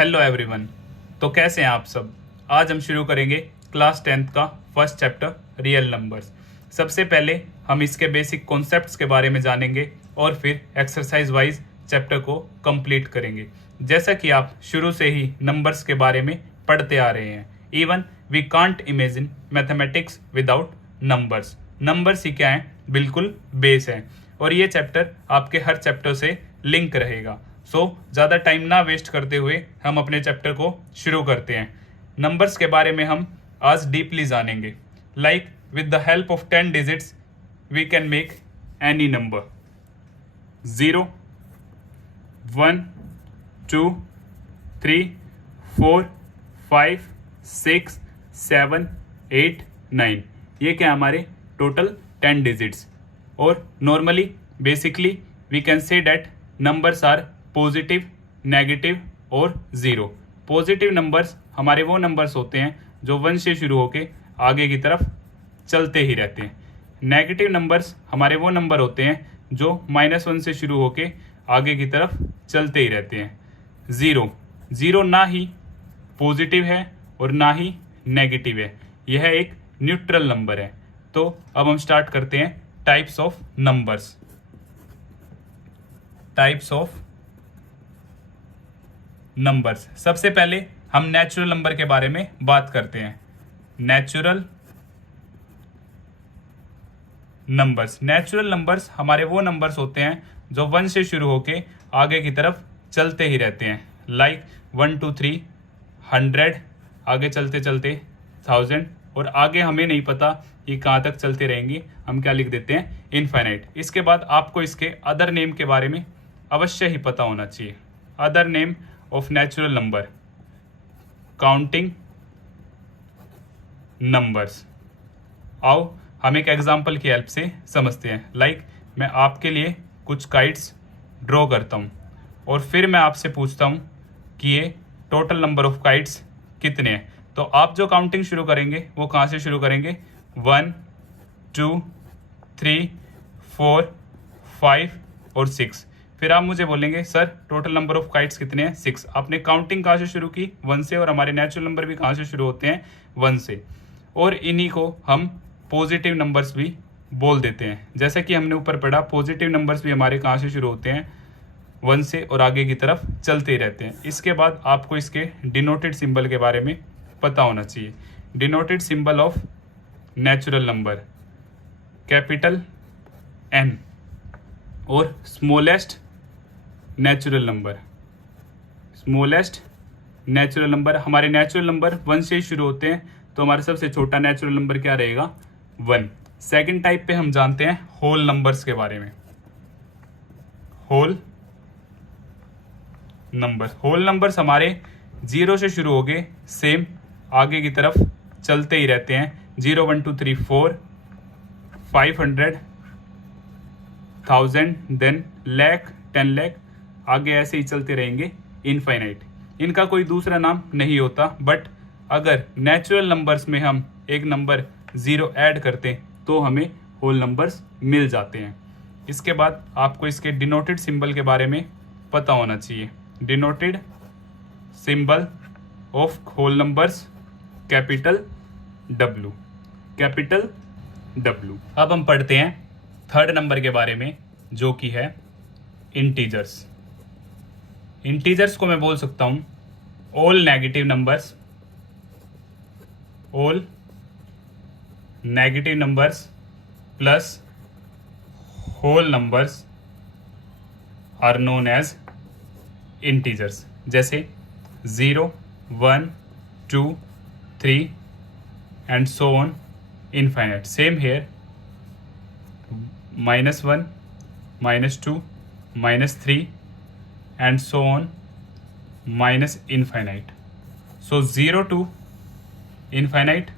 Hello everyone. तो कैसे हैं आप सब। आज हम शुरू करेंगे क्लास 10th का फर्स्ट चैप्टर रियल नंबर्स। सबसे पहले हम इसके बेसिक कॉन्सेप्ट्स के बारे में जानेंगे और फिर एक्सरसाइज वाइज चैप्टर को कंप्लीट करेंगे। जैसा कि आप शुरू से ही नंबर्स के बारे में पढ़ते आ रहे हैं, even we can't imagine mathematics without numbers. Numbers ही क्या है, बिल्कुल बेस है। और ये चैप्टर आपके हर चैप्टर से लिंक रहेगा। सो ज़्यादा टाइम ना वेस्ट करते हुए हम अपने चैप्टर को शुरू करते हैं। नंबर्स के बारे में हम आज डीपली जानेंगे। Like with the help of 10 digits we can make any number. 0, 1, 2, 3, 4, 5, 6, 7, 8, 9। ये क्या हमारे टोटल 10 डिजिट्स। और normally basically we can say that numbers are positive, negative और ज़ीरो। पॉजिटिव नंबर्स हमारे वो नंबर्स होते हैं जो 1 से शुरू होके आगे की तरफ चलते ही रहते हैं। नेगेटिव नंबर्स हमारे वो नंबर होते हैं जो -1 से शुरू होके आगे की तरफ चलते ही रहते हैं। ज़ीरो ना ही पॉजिटिव है और ना ही नेगेटिव है, यह एक न्यूट्रल नंबर है। तो अब हम स्टार्ट करते हैं types of numbers. Types of numbers. सबसे पहले हम नेचुरल नंबर के बारे में बात करते हैं। नेचुरल नंबर्स हमारे वो नंबर्स होते हैं जो 1 से शुरू होके आगे की तरफ चलते ही रहते हैं। लाइक 1 2 3 100, आगे चलते चलते 1000, और आगे हमें नहीं पता कि कहाँ तक चलते रहेंगे, हम क्या लिख देते हैं, इनफाइनाइट। इसके बाद आपको इसके अदर नेम के बारे में अवश्य ही पता होना चाहिए। Other name of natural number, counting numbers. आओ हम एक एग्जाम्पल की हेल्प से समझते हैं। लाइक मैं आपके लिए कुछ काइट्स ड्रॉ करता हूँ और फिर मैं आपसे पूछता हूँ कि ये टोटल नंबर ऑफ काइट्स कितने हैं। तो आप जो काउंटिंग शुरू करेंगे वो कहाँ से शुरू करेंगे, 1 2 3 4 5 और 6। फिर आप मुझे बोलेंगे sir total number of kites कितने हैं, 6। आपने काउंटिंग कहाँ से शुरू की, 1 से, और हमारे नेचुरल नंबर भी कहाँ से शुरू होते हैं, 1 से। और इन्हीं को हम पॉजिटिव नंबर्स भी बोल देते हैं। जैसे कि हमने ऊपर पढ़ा, पॉजिटिव नंबर्स भी हमारे कहाँ से शुरू होते हैं, 1 से, और आगे की तरफ चलते रहते हैं। इसके बाद आपको इसके डिनोटेड सिंबल के बारे में पता होना चाहिए। Denoted symbol of natural number, capital N, और स्मॉलेस्ट नेचुरल नंबर। हमारे नेचुरल नंबर 1 से ही शुरू होते हैं, तो हमारा सबसे छोटा नेचुरल नंबर क्या रहेगा, 1। सेकंड टाइप पे हम जानते हैं होल नंबर्स के बारे में। होल नंबर्स हमारे 0 से शुरू हो गए, सेम आगे की तरफ चलते ही रहते हैं। 0 1 2 3 4 500 1000, देन लाख, 10 लाख, आगे ऐसे ही चलते रहेंगे इनफाइनाइट। इनका कोई दूसरा नाम नहीं होता, बट अगर नेचुरल नंबर्स में हम एक नंबर 0 ऐड करते तो हमें होल नंबर्स मिल जाते हैं। इसके बाद आपको इसके डिनोटेड सिंबल के बारे में पता होना चाहिए। Denoted symbol of whole numbers, capital W। अब हम पढ़ते हैं थर्ड नंबर के बारे में, जो कि है इंटीजर्स। इंटीजर्स को मैं बोल सकता हूं all negative numbers plus whole numbers are known as integers. जैसे 0 1 2 3 and so on infinite. Same here, -1 -2 -3 and so on minus infinite. So 0 to infinite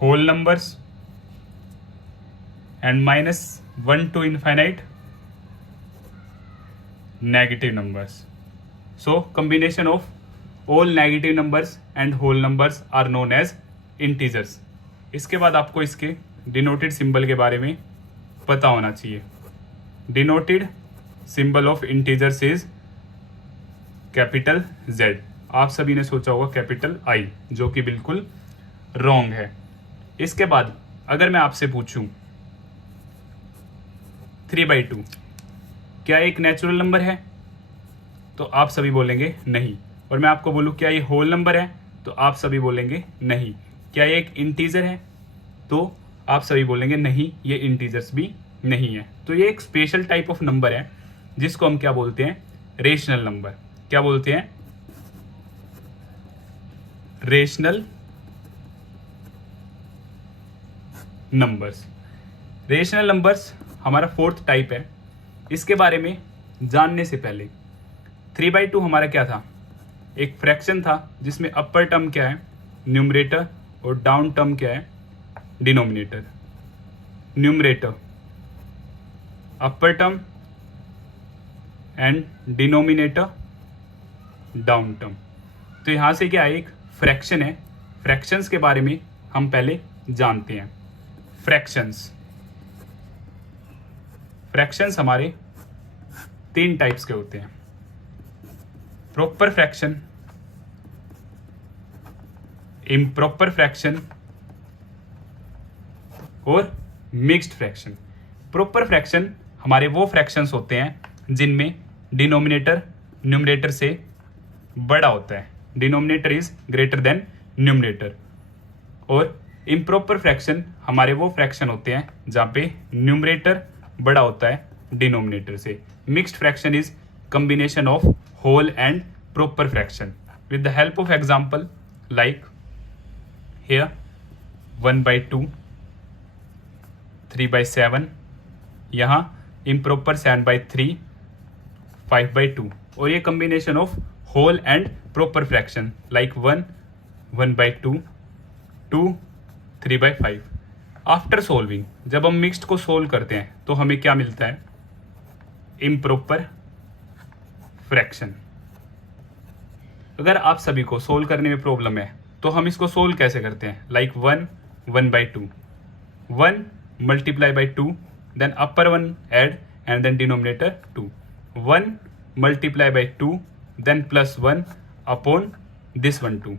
whole numbers and -1 to infinite negative numbers. So combination of all negative numbers and whole numbers are known as integers. इसके बाद आपको इसके denoted symbol के बारे में पता होना चाहिए। Denoted symbol of integers is capital Z। आप सभी ने सोचा होगा कैपिटल I, जो कि बिल्कुल रॉन्ग है। इसके बाद अगर मैं आपसे पूछूं 3/2 क्या एक नेचुरल नंबर है, तो आप सभी बोलेंगे नहीं। और मैं आपको बोलूं क्या ये होल नंबर है, तो आप सभी बोलेंगे नहीं। क्या ये एक इंटीजर है, तो आप सभी बोलेंगे नहीं, ये इंटीजर्स भी नहीं है। तो ये एक स्पेशल टाइप ऑफ नंबर है जिसको हम क्या बोलते हैं, रेशनल नंबर। क्या बोलते हैं, रेशनल नंबर्स। रेशनल नंबर्स हमारा फोर्थ टाइप है। इसके बारे में जानने से पहले 3/2 हमारा क्या था, एक फ्रैक्शन था जिसमें अपर टर्म क्या है, न्यूमरेटर, और डाउन टर्म क्या है, denominator. Numerator upper term and denominator down term. तो यहां से क्या है, एक फ्रैक्शन है। फ्रैक्शंस के बारे में हम पहले जानते हैं। फ्रैक्शंस हमारे 3 टाइप्स के होते हैं, प्रॉपर फ्रैक्शन, इम्प्रॉपर फ्रैक्शन और मिक्स्ड फ्रैक्शन। प्रॉपर फ्रैक्शन हमारे वो फ्रैक्शंस होते हैं जिनमें डिनोमिनेटर न्यूमरेटर से बड़ा होता है, denominator is greater than numerator. और इम्प्रॉपर फ्रैक्शन हमारे वो फ्रैक्शन होते हैं जहाँ पे न्यूमरेटर बड़ा होता है डिनोमिनेटर से। Mixed fraction is combination of whole and proper fraction with the help of example like here 1/2, 3/7, यहाँ improper 7/3, 5/2। और ये combination of whole and proper fraction like 1, 1/2, 2, 3/5। After solving जब हम मिक्स्ड को सोल्व करते हैं तो हमें क्या मिलता है, इम्प्रॉपर फ्रैक्शन। अगर आप सभी को सोल्व करने में प्रॉब्लम है तो हम इसको सोल्व कैसे करते हैं, like 1, 1/2, 1 multiply by 2, then upper one add and then denominator 2, 1 multiply by 2, then plus 1 upon this one 2,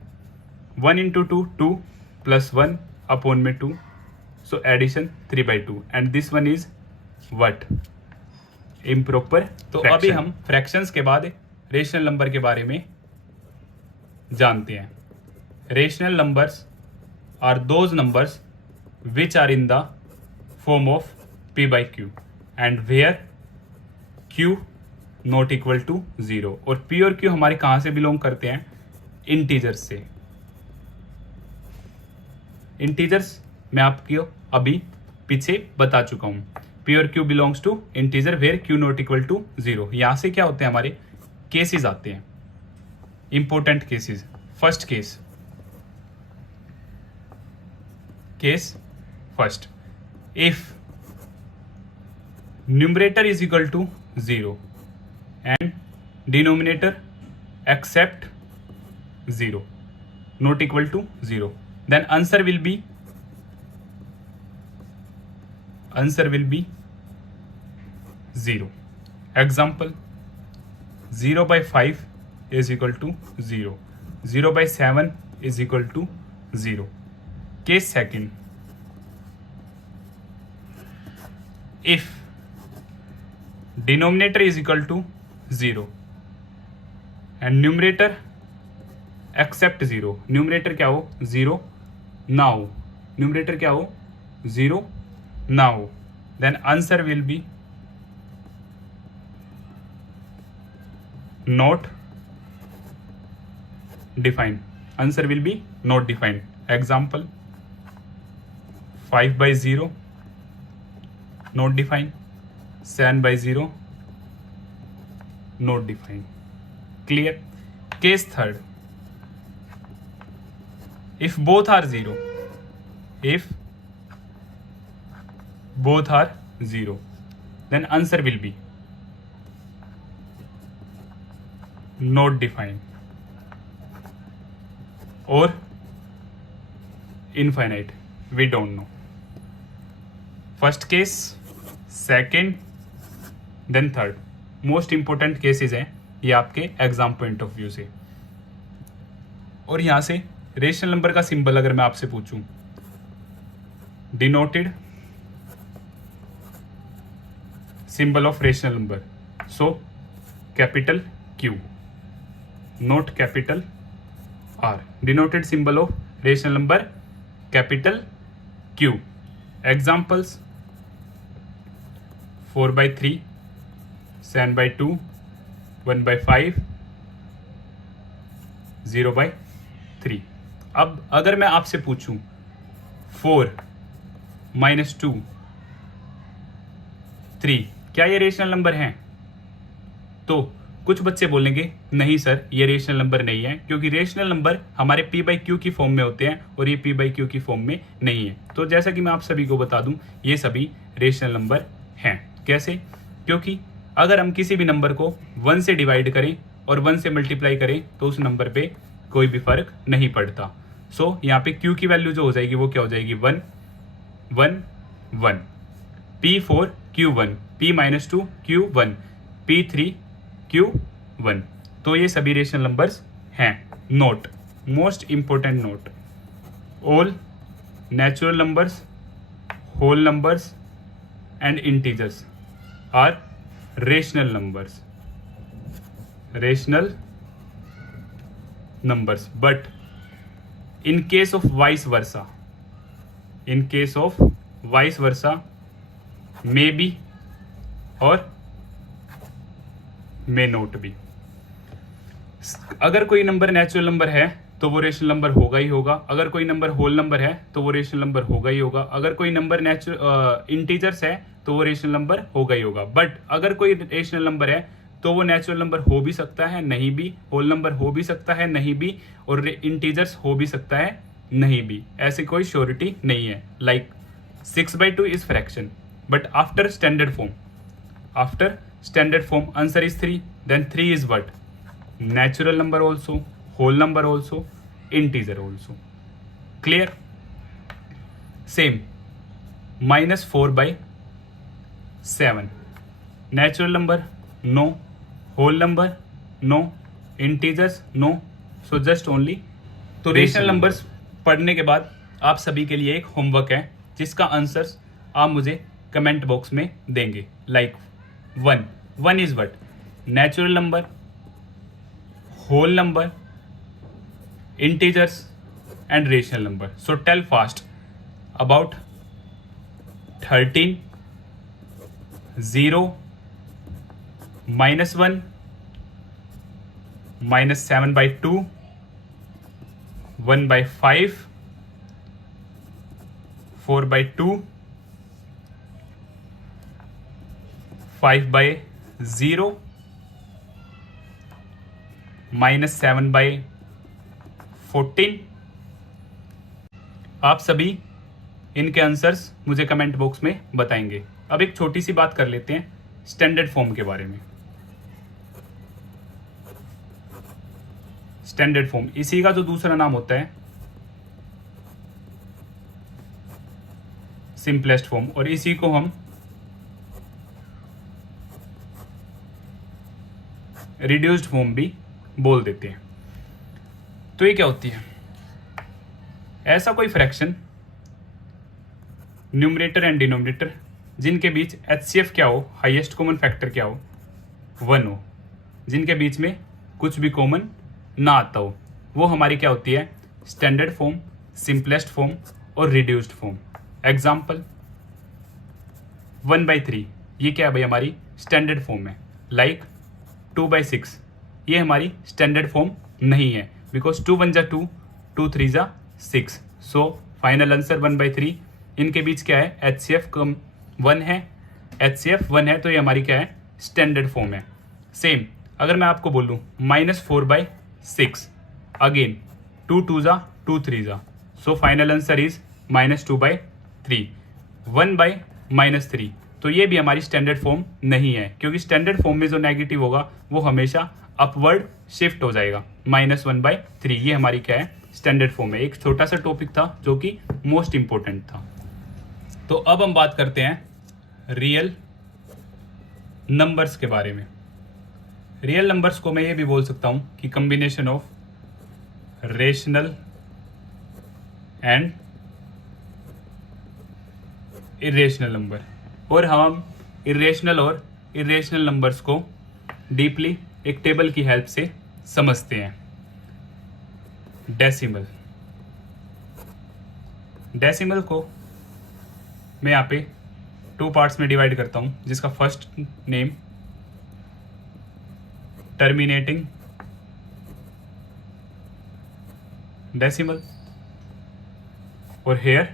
1 into 2, 2 plus 1 upon में 2, so addition 3/2 and this one is what, improper. तो अभी हम फ्रैक्शंस के बाद रेशनल नंबर के बारे में जानते हैं। Rational numbers are those numbers which are in the form of p/q and where q not equal to 0। और p और q हमारे कहाँ से बिलोंग करते हैं, इंटीजर्स से। इंटीजर्स मैं आपको अभी पीछे बता चुका हूं। P और Q belongs to integer where Q not equal to 0। यहां से क्या होते हैं, हमारे केसेस आते हैं, important cases. First case first, if numerator is equal to 0 and denominator except 0 not equal to 0, then answer will be 0। Example 0/5 is equal to 0, 0/7 is equal to 0। Case second, if denominator is equal to 0 and numerator accept 0, numerator क्या हो 0 ना हो, numerator क्या हो 0 now, then answer will be not defined, answer will be not defined। Example 5/0 not defined, 7/0 not defined। Clear? Case third, if both are 0, if both are 0, then answer will be not defined or infinite, we don't know। First case, second, then third. Most important cases हैं ये आपके exam point of view से। और यहां से rational number का symbol अगर मैं आपसे पूछूं, denoted symbol of rational number, so capital Q, note capital R, denoted symbol of rational number capital Q। Examples 4/3, 7/2, 1/5, 0/3। अब अगर मैं आपसे पूछूं 4 - 2 3, क्या ये रेशनल नंबर हैं? तो कुछ बच्चे बोलेंगे नहीं सर ये रेशनल नंबर नहीं है, क्योंकि रेशनल नंबर हमारे p/q की फॉर्म में होते हैं और ये p/q की फॉर्म में नहीं है। तो जैसा कि मैं आप सभी को बता दूं, ये सभी रेशनल नंबर हैं। कैसे? क्योंकि अगर हम किसी भी नंबर को 1 से डिवाइड करें और 1 से मल्टीप्लाई करें तो उस नंबर पे कोई भी फर्क नहीं पड़ता। सो यहाँ पे q की वैल्यू जो हो जाएगी वो क्या हो जाएगी? 1 1 1, p4 q1, p-2 q1, p3 q1। तो ये सभी रेशनल नंबर्स हैं। Note, most important note, all natural numbers, whole numbers and integers are rational numbers, rational numbers, but in case of vice versa, may be और may not be। अगर कोई number natural number है तो वो rational number होगा ही होगा, अगर कोई नंबर होल नंबर है तो वो रेशनल नंबर होगा ही होगा, अगर कोई नंबर इंटीजर्स है तो वो रेशनल नंबर होगा ही होगा। बट अगर कोई रेशनल नंबर है तो वो नेचुरल नंबर हो भी सकता है, नहीं भी, होल नंबर हो भी सकता है, नहीं भी, और इंटीजर्स हो भी सकता है, नहीं भी। ऐसी कोई श्योरिटी नहीं है। Like 6/2 is fraction, but after standard form answer is 3, then 3 is what? Natural number also, whole number also, integer also. Clear? Same -4/7, natural number no, whole number no, integers no, so just only. तो rational numbers पढ़ने के बाद आप सभी के लिए एक homework है जिसका आंसर्स आप मुझे कमेंट बॉक्स में देंगे। Like 1 is what? Natural number, whole number, integers and rational number. So tell fast about 13, 0, -1, -7/2, 1/5, 4/2, 5/0, -7/14। आप सभी इनके आंसर्स मुझे कमेंट बॉक्स में बताएंगे। अब एक छोटी सी बात कर लेते हैं स्टैंडर्ड फॉर्म के बारे में। स्टैंडर्ड फॉर्म इसी का जो दूसरा नाम होता है सिंपलेस्ट फॉर्म, और इसी को हम रिड्यूस्ड फॉर्म भी बोल देते हैं। तो ये क्या होती है? ऐसा कोई फ्रैक्शन, न्यूमरेटर एंड डिनोमिनेटर, जिनके बीच HCF क्या हो, हाईएस्ट कॉमन फैक्टर क्या हो, 1 हो, जिनके बीच में कुछ भी कॉमन ना आता हो, वो हमारी क्या होती है? स्टैंडर्ड फॉर्म, सिंपलेस्ट फॉर्म और रिड्यूस्ड फॉर्म। एग्जाम्पल 1/3, ये क्या है भाई? हमारी स्टैंडर्ड फॉर्म है। लाइक 2/6, ये हमारी स्टैंडर्ड फॉर्म नहीं है, बिकॉज 2 1 2, 2 3 6। So final answer 1/3। इनके बीच क्या है? HCF 1 है, HCF 1 है, तो ये हमारी क्या है? स्टैंडर्ड फॉर्म है। सेम अगर मैं आपको बोलूँ -4/6, again 2 2 2 3, so final answer is -2/3। 1/-3, तो ये भी हमारी स्टैंडर्ड फॉर्म नहीं है, क्योंकि स्टैंडर्ड फॉर्म में जो नेगेटिव होगा वो हमेशा अपवर्ड शिफ्ट हो जाएगा। -1/3 ये हमारी क्या है? स्टैंडर्ड फॉर्म है। एक छोटा सा टॉपिक था जो कि मोस्ट इंपॉर्टेंट था। तो अब हम बात करते हैं रियल नंबर्स के बारे में। रियल नंबर्स को मैं ये भी बोल सकता हूँ कि combination of rational and irrational number, और हम इरेशनल और इरेशनल नंबर्स को डीपली एक टेबल की हेल्प से समझते हैं। डेसिमल को मैं यहाँ पे 2 पार्ट्स में डिवाइड करता हूँ, जिसका फर्स्ट नेम टर्मिनेटिंग डेसिमल और here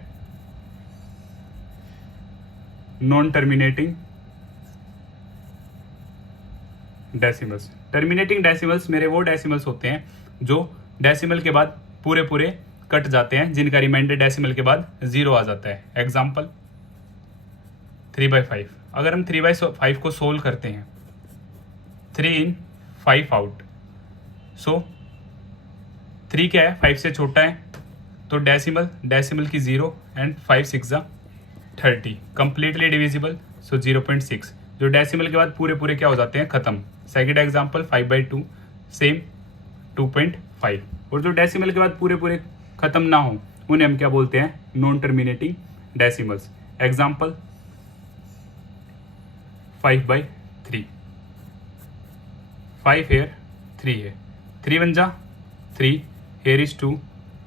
non terminating decimals. Terminating decimals मेरे वो डेसिमल्स होते हैं जो डेसिमल के बाद पूरे पूरे कट जाते हैं, जिनका रिमाइंडर डेसिमल के बाद 0 आ जाता है। एग्जाम्पल 3/5। अगर हम 3/5 को सोल्व करते हैं, 3 in 5 आउट, सो 3 क्या है, 5 से छोटा है, तो डेसिमल की 0 एंड 5 6 30, कंप्लीटली डिविजिबल, सो 0.6। जो डेसिमल के बाद पूरे पूरे क्या हो जाते हैं, खत्म। Second example 5/2, same 2.5। और जो डेसिमल के बाद पूरे पूरे खत्म ना हो, उन्हें हम क्या बोलते हैं, non terminating decimals. Example 5/3, 5 here 3 है, 3 1 जा 3, हेयर इज 2,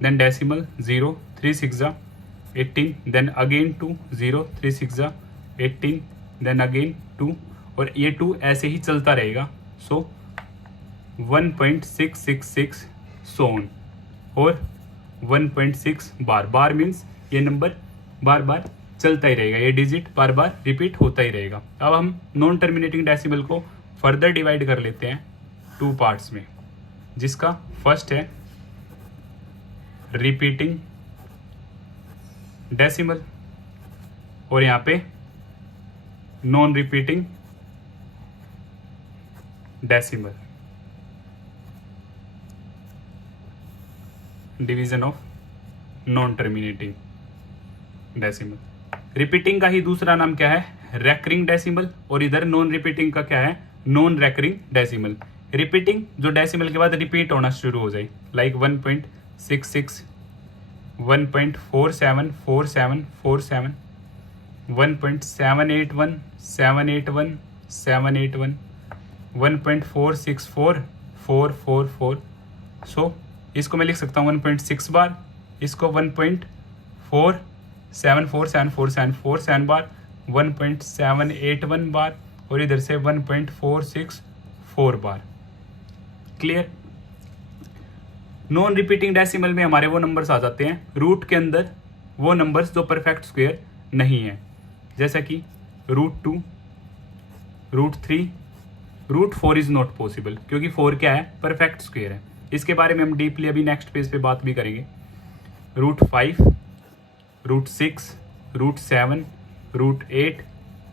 देन डेसिमल 0, 3 6 जा 18, देन अगेन 2 0, 3 6 जा 18, देन अगेन 2, और ये 2 ऐसे ही चलता रहेगा। सो 1.666 सोन और 1.6 बार। बार मीन्स ये नंबर बार बार चलता ही रहेगा, ये डिजिट बार बार रिपीट होता ही रहेगा। अब हम नॉन टर्मिनेटिंग डेसिमल को फर्दर डिवाइड कर लेते हैं 2 पार्ट्स में, जिसका फर्स्ट है रिपीटिंग डेसिमल और यहाँ पे non repeating decimal. Division of non terminating decimal. Repeating का ही दूसरा नाम क्या है, रेकरिंग डेसिमल, और इधर नॉन रिपीटिंग का क्या है, नॉन रेकरिंग डेसिमल। रिपीटिंग जो डेसिमल के बाद रिपीट होना शुरू हो जाए, लाइक 1.66, 1.474747, 1.781 781 781, 1.464 444। सो इसको मैं लिख सकता हूँ 1.6 बार, इसको 1.47474747 बार, 1.781 बार, और इधर से 1.464 बार। क्लियर। नॉन रिपीटिंग डेसिमल में हमारे वो नंबर्स आ जाते हैं रूट के अंदर, वो नंबर्स जो परफेक्ट स्क्वायर नहीं है, जैसा कि √2, √3, √4 इज नॉट पॉसिबल, क्योंकि 4 क्या है, परफेक्ट स्क्वायर है। इसके बारे में हम डीपली अभी नेक्स्ट पेज पे बात भी करेंगे। √5, √6, √7, √8,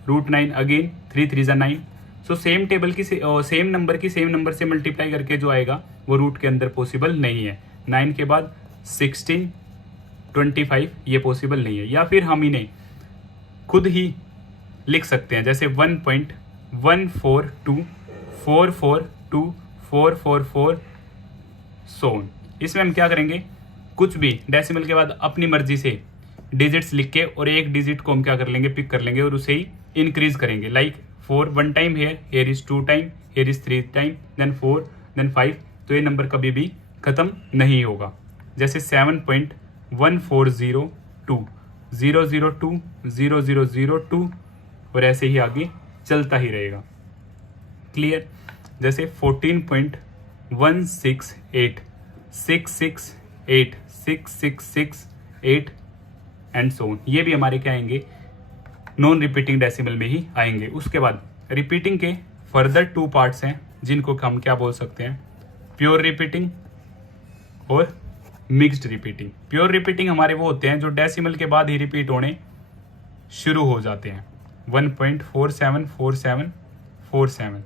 √9, अगेन 3 3 9। सो सेम टेबल की सेम नंबर की सेम नंबर से मल्टीप्लाई करके जो आएगा वो रूट के अंदर पॉसिबल नहीं है। 9 के बाद 16, 25 ये पॉसिबल नहीं है, या फिर हम इन्हें खुद ही लिख सकते हैं, जैसे 1.142 442 444 सोन। इसमें हम क्या करेंगे, कुछ भी डेसिमल के बाद अपनी मर्जी से डिजिट्स लिख के और एक डिजिट को हम क्या कर लेंगे, पिक कर लेंगे और उसे ही इंक्रीज करेंगे। Like 4 1 time here is 2 time, here is 3 time, then 4, then 5, तो ये नंबर कभी भी खत्म नहीं होगा। जैसे 7.1402 002 0002, और ऐसे ही आगे चलता ही रहेगा। क्लियर। जैसे 14.168 668 6668 एंड सो ऑन, ये भी हमारे क्या आएंगे, नॉन रिपीटिंग डेसिमल में ही आएंगे। उसके बाद रिपीटिंग के फर्दर 2 पार्ट्स हैं, जिनको हम क्या बोल सकते हैं, प्योर रिपीटिंग और मिक्स्ड रिपीटिंग। प्योर रिपीटिंग हमारे वो होते हैं जो डेसिमल के बाद ही रिपीट होने शुरू हो जाते हैं। 1.474747,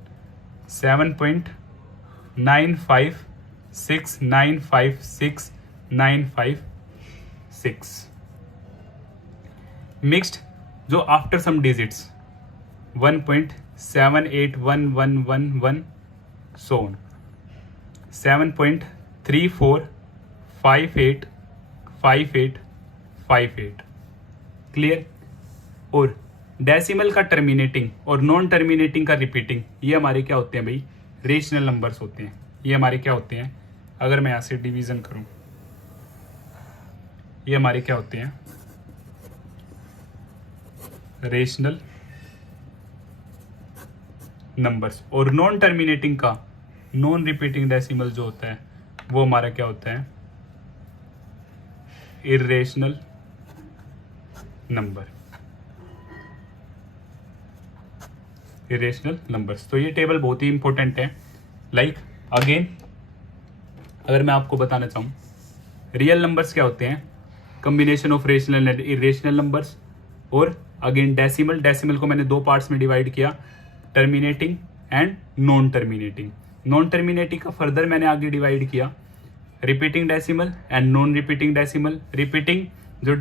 7.9569569556। मिक्स्ड जो after some digits 1.781111 so on. 7.34585858 clear. और डेसिमल का टर्मिनेटिंग और नॉन टर्मिनेटिंग का रिपीटिंग, ये हमारे क्या होते हैं भाई, रेशनल नंबर्स होते हैं। ये हमारे क्या होते हैं, अगर मैं यहाँ से डिवीजन करूँ, ये हमारे क्या होते हैं, रेशनल नंबर्स। और नॉन टर्मिनेटिंग का, नॉन रिपीटिंग डेसिमल जो होता है वो हमारा क्या होता है, इर्रेशनल नंबर, इरेशनल नंबर्स। तो ये टेबल बहुत ही इंपॉर्टेंट है। लाइक अगेन अगर मैं आपको बताना चाहूँ, रियल नंबर्स क्या होते हैं, combination of rational and irrational numbers. और अगेन डेसिमल, डेसिमल को मैंने दो पार्ट्स में डिवाइड किया, terminating and non terminating. Non terminating का फर्दर मैंने आगे डिवाइड किया, repeating decimal and non repeating decimal. Repeating जो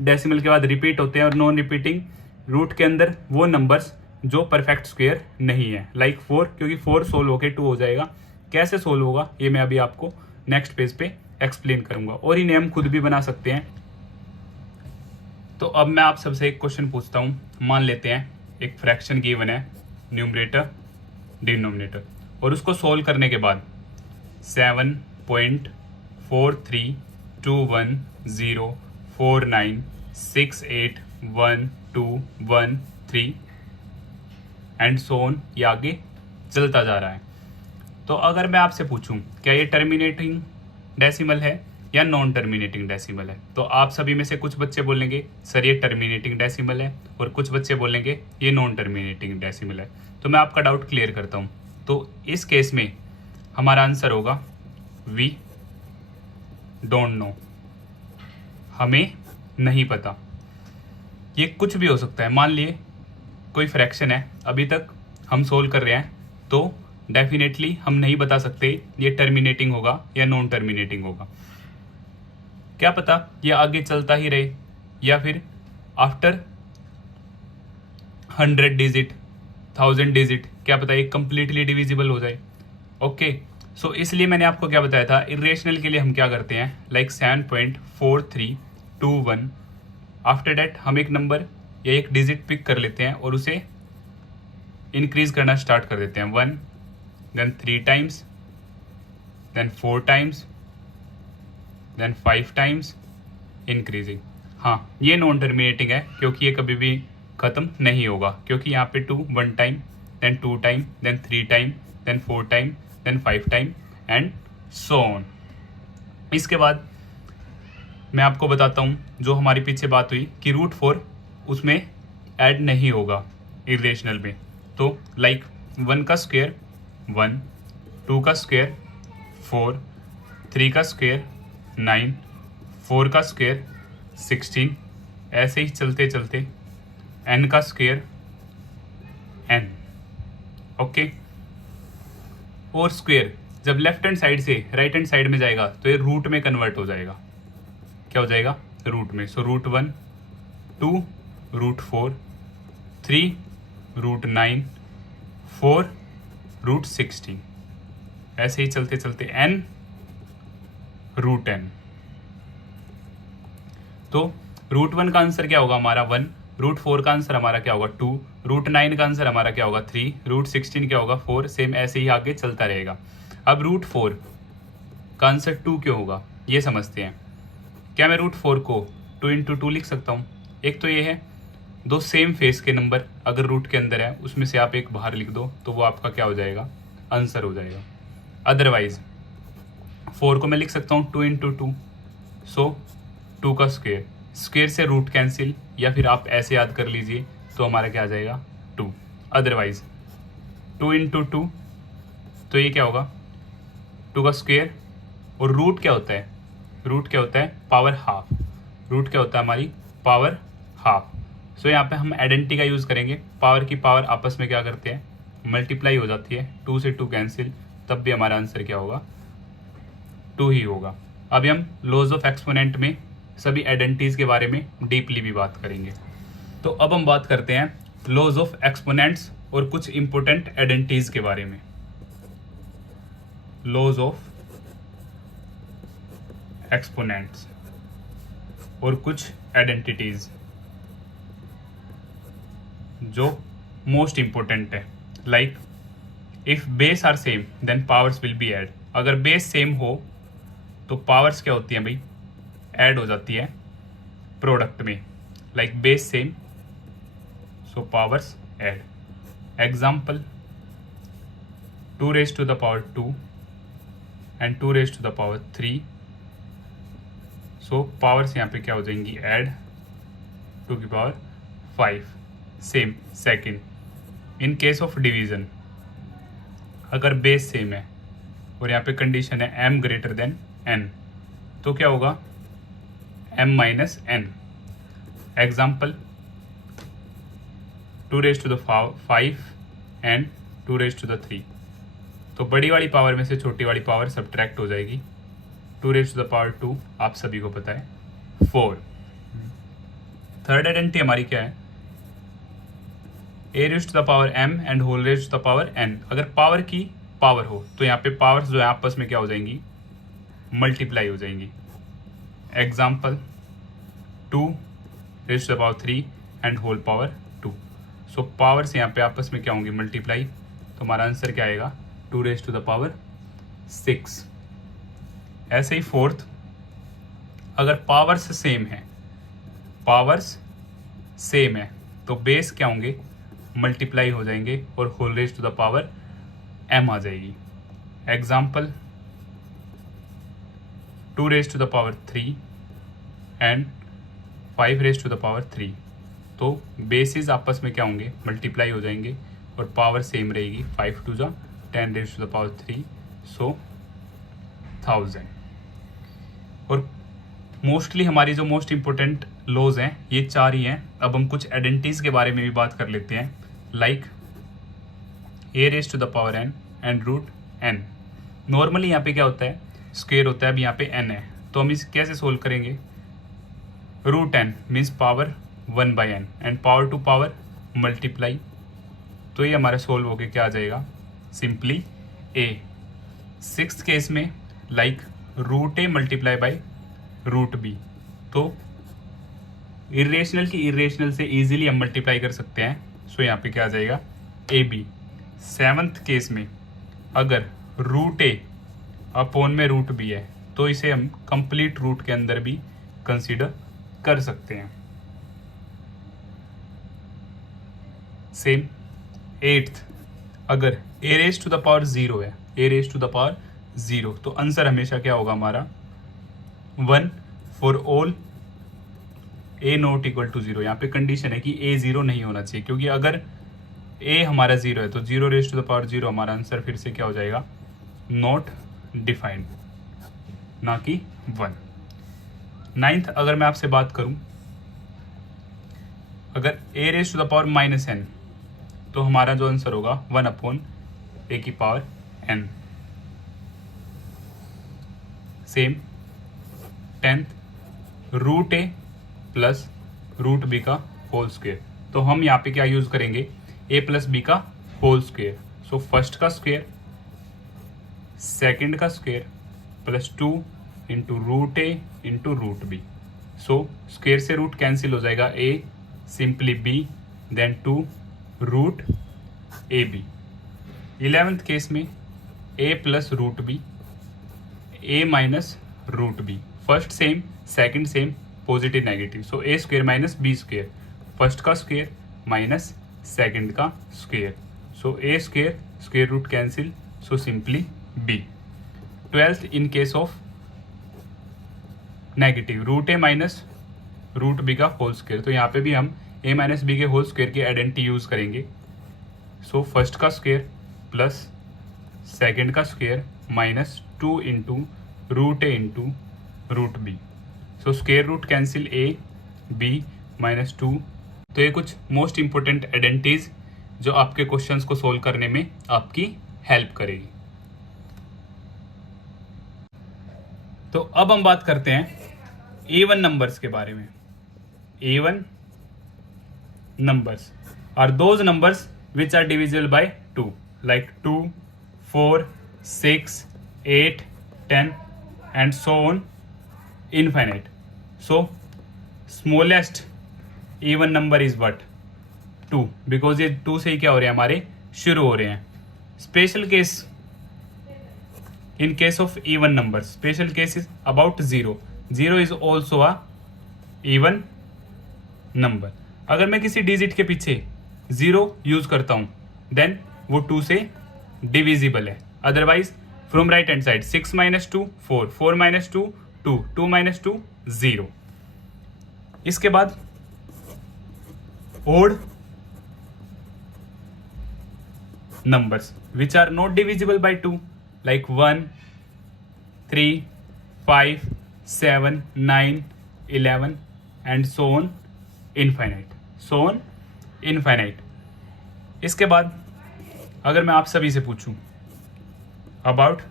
डेसिमल के बाद रिपीट होते हैं, और नॉन रिपीटिंग रूट के अंदर वो नंबर्स जो परफेक्ट स्क्वायर नहीं है, लाइक 4, क्योंकि 4 सोल्व होके 2 हो जाएगा। कैसे सोल्व होगा ये मैं अभी आपको नेक्स्ट पेज पे एक्सप्लेन करूंगा, और इन्हें हम खुद भी बना सकते हैं। तो अब मैं आप सबसे एक क्वेश्चन पूछता हूँ। मान लेते हैं एक फ्रैक्शन गिवन है, न्यूमरेटर डिनोमिनेटर, और उसको सोल्व करने के बाद 7.4321049681213 एंड सो ऑन, ये आगे चलता जा रहा है। तो अगर मैं आपसे पूछूं क्या ये टर्मिनेटिंग डेसिमल है या नॉन टर्मिनेटिंग डेसिमल है, तो आप सभी में से कुछ बच्चे बोलेंगे सर ये टर्मिनेटिंग डेसिमल है, और कुछ बच्चे बोलेंगे ये नॉन टर्मिनेटिंग डेसिमल है। तो मैं आपका डाउट क्लियर करता हूं। तो इस केस में हमारा आंसर होगा वी डोंट नो, हमें नहीं पता। ये कुछ भी हो सकता है। मान लिए कोई फ्रैक्शन है, अभी तक हम सोल्व कर रहे हैं, तो डेफिनेटली हम नहीं बता सकते ये टर्मिनेटिंग होगा या नॉन टर्मिनेटिंग होगा। क्या पता ये आगे चलता ही रहे, या फिर आफ्टर 100 डिजिट 1000 डिजिट क्या पता ये कंप्लीटली डिविजिबल हो जाए। ओके, सो इसलिए मैंने आपको क्या बताया था, इरेशनल के लिए हम क्या करते हैं, लाइक 7.4321। आफ्टर दैट हम एक नंबर या एक डिजिट पिक कर लेते हैं और उसे इंक्रीज करना स्टार्ट कर देते हैं। 1, then 3 times, then 4 times, then 5 times increasing. हाँ, ये नॉन टर्मिनेटिंग है क्योंकि ये कभी भी खत्म नहीं होगा, क्योंकि यहाँ पे 2 1 time, then 2 time, then 3 time, then 4 time, then 5 time and so on. इसके बाद मैं आपको बताता हूँ जो हमारी पीछे बात हुई कि √4 उसमें ऐड नहीं होगा इरेशनल में। तो लाइक 1 का स्क्वायर 1, 2 का स्क्वायर 4, 3 का स्क्वायर 9, 4 का स्क्वायर 16, ऐसे ही चलते चलते n का स्क्वायर n। ओके, और स्क्वायर जब लेफ्ट हैंड साइड से राइट हैंड साइड में जाएगा तो ये रूट में कन्वर्ट हो जाएगा। क्या हो जाएगा, रूट में। सो √1, 2 √4, 3 √9, 4 √16, ऐसे ही चलते चलते n √n। तो √1 का आंसर क्या होगा हमारा 1, √4 का आंसर हमारा क्या होगा 2, √9 का आंसर हमारा क्या होगा 3, √16 क्या होगा 4, सेम ऐसे ही आगे चलता रहेगा। अब √4 का आंसर 2 क्यों होगा ये समझते हैं। क्या मैं √4 को 2 × 2 लिख सकता हूँ? एक तो ये है, दो सेम फेस के नंबर अगर रूट के अंदर है उसमें से आप एक बाहर लिख दो तो वो आपका क्या हो जाएगा, आंसर हो जाएगा। अदरवाइज 4 को मैं लिख सकता हूँ 2 × 2, सो 2 का स्क्वायर, स्क्वायर से रूट कैंसिल, या फिर आप ऐसे याद कर लीजिए तो हमारा क्या आ जाएगा 2। अदरवाइज 2 × 2, तो ये क्या होगा 2 का स्क्वायर, और रूट क्या होता है, रूट क्या होता है पावर हाफ, रूट क्या होता है हमारी पावर हाफ। सो यहाँ पे हम आइडेंटिटी का यूज़ करेंगे, पावर की पावर आपस में क्या करते हैं मल्टीप्लाई हो जाती है, 2 से 2 कैंसिल, तब भी हमारा आंसर क्या होगा 2 ही होगा। अभी हम लॉज ऑफ एक्सपोनेंट में सभी आइडेंटिटीज के बारे में डीपली भी बात करेंगे। तो अब हम बात करते हैं लॉज ऑफ एक्सपोनेंट्स और कुछ इंपॉर्टेंट आइडेंटिटीज के बारे में। लॉज ऑफ एक्सपोनेंट्स और कुछ आइडेंटिटीज जो मोस्ट इंपॉर्टेंट है, like if base are same then powers will be add. अगर बेस सेम हो तो पावर्स क्या होती हैं भाई, ऐड हो जाती है प्रोडक्ट में, like base same so powers add. Example 2 raised to the power 2 and 2 raised to the power 3, so powers यहाँ पे क्या हो जाएंगी, ऐड 2 की power 5। Same second in case of division, अगर बेस सेम है और यहाँ पे कंडीशन है m ग्रेटर देन n, तो क्या होगा m minus n। Example 2 raised to the 5 and 2 raised to the 3, तो बड़ी वाली पावर में से छोटी वाली पावर सब्ट्रैक्ट हो जाएगी। 2 raised to the power 2 आप सभी को पता है 4। थर्ड आइडेंटिटी हमारी क्या है, a raised to the power m and whole raised to the power n। अगर पावर की पावर हो तो यहाँ पे पावर्स जो है आपस में क्या हो जाएंगी, मल्टीप्लाई हो जाएंगी। Example 2 raised to the power 3 and whole power 2, so powers यहाँ पे आपस में क्या होंगी, मल्टीप्लाई। तो हमारा आंसर क्या आएगा, 2 raised to the power 6। ऐसे ही फोर्थ, अगर पावर्स सेम है, पावर्स सेम है तो बेस क्या होंगे, मल्टीप्लाई हो जाएंगे और whole raise to the power m आ जाएगी। Example 2 raised to the power 3 and 5 raised to the power 3, तो बेसिस आपस में क्या होंगे, मल्टीप्लाई हो जाएंगे और पावर सेम रहेगी। 5 2 जा 10 raised to the power 3, सो 1000। और मोस्टली हमारी जो मोस्ट इंपॉर्टेंट लॉज हैं ये 4 ही हैं। अब हम कुछ आइडेंटिटीज के बारे में भी बात कर लेते हैं, like a raised to the power n and root n। Normally यहाँ पे क्या होता है, स्क्वायर होता है, अब यहाँ पे n है, तो हम इस कैसे सोल्व करेंगे, root n means power 1/n and power to power multiply, तो ये हमारा सोल्व होके क्या आ जाएगा, सिंपली a। सिक्स्थ केस में like root a multiply by root b, तो इरेशनल की इरेशनल से इजीली हम मल्टीप्लाई कर सकते हैं, सो यहाँ पे क्या आ जाएगा, ए बी। सेवंथ केस में अगर रूट a अपॉन में रूट b है तो इसे हम कंप्लीट रूट के अंदर भी कंसीडर कर सकते हैं। सेम एट्थ, अगर a raise to the power 0 है, a raise to the power 0, तो आंसर हमेशा क्या होगा हमारा 1 for all a not equal to 0। यहाँ पे कंडीशन है कि a 0 नहीं होना चाहिए, क्योंकि अगर a हमारा 0 है तो 0 रेज टू द पावर 0 हमारा आंसर फिर से क्या हो जाएगा, नॉट डिफाइंड, ना कि 1। नाइन्थ, अगर मैं आपसे बात करूं, अगर a raise to the power minus n, तो हमारा जो आंसर होगा 1 अपॉन a की power n। Same 10th, root a plus root b का होल स्क्वायर, तो हम यहाँ पे क्या यूज करेंगे, a प्लस b का होल स्क्वायर, सो फर्स्ट का स्क्वायर सेकंड का square plus 2 into root a into root b, so square से रूट कैंसिल हो जाएगा, a simply b then 2 root A B. 11th case में a plus root b, a minus root b, first same second same positive negative, so a square minus b square, first का square minus second का square, so a square square root cancel, so simply b। 12th, in case of negative, root a minus root b का whole square, तो यहाँ पे भी हम a minus B के whole square की आइडेंटिटी यूज करेंगे, सो फर्स्ट का स्क्वायर प्लस सेकंड का square minus 2 into root a into root b, so square root cancel a b minus 2। तो ये कुछ मोस्ट इंपोर्टेंट आइडेंटिटीज जो आपके क्वेश्चंस को सोल्व करने में आपकी हेल्प करेगी। तो अब हम बात करते हैं इवन नंबर्स के बारे में। Even numbers are those numbers which are divisible by 2, like 2, 4, 6, 8, 10 and so on infinite. So smallest even number is what? 2, because ये 2 से ही क्या हो रहे हैं हमारे शुरू हो रहे हैं. Special case in case of even numbers, special case is about 0. 0 is also a even number. अगर मैं किसी डिजिट के पीछे 0 यूज करता हूं देन वो 2 से डिविजिबल है. Otherwise from right hand side 6 minus 2 4, 4 minus 2 2, 2 minus 2 0. इसके बाद odd numbers which are not divisible by 2 like 1, 3, 5, 7, 9, 11 and so on infinite. So on infinite. इसके बाद अगर मैं आप सभी से पूछूं about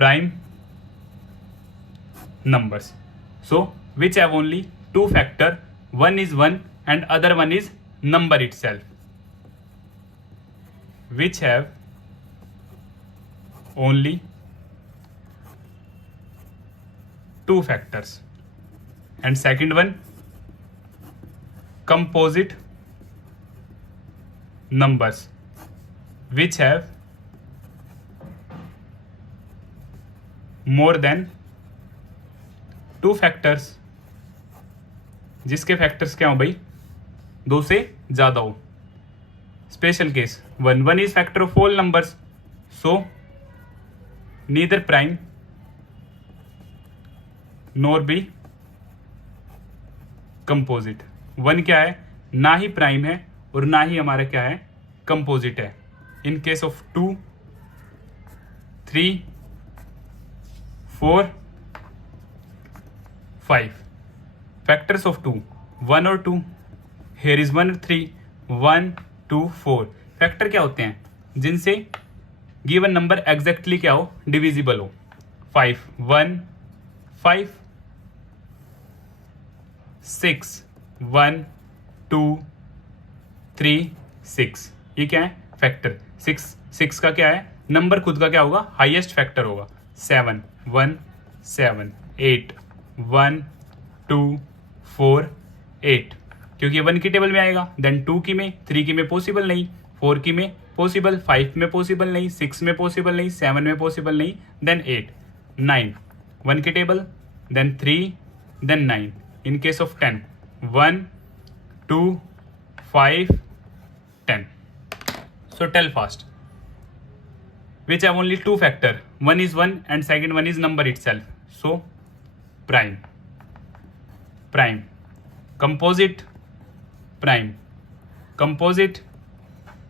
prime numbers, so which have only 2 factor, one is 1 and other one is number itself, which have only 2 factors, and second one composite numbers which have more than 2 factors, जिसके factors क्या हो भाई 2 से ज्यादा हो. Special case 1 is factor of whole numbers, so neither prime nor be composite. 1 क्या है, ना ही प्राइम है और ना ही हमारा क्या है कंपोजिट है. इन केस ऑफ 2, 3, 4, 5 फैक्टर्स ऑफ 2 1 और 2, here is 1 3, 1 2 4 फैक्टर क्या होते हैं जिनसे गिवन नंबर एग्जैक्टली क्या हो डिविजिबल हो. 5 1 5, 6 1 2 3 6. ये क्या है फैक्टर. 6 का क्या है नंबर खुद का क्या होगा हाईएस्ट फैक्टर होगा. 7 1 7 8 1 2 4 8, क्योंकि 1 की टेबल में आएगा. देन 2 की में, 3 की में पॉसिबल नहीं, 4 की में पॉसिबल, 5 में पॉसिबल नहीं, 6 में पॉसिबल नहीं, 7 में पॉसिबल नहीं, देन 8 9 1 की table, then 3, then 9. In case of 10 1 2 5 10. So tell fast which have only 2 factor, one is 1 and second one is number itself. So prime, composite, prime, composite,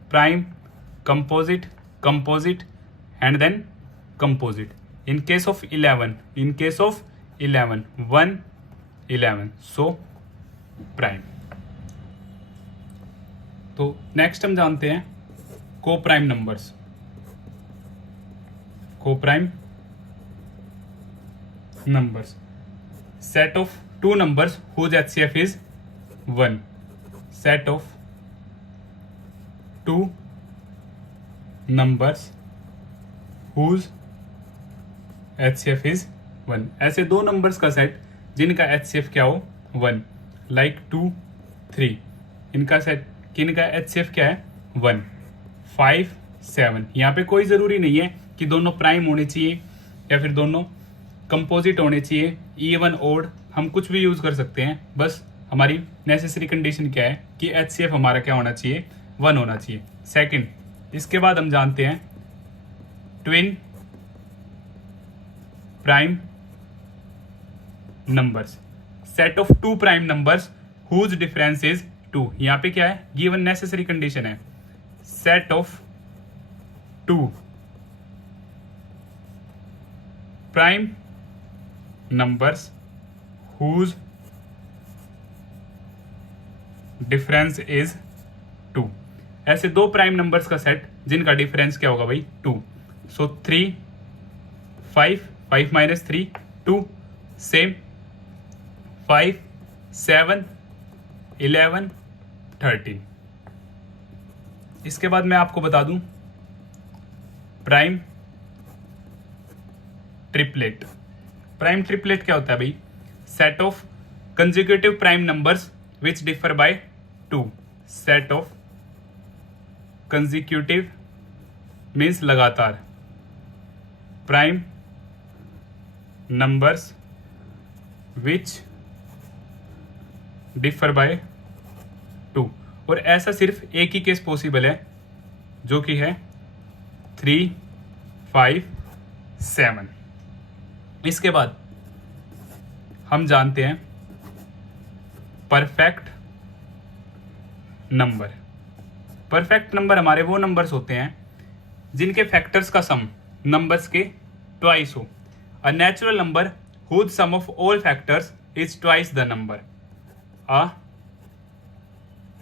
prime, composite, and then composite. In case of 11 1 11, so prime. तो next हम जानते हैं को prime numbers. को prime numbers, set of 2 numbers whose HCF is 1, set of 2 numbers whose HCF is 1. ऐसे 2 numbers का set जिनका HCF क्या हो 1, लाइक 2 3. इनका सेट किनका HCF क्या है 1 5 7. यहाँ पे कोई ज़रूरी नहीं है कि दोनों प्राइम होने चाहिए या फिर दोनों कंपोजिट होने चाहिए. इवन ओड हम कुछ भी यूज़ कर सकते हैं. बस हमारी नेसेसरी कंडीशन क्या है कि HCF हमारा क्या होना चाहिए 1 होना चाहिए. सेकंड, इसके बाद हम जानते हैं twin prime numbers, set of 2 prime numbers whose difference is 2. यहाँ पे क्या है गिवन नेसेसरी कंडीशन है set of 2 prime numbers whose difference is 2. ऐसे 2 प्राइम नंबर्स का सेट जिनका डिफरेंस क्या होगा भाई 2. So 3 5 5 minus 3 2, same 5 7 11 13. इसके बाद मैं आपको बता दूं प्राइम ट्रिपलेट। प्राइम ट्रिपलेट क्या होता है भाई? Set of consecutive prime numbers which differ by 2। Set of consecutive means लगातार prime numbers which differ by 2। और ऐसा सिर्फ एक ही केस पॉसिबल है, जो कि है 3, 5, 7। इसके बाद हम जानते हैं परफेक्ट नंबर। परफेक्ट नंबर हमारे वो नंबर्स होते हैं जिनके फैक्टर्स का सम नंबर्स के ट्वाइस हो। A natural number whose sum of all factors is twice the number. A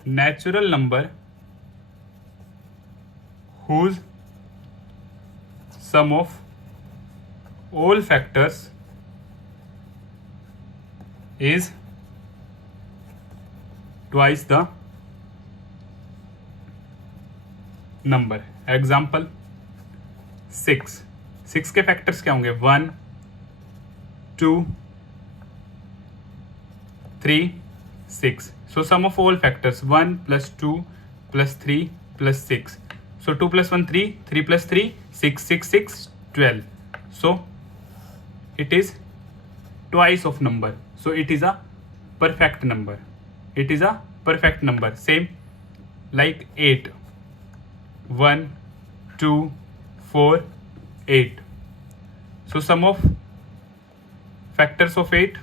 natural number whose sum of all factors is twice the number। Example 6। 6 के factors क्या होंगे? 1, 2, 3, 6। So sum of all factors 1 + 2 + 3 + 6। So 2 + 1 3, 3 + 3 6, 6 6 12. So it is twice of number. So it is a perfect number. It is a perfect number. Same like 8. 1, 2, 4, 8. So sum of factors of 8.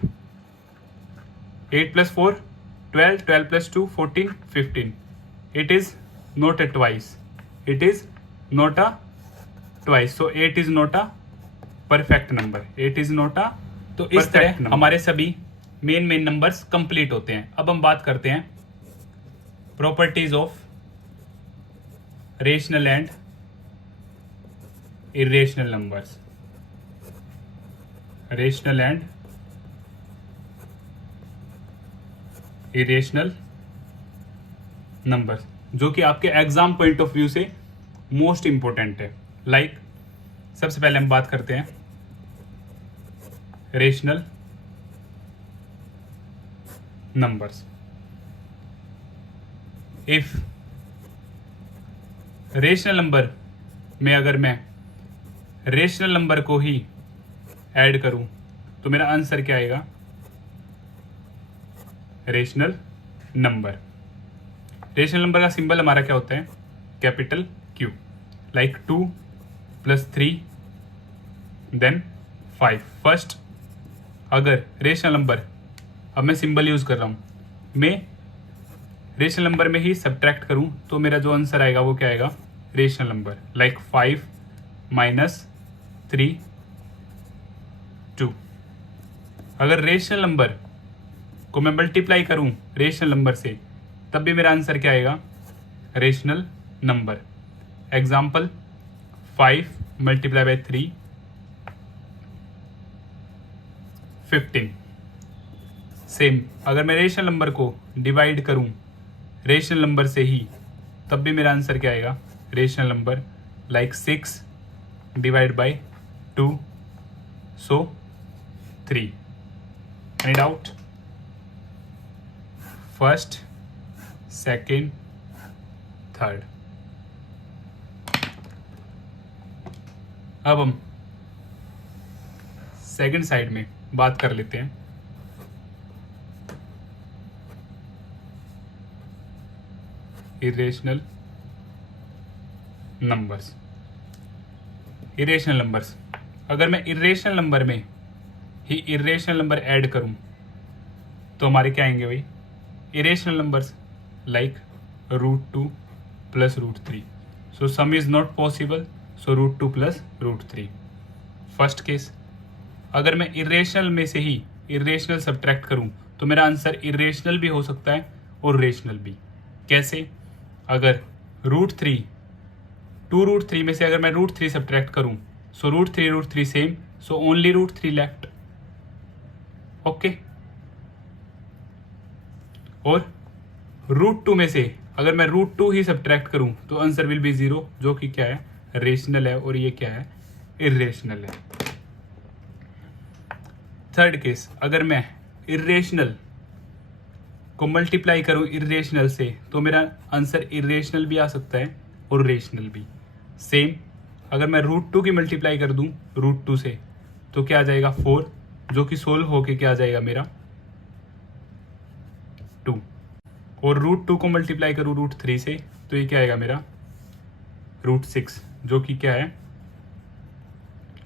8 + 4 12, 12 + 2 14, 15. It is not a twice. It is not a twice. So 8 is not a perfect number. 8 is not a तो इस तरह हमारे सभी main numbers complete होते हैं। अब हम बात करते हैं properties of rational and irrational numbers. Rational and irrational numbers, जो कि आपके एग्जाम पॉइंट ऑफ व्यू से मोस्ट इंपॉर्टेंट है। लाइक सबसे पहले हम बात करते हैं rational numbers. If rational number में अगर मैं रेशनल नंबर को ही ऐड करूं तो मेरा आंसर क्या आएगा? Rational number. रेशनल नंबर का सिंबल हमारा क्या होता है? Capital Q। Like 2 + 3 then 5। First अगर रेशनल नंबर, अब मैं सिंबल यूज कर रहा हूं, मैं रेशनल नंबर में ही सब्ट्रैक्ट करूं तो मेरा जो आंसर आएगा वो क्या आएगा? Rational number. लाइक 5 - 3 2। अगर रेशनल नंबर को मैं मल्टीप्लाई करूं रेशनल नंबर से तब भी मेरा आंसर क्या आएगा? Rational number. एग्जाम्पल 5 × 3 15। सेम अगर मैं रेशनल नंबर को डिवाइड करूं रेशनल नंबर से ही तब भी मेरा आंसर क्या आएगा? Rational number. Like 6 / 2 so 3। Any doubt? First, second, third. अब हम सेकेंड साइड में बात कर लेते हैं इरेशनल नंबर्स। इरेशनल नंबर्स, अगर मैं इरेशनल नंबर में ही इरेशनल नंबर ऐड करूं तो हमारे क्या आएंगे भाई? Irrational numbers like √2 + √3। So some is not possible, so √2 + √3। First case, अगर मैं इरेशनल में से ही इरेशनल सब्ट्रैक्ट करूं तो मेरा आंसर इरेशनल भी हो सकता है और रेशनल भी। कैसे? अगर √3 2√3 में से अगर मैं √3 सब्ट्रैक्ट करूं सो √3 same, so only √3 left. Okay. और √2 में से अगर मैं √2 ही सब्ट्रैक्ट करूं तो आंसर विल बी 0, जो कि क्या है? रेशनल है। और ये क्या है? इरेशनल है। थर्ड केस, अगर मैं इरेशनल को मल्टीप्लाई करूं इरेशनल से तो मेरा आंसर इरेशनल भी आ सकता है और रेशनल भी। सेम अगर मैं √2 की मल्टीप्लाई कर दूं √2 से तो क्या आ जाएगा 4, जो कि सोल्व होके क्या आ जाएगा मेरा 2। और √2 को मल्टीप्लाई करूं √3 से तो ये क्या आएगा मेरा √6, जो कि क्या है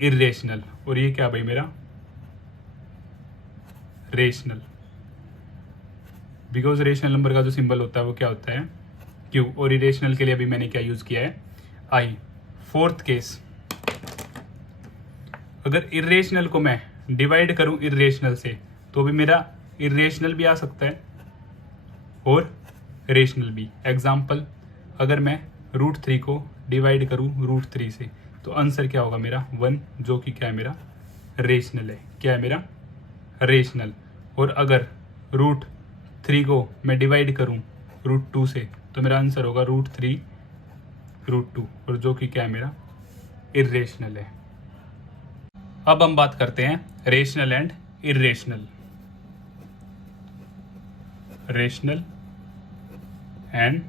इरेशनल। और ये क्या भाई मेरा रेशनल, बिकॉज रेशनल नंबर का जो सिंबल होता है वो क्या होता है क्यू, और इरेशनल के लिए अभी मैंने क्या यूज किया है आई। फोर्थ केस, अगर इरेशनल को मैं डिवाइड करूं इरेशनल से तो भी मेरा इरेशनल भी आ सकता है और रेशनल भी। एग्जाम्पल, अगर मैं √3 को डिवाइड करूं √3 से तो आंसर क्या होगा मेरा 1, जो कि क्या है मेरा रेशनल है। क्या है मेरा रेशनल। और अगर √3 को मैं डिवाइड करूं √2 से तो मेरा आंसर होगा √3 √2, और जो कि क्या है मेरा इरेशनल है। अब हम बात करते हैं rational and irrational. Rational and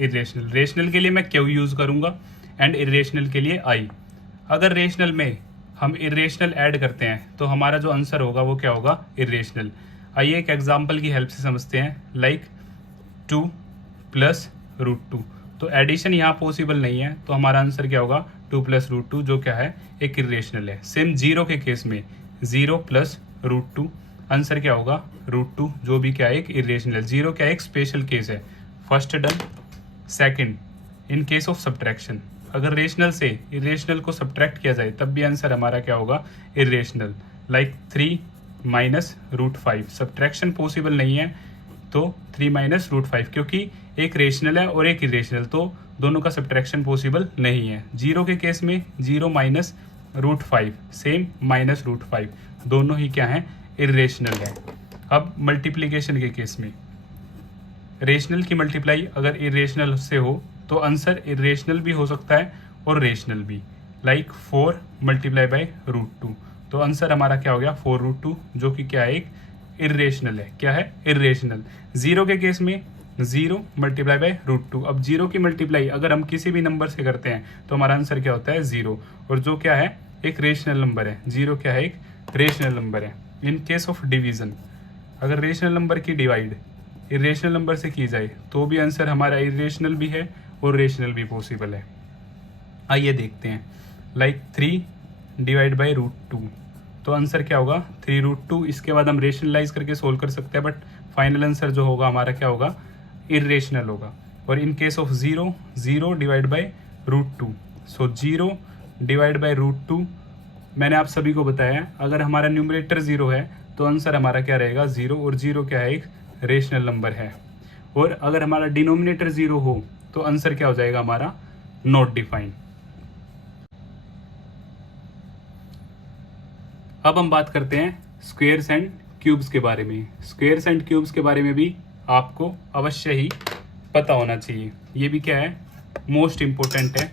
irrational. Rational के लिए मैं क्यू यूज करूंगा एंड इरेशनल के लिए आई। अगर रेशनल में हम इरेशनल ऐड करते हैं तो हमारा जो आंसर होगा वो क्या होगा इरेशनल। आइए एक एग्जांपल की हेल्प से समझते हैं, लाइक 2 + √2। तो एडिशन यहाँ पॉसिबल नहीं है तो हमारा आंसर क्या होगा 2 + √2, जो क्या है एक इरेशनल है। सेम 0 के केस में 0 + √2 आंसर क्या होगा √2, जो भी क्या है एक इरेशनल। 0 क्या एक स्पेशल केस है। First done. Second, in case of subtraction, अगर रेशनल से इरेशनल को सब्ट्रैक्ट किया जाए तब भी आंसर हमारा क्या होगा इरेशनल। लाइक 3 - √5, सब्ट्रैक्शन पॉसिबल नहीं है तो 3 - √5, क्योंकि एक रेशनल है और एक इरेशनल, तो दोनों का सब्ट्रैक्शन पॉसिबल नहीं है। 0 के केस में 0 - √5 सेम -√5, दोनों ही क्या है इरेशनल है। अब मल्टीप्लीकेशन के केस में रेशनल की मल्टीप्लाई अगर इरेशनल से हो तो आंसर इरेशनल भी हो सकता है और रेशनल भी। लाइक 4 × √2, तो आंसर हमारा क्या हो गया 4√2, जो कि क्या है एक इरेशनल है। क्या है इरेशनल। 0 के केस में 0 × √2। अब 0 की मल्टीप्लाई अगर हम किसी भी नंबर से करते हैं तो हमारा आंसर क्या होता है 0, और जो क्या है एक रेशनल नंबर है। 0 क्या है एक रेशनल नंबर है। इन केस ऑफ डिवीजन, अगर रेशनल नंबर की डिवाइड इरेशनल नंबर से की जाए तो भी आंसर हमारा इरेशनल भी है और रेशनल भी पॉसिबल है। आइए देखते हैं, लाइक 3 / √2, तो आंसर क्या होगा 3√2। इसके बाद हम रेशनलाइज करके सोल्व कर सकते हैं, बट फाइनल आंसर जो होगा हमारा क्या होगा इरेशनल होगा। और इन केस ऑफ 0 / √2, सो 0 / √2 मैंने आप सभी को बताया अगर हमारा न्यूमरेटर 0 है तो आंसर हमारा क्या रहेगा 0, और 0 क्या है एक रेशनल नंबर है। और अगर हमारा डिनोमिनेटर 0 हो तो आंसर क्या हो जाएगा हमारा नॉट डिफाइंड। अब हम बात करते हैं स्क्वेयर्स एंड क्यूब्स के बारे में। स्क्वेयर्स एंड क्यूब्स के बारे में भी आपको अवश्य ही पता होना चाहिए। ये भी क्या है मोस्ट इम्पोर्टेंट है,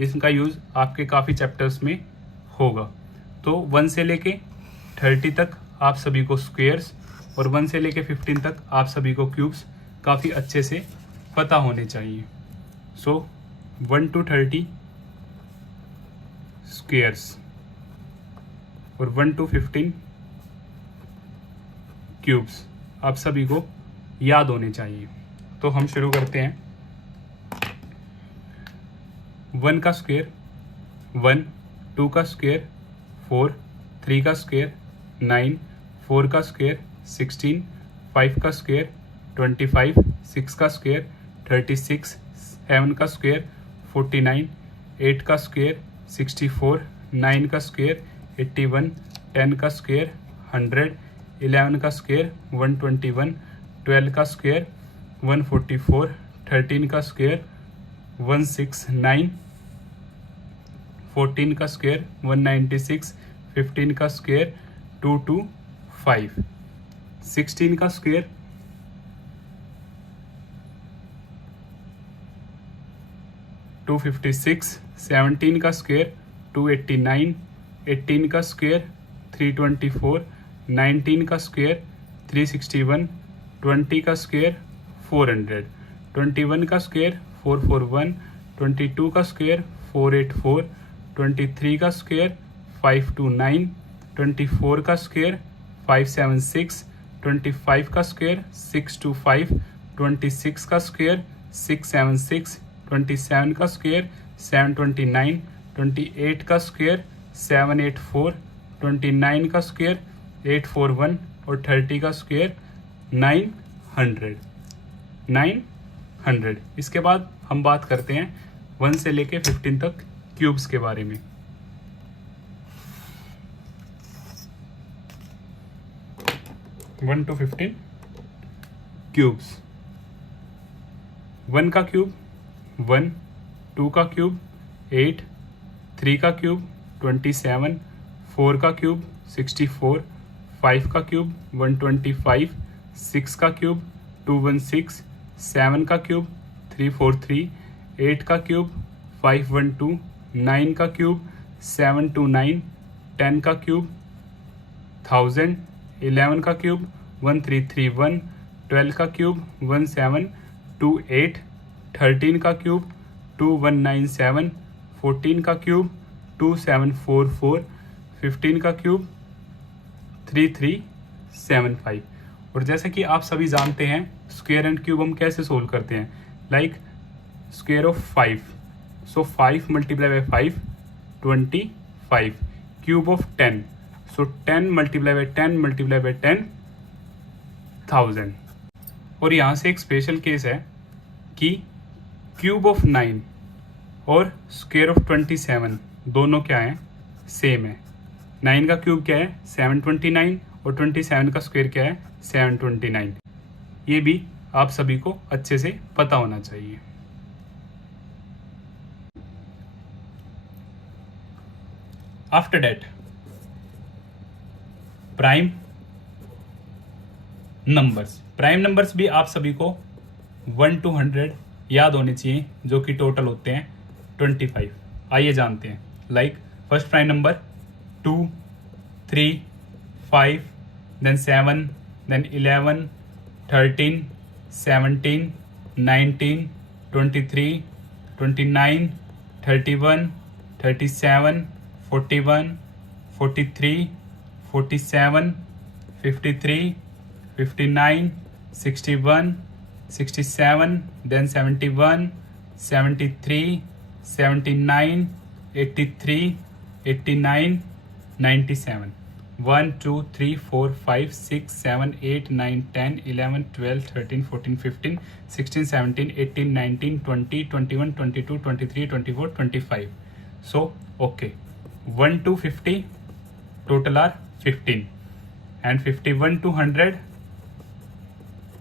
इसका यूज आपके काफ़ी चैप्टर्स में होगा। तो 1 से लेके 30 तक आप सभी को स्क्वेयर्स और 1 से लेके 15 तक आप सभी को क्यूब्स काफ़ी अच्छे से पता होने चाहिए। सो 1 to 30 स्क्वेयर्स और 1 to 15 क्यूब्स आप सभी को याद होने चाहिए। तो हम शुरू करते हैं। 1 का स्क्वेयर 1, 2 का स्क्वेयर 4, 3 का स्क्वेयर 9, 4 का स्क्वेयर 16, 5 का स्क्वेयर 25, 6 का स्क्वेयर 36, 7 का स्क्वेयर 49, 8 का स्क्वेयर 64, 9 का स्क्वेयर 81, 10 का स्क्वेयर 100, 11 का स्क्वेयर 121, 12 का स्क्वेयर 144, 13 का स्क्वेयर 169, 14 का स्क्वेयर 196, 15 का स्क्वेयर 225, 16 का स्क्वेयर 256, 17 का स्क्वेयर 289, 18 का स्क्वायर 324, 19 का स्क्वायर 361, 20 का स्क्वायर 400, 21 का स्क्वायर 441, 22 का स्क्वायर 484, 23 का स्क्वायर 529, 24 का स्क्वायर 576, 25 का स्क्वायर 625, 26 का स्क्वायर 676, 27 का स्क्वायर 729, 28 का स्क्वायर 784, 29 का स्क्वायर 841 और 30 का स्क्वायर 900। इसके बाद हम बात करते हैं 1 से लेके 15 तक क्यूब्स के बारे में। One two 15 cubes. 1 का क्यूब 1, 2 का क्यूब 8, 3 का क्यूब 27, 4 का क्यूब 64, 5 का क्यूब 125, 6 का क्यूब 216, 7 का क्यूब 343, 8 का क्यूब 512, 9 का क्यूब 729, 10 का क्यूब 1000, 11 का क्यूब 1331, 12 का क्यूब 1728, 13 का क्यूब 2197, 14 का क्यूब 2744, 15 का क्यूब 3375। और जैसे कि आप सभी जानते हैं स्क्वायर एंड क्यूब हम कैसे सोल्व करते हैं, like square of 5, so 5 multiply by 5 25, cube of 10, so 10 multiply by 10 multiply by 10 1000। और यहाँ से एक स्पेशल केस है कि क्यूब ऑफ 9 और स्क्वायर ऑफ 27 दोनों क्या हैं, सेम है। 9 का क्यूब क्या है 729 और 27 का स्क्वायर क्या है 729। ये भी आप सभी को अच्छे से पता होना चाहिए। After that prime numbers. Prime numbers भी आप सभी को 1 to 100 याद होने चाहिए, जो कि टोटल होते हैं 25। आइए जानते हैं। Like first prime number 2, 3, 5, then 7, then 11, 13, 17, 19, 23, 29, 31, 37, 41, 43, 47, 53, 59, 61, 67, then 71, 73, 79, 83, 89, 97. 1, 2, 3, 4, 5, 6, 7, 8, 9, 10, 11, 12, 13, 14, 15, 16, 17, 18, 19, 20, 21, 22, 23, 24, 25. So, okay. 1 to 50 total are 15, and 51 to 100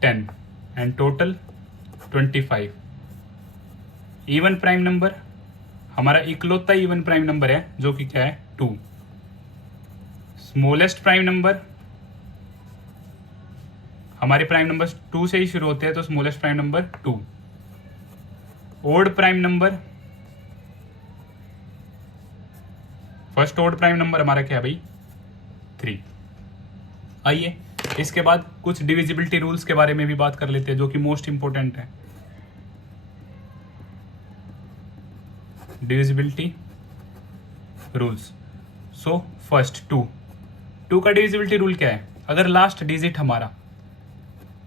10, and total 25. Even prime number हमारा इकलौता इवन प्राइम नंबर है, जो कि क्या है 2। स्मॉलेस्ट प्राइम नंबर, हमारे प्राइम नंबर 2 से ही शुरू होते हैं, तो smallest prime number 2। Odd prime number, first odd prime number हमारा क्या है भाई 3। आइए इसके बाद कुछ डिविजिबिलिटी रूल्स के बारे में भी बात कर लेते हैं, जो कि मोस्ट इंपोर्टेंट है। Divisibility rules. सो फर्स्ट 2 का डिविजिबिलिटी रूल क्या है, अगर लास्ट डिजिट हमारा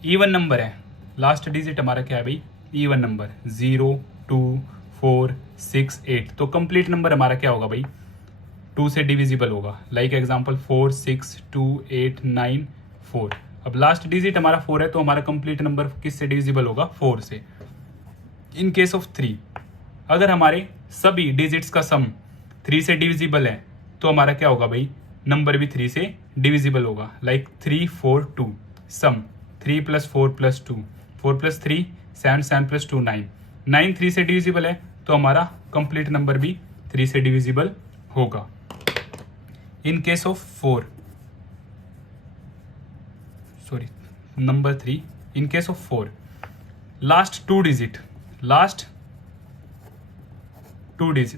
इवन नंबर है, लास्ट डिजिट हमारा क्या है भाई इवन नंबर 0, 2, 4, 6, 8, तो कंप्लीट नंबर हमारा क्या होगा भाई 2 से डिविजिबल होगा। Like example 4, 6, 2, 8, 9, 4। अब लास्ट डिजिट हमारा 4 है, तो हमारा कंप्लीट नंबर किससे डिविजिबल होगा 4 से। इन केस ऑफ 3, अगर हमारे सभी डिजिट्स का सम 3 से डिविजिबल है, तो हमारा क्या होगा भाई नंबर भी 3 से डिविजिबल होगा। लाइक 3, 4, 2, सम 3 + 4 + 2, 4 + 3 7, 7 + 2 9, 9 3 से डिविजिबल है, तो हमारा कंप्लीट नंबर भी 3 से डिविजिबल होगा। इन case of 4, sorry number 3, in case of 4 last 2 digit,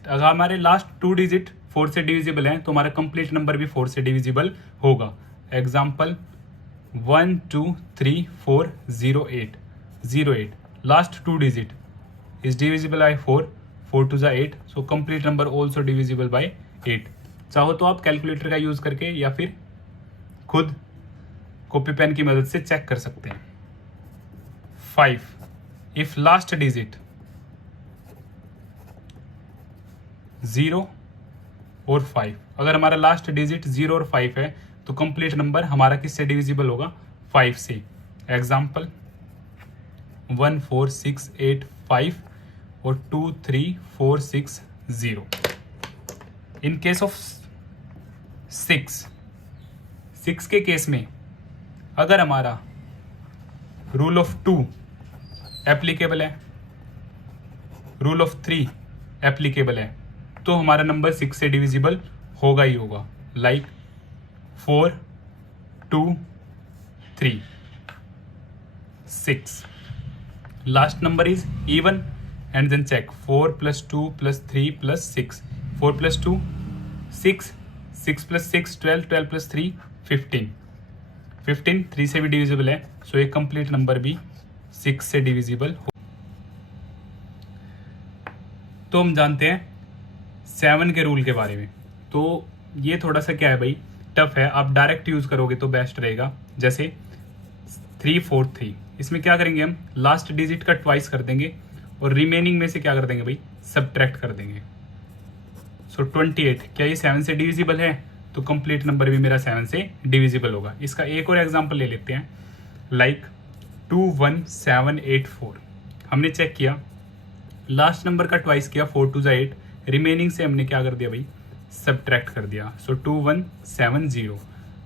अगर हमारे लास्ट 2 डिजिट 4 से डिविजिबल है तो हमारा कंप्लीट नंबर भी 4 से डिविजिबल होगा। Example 1 2 3 4 0 8 0 8, last 2 digit is divisible bye 4, 4 2 8, so complete number also divisible bye 8। चाहो तो आप कैलकुलेटर का यूज करके या फिर खुद कॉपी पेन की मदद से चेक कर सकते हैं। 5, इफ लास्ट डिजिट 0 और 5, अगर हमारा लास्ट डिजिट 0 और 5 है तो कंप्लीट नंबर हमारा किससे डिविजिबल होगा? 5 से। एग्जाम्पल 1 4 6 8 5 और 2 3 4 6 0। इन केस ऑफ 6 के केस में अगर हमारा रूल ऑफ 2 एप्लीकेबल है, रूल ऑफ 3 एप्लीकेबल है, तो हमारा नंबर 6 से डिविजिबल होगा ही होगा। Like 4 2 3 6, last number is even and then check 4 + 2 + 3 + 6, 4 + 2 6, 6 + 6 12, 12 + 3 15, 15 3 से भी डिविजिबल है, सो एक कंप्लीट नंबर भी 6 से डिविजिबल हो। तो हम जानते हैं 7 के रूल के बारे में। तो ये थोड़ा सा क्या है भाई, टफ है, आप डायरेक्ट यूज करोगे तो बेस्ट रहेगा। जैसे 3 4 3, इसमें क्या करेंगे हम, लास्ट डिजिट का ट्वाइस कर देंगे और रिमेनिंग में से क्या कर देंगे भाई, सब्ट्रैक्ट कर देंगे। सो 28, क्या ये 7 से डिविजिबल है? तो कंप्लीट नंबर भी मेरा 7 से डिविजिबल होगा। इसका एक और एग्जांपल ले लेते हैं, लाइक 2 1 7 8 4। हमने चेक किया, लास्ट नंबर का ट्वाइस किया, 4 2 8, रिमेनिंग से हमने क्या कर दिया भाई, सब्ट्रैक्ट कर दिया। सो 2 1 7 0।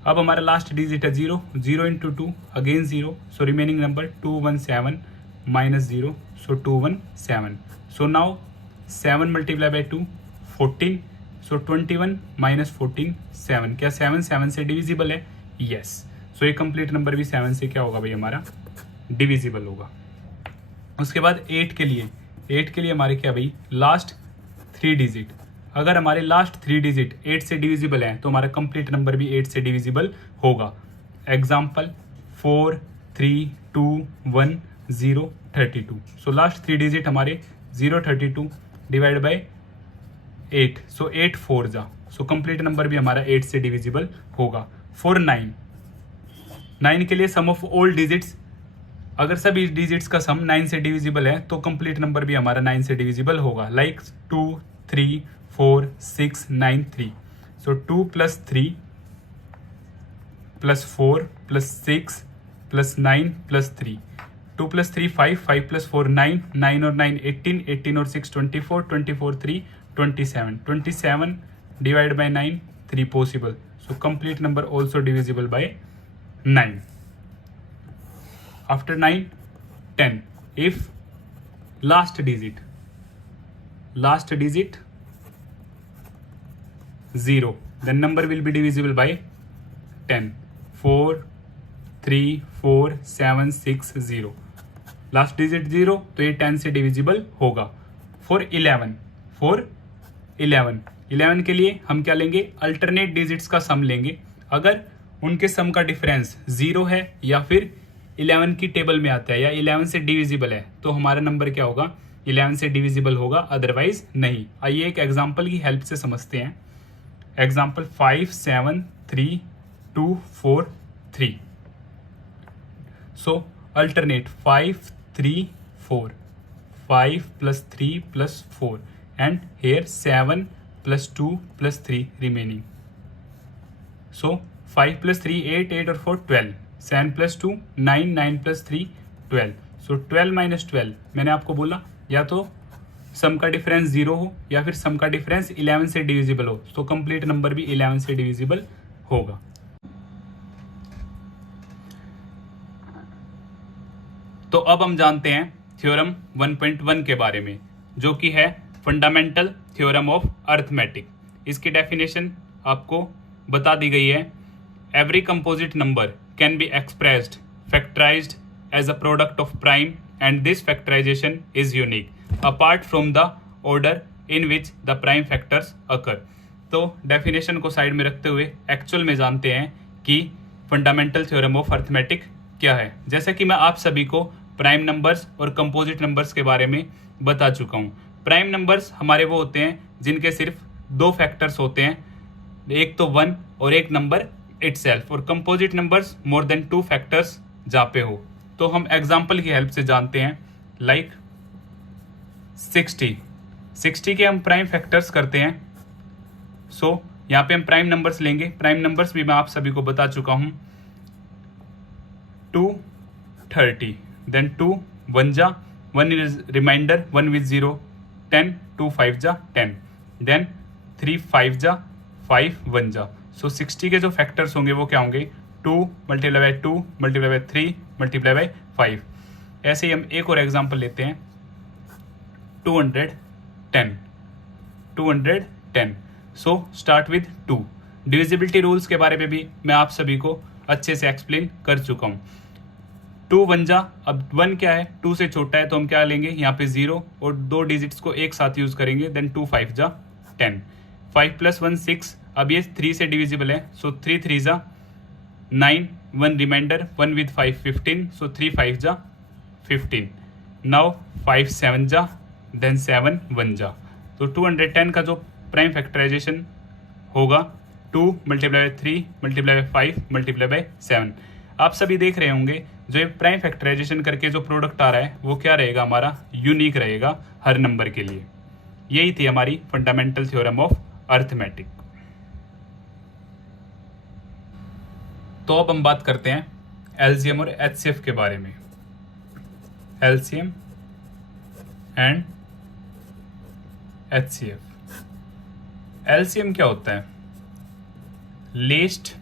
अब हमारा लास्ट डिजिट है 0, 0 × 2 अगेन 0, सो रिमेनिंग नंबर 2 1 7 -0, सो 2 1 7। सो नाउ 7 × 2 14, सो 21 - 14 7। क्या 7 7 से डिविजिबल है? यस। सो ये कंप्लीट नंबर भी 7 से क्या होगा भाई, हमारा डिविजिबल होगा। उसके बाद 8 के लिए हमारे क्या भाई, लास्ट 3 डिजिट, अगर हमारे लास्ट 3 डिजिट 8 से डिविजिबल है तो हमारा कंप्लीट नंबर भी 8 से डिविजिबल होगा। एग्जाम्पल 4 3 2 1 0 32। सो लास्ट 3 डिजिट हमारे 0 32 डिवाइड बाय 8, सो 8 4 जा, सो कंप्लीट नंबर भी हमारा 8 से डिविजिबल होगा। 4 9 के लिए सम ऑफ ऑल डिजिट्स, अगर सभी डिजिट्स का सम 9 से डिविजिबल है तो कंप्लीट नंबर भी हमारा 9 से डिविजिबल होगा। लाइक 2 3 4 6 9 3, सो 2 + 3 + 4 + 6 + 9 + 3, 2 + 3 5, 5 + 4 9, 9 और 9 18, 18 और 6 24, 24 3 27, 27 divide by 9 3 possible, so complete number also divisible bye 9। After 9 10, if last digit 0, then number will be divisible by 10, 4 3 4 7 6 0, last digit 0 तो ये 10 से डिविजिबल होगा। फॉर 11 के लिए हम क्या लेंगे, अल्टरनेट डिजिट्स का सम लेंगे। अगर उनके सम का डिफरेंस 0 है या फिर 11 की टेबल में आता है या 11 से डिविजिबल है तो हमारा नंबर क्या होगा, 11 से डिविजिबल होगा, अदरवाइज नहीं। आइए एक एग्जांपल की हेल्प से समझते हैं। Example 5 7 3 2 4 3। So alternate 5 3 4, 5 + 3 + 4 and here 7 + 2 + 3 remaining. So 5 + 3 8, 8 और 4 12, 7 + 2 9, 9 + 3 12, सो 12 - 12 मैंने आपको बोला या तो सम का डिफरेंस 0 हो या फिर सम का डिफरेंस 11 से डिविजिबल हो, तो कंप्लीट नंबर भी 11 से डिविजिबल होगा। तो अब हम जानते हैं थ्योरम 1.1 के बारे में, जो कि है फंडामेंटल थ्योरम ऑफ अर्थमेटिक। इसकी डेफिनेशन आपको बता दी गई है। Every composite number can be expressed factorised as a product of prime and this factorisation is unique apart from the order in which the prime factors occur. तो definition को side में रखते हुए एक्चुअल में जानते हैं कि फंडामेंटल थ्योरम ऑफ अर्थमेटिक क्या है। जैसे कि मैं आप सभी को प्राइम नंबर्स और कंपोजिट नंबर्स के बारे में बता चुका हूँ। प्राइम नंबर्स हमारे वो होते हैं जिनके सिर्फ दो फैक्टर्स होते हैं, एक तो 1 और एक नंबर इटसेल्फ, और कंपोजिट नंबर्स मोर देन 2 फैक्टर्स जहाँ पे हो। तो हम एग्जाम्पल की हेल्प से जानते हैं, लाइक 60 के हम प्राइम फैक्टर्स करते हैं। सो यहाँ पे हम प्राइम नंबर्स लेंगे। प्राइम नंबर्स भी मैं आप सभी को बता चुका हूँ, 230, देन 2 1 जा, 1 इज रिमाइंडर, 1 विद 0, 10, 2 5 जा 10, देन 3 5 जा 5 1 जा। सो 60 के जो फैक्टर्स होंगे वो क्या होंगे, 2 multiply by 2 multiply by 3 multiply by 5। ऐसे ही हम एक और एग्जांपल लेते हैं, 210। So start with 2। Divisibility rules के बारे में भी मैं आप सभी को अच्छे से एक्सप्लेन कर चुका हूँ। 2 1 जा, अब 1 क्या है, 2 से छोटा है तो हम क्या लेंगे, यहाँ पे 0 और 2 डिजिट्स को एक साथ यूज करेंगे, देन 2 5 जा 10, 5 + 1 6। अब ये 3 से डिविजिबल है, सो 3 3 जा 9, 1 रिमाइंडर, 1 विद 5 15, सो 3 5 जा 15। नाउ 5 7 जा, देन 7 1 जा। तो 210 का जो प्राइम फैक्टराइजेशन होगा, 2 multiply by 3 multiply by 5 multiply bye 7। आप सभी देख रहे होंगे जो ये प्राइम फैक्टराइजेशन करके जो प्रोडक्ट आ रहा है वो क्या रहेगा, हमारा यूनिक रहेगा हर नंबर के लिए। यही थी हमारी फंडामेंटल थ्योरम ऑफ अर्थमेटिक। तो अब हम बात करते हैं एलसीएम और एचसीएफ के बारे में। LCM and HCF. एलसीएम क्या होता है, लीस्ट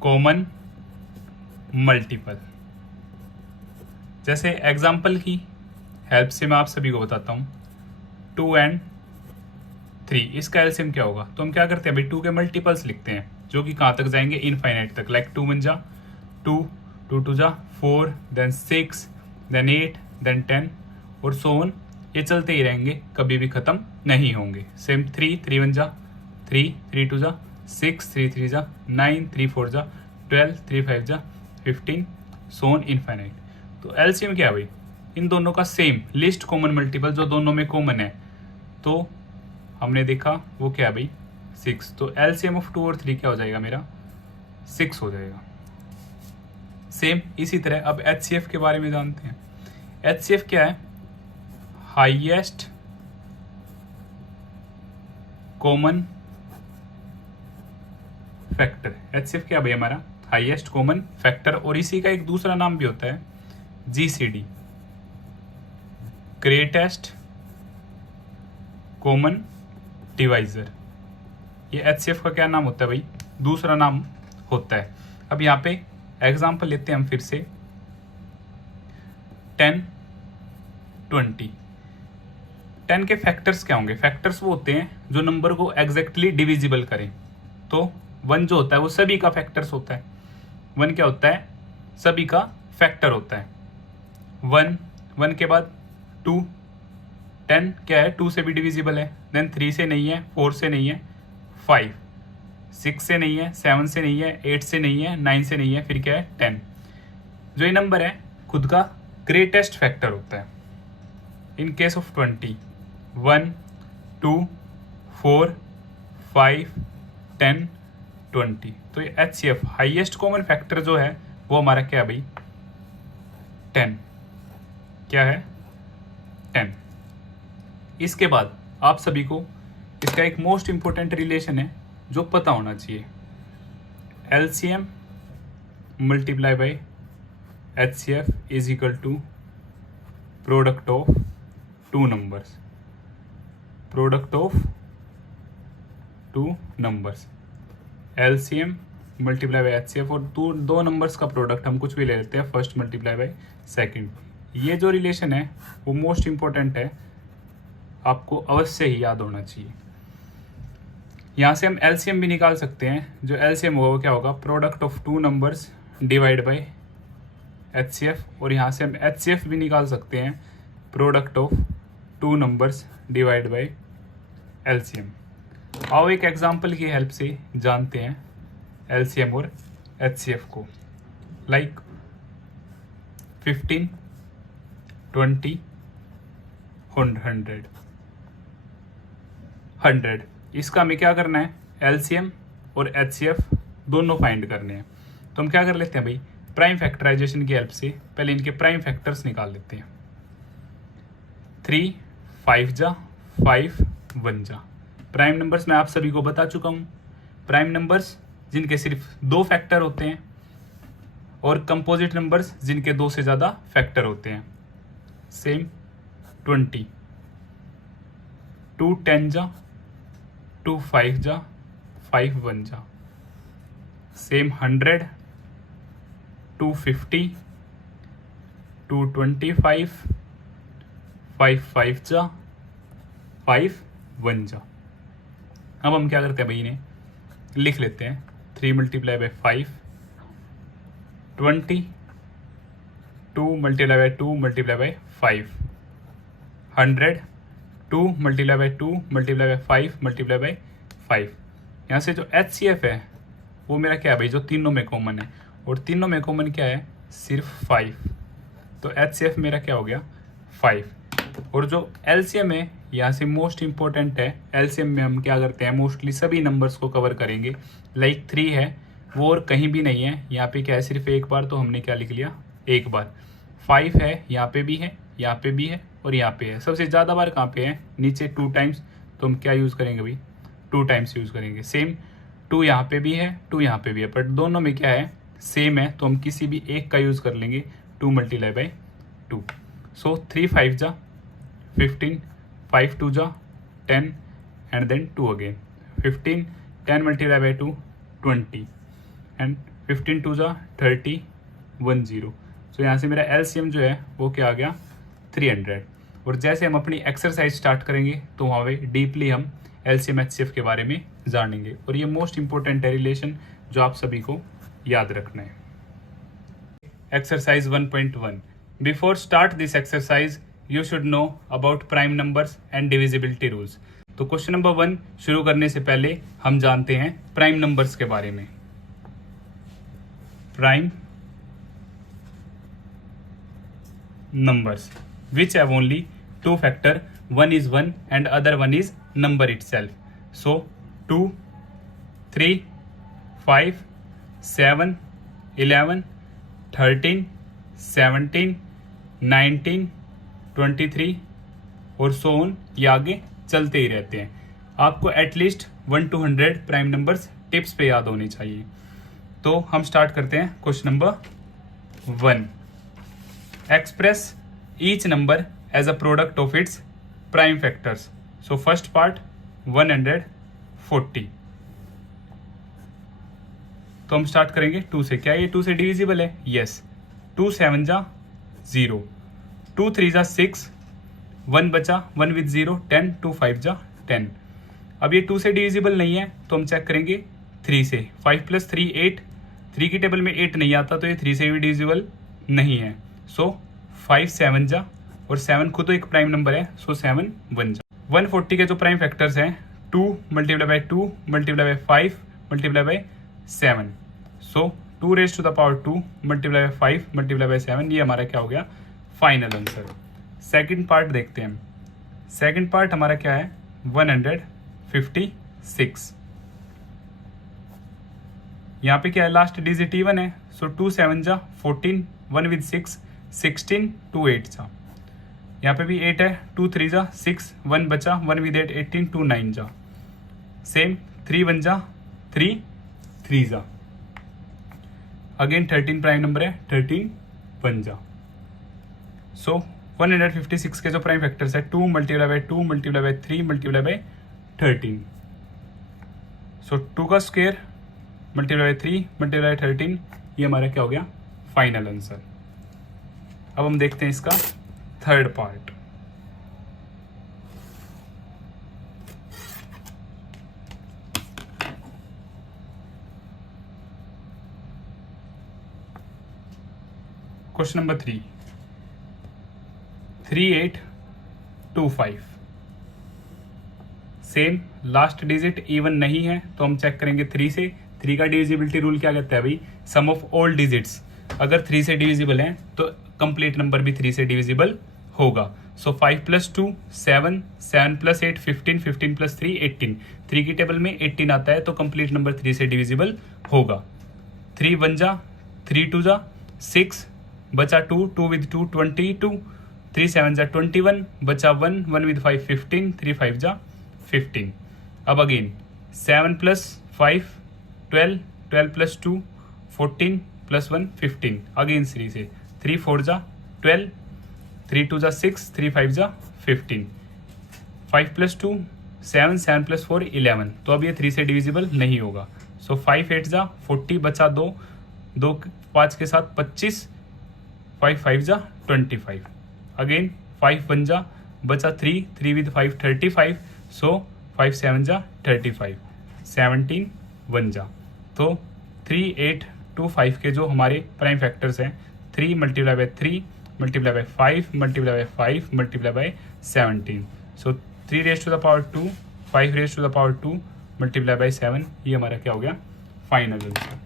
कॉमन मल्टीपल। जैसे एग्जाम्पल की हेल्प से मैं आप सभी को बताता हूँ, 2 and 3, इसका एलसीएम क्या होगा। तो हम क्या करते हैं भाई, 2 के मल्टीपल्स लिखते हैं जो कि कहाँ तक जाएंगे, इनफाइनाइट तक। लाइक 2 1 जा 2, 2 2 जा 4, देन 6, देन 8, देन 10 और सो ऑन। ये चलते ही रहेंगे, कभी भी खत्म नहीं होंगे। सेम 3 3 1 जा 3, 3 2 जा 6, 3 3 जा 9, 3 4 जा 12, 3 5 जा 15, सो ऑन इनफाइनाइट। तो एलसीएम क्या है भाई, इन दोनों का सेम लिस्ट कॉमन मल्टीपल जो दोनों में कॉमन है, तो हमने देखा वो क्या है भाई, 6। तो एलसीएम ऑफ 2 और 3 क्या हो जाएगा मेरा, 6 हो जाएगा। सेम इसी तरह अब एचसीएफ के बारे में जानते हैं। एचसीएफ क्या है, हाईएस्ट कॉमन फैक्टर। एचसीएफ क्या भाई, हमारा हाईएस्ट कॉमन फैक्टर, और इसी का एक दूसरा नाम भी होता है जीसीडी, ग्रेटेस्ट कॉमन डिवाइजर। ये एचसीएफ का क्या नाम होता है भाई, दूसरा नाम होता है। अब यहाँ पे एग्जांपल लेते हैं हम फिर से, 10 20। 10 के फैक्टर्स क्या होंगे, फैक्टर्स वो होते हैं जो नंबर को एग्जैक्टली डिविजिबल करें। तो 1 जो होता है वो सभी का फैक्टर्स होता है। 1 क्या होता है, सभी का फैक्टर होता है। 1 के बाद 2, 10 क्या है, 2 से भी डिविजिबल है, देन 3 से नहीं है, 4 से नहीं है, 5, 6 से नहीं है, 7 से नहीं है, 8 से नहीं है, 9 से नहीं है, फिर क्या है 10। जो ये नंबर है खुद का ग्रेटेस्ट फैक्टर होता है। इन केस ऑफ 20, 1 2 4 5 10 20। तो ये एचसीएफ हाईएस्ट कॉमन फैक्टर जो है वो हमारा क्या है भाई, 10। क्या है, 10। इसके बाद आप सभी को इसका एक मोस्ट इंपॉर्टेंट रिलेशन है जो पता होना चाहिए, LCM multiply by HCF is equal to product of 2 numbers. Product of 2 numbers, LCM multiply by HCF, और दो नंबर्स का प्रोडक्ट हम कुछ भी ले लेते हैं, फर्स्ट मल्टीप्लाई बाय सेकंड। ये जो रिलेशन है वो मोस्ट इंपॉर्टेंट है, आपको अवश्य ही याद होना चाहिए। यहाँ से हम एलसीएम भी निकाल सकते हैं। जो एलसीएम होगा वो क्या होगा, product of 2 numbers divide by HCF, और यहाँ से हम एचसीएफ भी निकाल सकते हैं, product of 2 numbers divide by LCM. आओ एक एग्जाम्पल की हेल्प से जानते हैं एलसीएम और एचसीएफ को। लाइक 15, 20, 100। इसका हमें क्या करना है, एलसीएम और एचसीएफ दोनों फाइंड करने हैं। तो हम क्या कर लेते हैं भाई, प्राइम फैक्टराइजेशन की हेल्प से पहले इनके प्राइम फैक्टर्स निकाल लेते हैं। 3 5 जा 5 1 जा। प्राइम नंबर्स मैं आप सभी को बता चुका हूं, प्राइम नंबर्स जिनके सिर्फ 2 फैक्टर होते हैं और कंपोजिट नंबर्स जिनके 2 से ज़्यादा फैक्टर होते हैं। सेम 20, 2 10 जा 2 5 जा 5 1 जा। सेम 100, 2 50, 2 25, 5 5 जा 5 1 जा। अब हम क्या करते हैं भाई, इन्हें लिख लेते हैं। 3 multiply by 5, 20, 2 multiply by 2 multiply by 5, 100, 2 multiply by 2 multiply by 5 multiply by 5। यहाँ से जो एचसीएफ है वो मेरा क्या है भाई, जो तीनों में कॉमन है, और तीनों में कॉमन क्या है, सिर्फ 5। तो एचसीएफ मेरा क्या हो गया, 5। और जो एलसीएम है यहाँ से मोस्ट इंपॉर्टेंट है, एलसीएम में हम क्या करते हैं, मोस्टली सभी नंबर्स को कवर करेंगे। लाइक 3 है वो और कहीं भी नहीं है, यहाँ पे क्या है, सिर्फ एक बार, तो हमने क्या लिख लिया, एक बार। 5 है, यहाँ पे भी है, यहाँ पे भी है, और यहाँ पे है। सबसे ज़्यादा बार कहाँ पे है, नीचे 2 टाइम्स, तो हम क्या यूज़ करेंगे भाई, 2 टाइम्स यूज़ करेंगे। सेम 2 यहाँ पे भी है, 2 यहाँ पे भी है, बट दोनों में क्या है, सेम है, तो हम किसी भी एक का यूज़ कर लेंगे, 2 मल्टीप्लाई बाई 2। सो 3 5 जा 15, 5 2 जा 10, and then 2 again. 15, 10 multiply by 2 20, and 15 2 जा 30, 1 0। सो यहाँ से मेरा एलसीएम जो है वो क्या आ गया, 300। और जैसे हम अपनी एक्सरसाइज स्टार्ट करेंगे तो वहाँ पे डीपली हम एलसीएम एचसीएफ के बारे में जानेंगे, और ये मोस्ट इंपॉर्टेंट है रिलेशन जो आप सभी को याद रखना है। Exercise 1.1। Before start this exercise you should know about prime numbers and divisibility rules. तो क्वेश्चन नंबर 1 शुरू करने से पहले हम जानते हैं प्राइम नंबर्स के बारे में। Prime numbers which have only 2 factor, one is 1 and other one is number itself. So 2, 3, 5, 7, 11, 13, 17, 19, 23 और so on, ये आगे चलते ही रहते हैं। आपको at least 1 to 100 prime numbers tips पे याद होनी चाहिए। तो हम स्टार्ट करते हैं question number 1। Express each number as a product of its prime factors. So first part 140। तो हम स्टार्ट करेंगे 2 से। क्या ये 2 से डिविजिबल है? यस। 2 7 जा 0, 2 3 जा 6, 1 बचा, 1 विद 0 10, 2 5 जा 10। अब ये 2 से डिविजिबल नहीं है तो हम चेक करेंगे 3 से। 5 + 3 8, 3 की टेबल में 8 नहीं आता तो ये 3 से भी डिविजिबल नहीं है। सो 5 7 जा, और 7 खुद तो एक प्राइम नंबर है, सो 7 1 जा। 140 के जो प्राइम फैक्टर्स हैं 2 multiply by 2 multiply by 5 multiply by 7। So 2 raise to the power 2 multiply by 5 multiply by 7, ये हमारा क्या हो गया, फाइनल आंसर। सेकंड पार्ट देखते हैं हम। सेकंड पार्ट हमारा क्या है, 156। यहाँ पे क्या है, लास्ट डिजिट इवन है, सो 2 7 जा 14, 1 विद 6 16, 2 8 जा। यहाँ पे भी 8 है, 2 3 जा 6, 1 बचा, 1 विद 8 18, 2 9 जा। सेम 3 1 जा 3 3 जा। अगेन 13 प्राइम नंबर है, 13 1 जा। सो 156 के जो प्राइम फैक्टर्स है 2 multiply by 2 multiply by 3 multiply by 13। सो 2 का square multiply by 3 multiply by 13, ये हमारा क्या हो गया, फाइनल आंसर। अब हम देखते हैं इसका third part. Question number 3, 3 8 2 5। Same last digit even नहीं है तो हम चेक करेंगे 3 से। 3 का डिविजिबिलिटी रूल क्या कहता है भाई, सम ऑफ ऑल डिजिट्स। अगर 3 से डिविजिबल है तो कंप्लीट नंबर भी 3 से डिविजिबल होगा। सो 5 + 2 7, 7 + 8 15, 15 + 3 18। 3 की टेबल में 18 आता है तो कंप्लीट नंबर 3 से डिविजिबल होगा। 3 1 जा, 3 2 जा 6, बचा 2, 2 with 2 22, 3 7 जा 21, बचा 1, 1 with 5 15, 3 5 जा 15। अब अगेन 7 + 5 12, 12 + 2 14 + 1 15, अगेन 3 से 3 4 जा 12, 3 2 जा 6, 3 5 जा 15, 5 + 2 7, 7 + 4 11। तो अब ये 3 से डिविजिबल नहीं होगा। सो 5 8 जा 40, बचा 2, 2 5 के साथ 25, 5 5 जा 25, अगेन 5 1 जा, बचा 3, 3 with 5 35, सो 5 7 जा 35, 17 1 जा। तो 3 8 2 5 के जो हमारे प्राइम फैक्टर्स हैं 3 × 3 × 5 × 5 × 17, सो 3 raised to the power 2, 5 raised to the power 2 × 7, ये हमारा क्या हो गया फाइनल आंसर।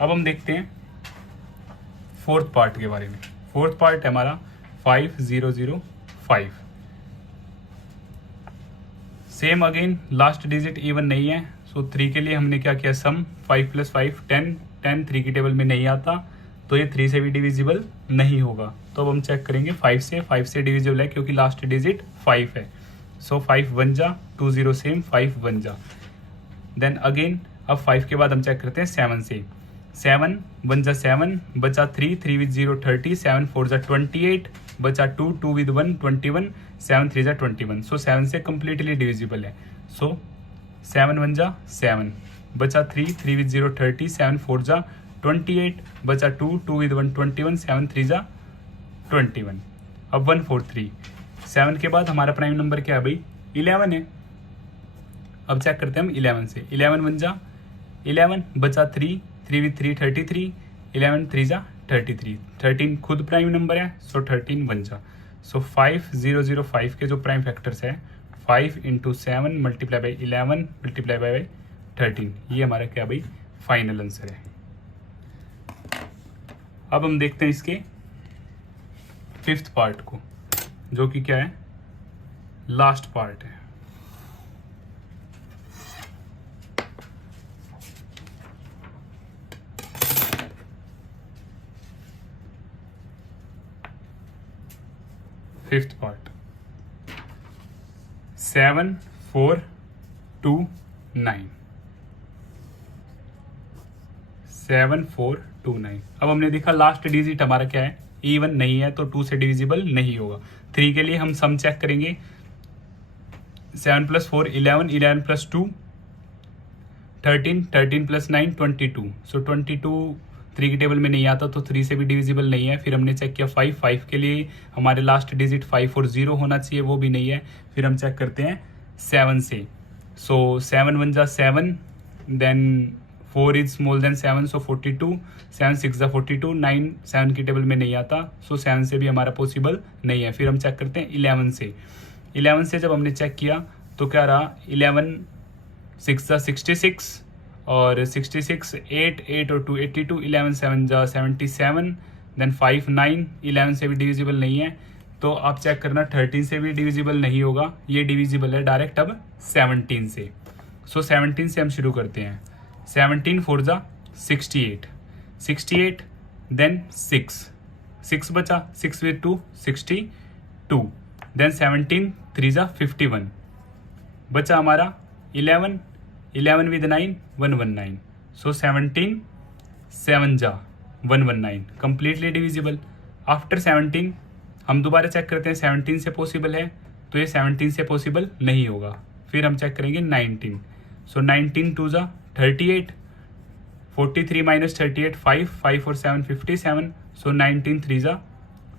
अब हम देखते हैं फोर्थ पार्ट के बारे में। फोर्थ पार्ट है हमारा 5005। Same again last digit even नहीं है, सो 3 के लिए हमने क्या किया सम 5 + 5 10, 10 3 की टेबल में नहीं आता तो ये 3 से भी डिविजिबल नहीं होगा। तो अब हम चेक करेंगे 5 से डिविजिबल है क्योंकि लास्ट डिजिट 5 है। सो 5 1 जा 2 0 सेम 5 1 जा। देन अगेन अब 5 के बाद हम चेक करते हैं 7 से। 7 1 जा 7, बचा 3, 3 with 0 30, 7 4 जा 28, बचा 2, 2 with 1 21, 7 3 जा 21। सो 7 से कम्प्लीटली डिविजिबल है। सो 7 1 जा 7, बचा 3, 3 with 0 30, 7 4 जा 28, बचा 2, 2 with 1 21, 7 3 जा 21। अब 1 4 3, 7 के बाद हमारा प्राइम नंबर क्या है भाई 11 है। अब चेक करते हैं हम 11 से। 11 1 जा 11, बचा 3, 3 with 3 33, 11 3 जा 33, 13 खुद प्राइम नंबर है सो 13 1 जा। सो 5005 के जो प्राइम फैक्टर्स है 5 × 7 × 11 × 13, ये हमारा क्या भाई फाइनल आंसर है। अब हम देखते हैं इसके फिफ्थ पार्ट को जो कि क्या है लास्ट पार्ट है। Fifth part 7 4 2 9, 7 4 2 9। अब हमने देखा लास्ट डिजिट हमारा क्या है इवन नहीं है तो 2 से डिविजिबल नहीं होगा। 3 के लिए हम सम चेक करेंगे 7 + 4 11, 11 + 2 13, 13 + 9 22। सो 22 3 की टेबल में नहीं आता तो 3 से भी डिविजिबल नहीं है। फिर हमने चेक किया 5 के लिए हमारे लास्ट डिजिट 5 और 0 होना चाहिए, वो भी नहीं है। फिर हम चेक करते हैं 7 से। सो 7 1 जा 7, then 4 is small than 7 so 42, 7 6 जा 42, 9 7 की टेबल में नहीं आता सो 7 से भी हमारा पॉसिबल नहीं है। फिर हम चेक करते हैं 11 से। 11 से जब हमने चेक किया तो क्या रहा 11 6 जा 66 और 66 8 8 और 2 82, 11 7 जा 77, देन 5 9, 11 से भी डिविजिबल नहीं है तो आप चेक करना 13 से भी डिविजिबल नहीं होगा, ये डिविजिबल है डायरेक्ट अब 17 से। सो 17 से हम शुरू करते हैं। 17 4 जा 68, 68 देन 6 बचा 6 with 2 62, देन 17 3 जा 51, बचा हमारा 11 with 9 119। सो 17 7 जा 119 कंप्लीटली डिविजिबल। आफ्टर 17 हम दोबारा चेक करते हैं 17 से पॉसिबल है तो ये 17 से पॉसिबल नहीं होगा। फिर हम चेक करेंगे 19। सो 19 2 जा 38, 43 - 38 5, 5 और 7 57, सो 19 3 जा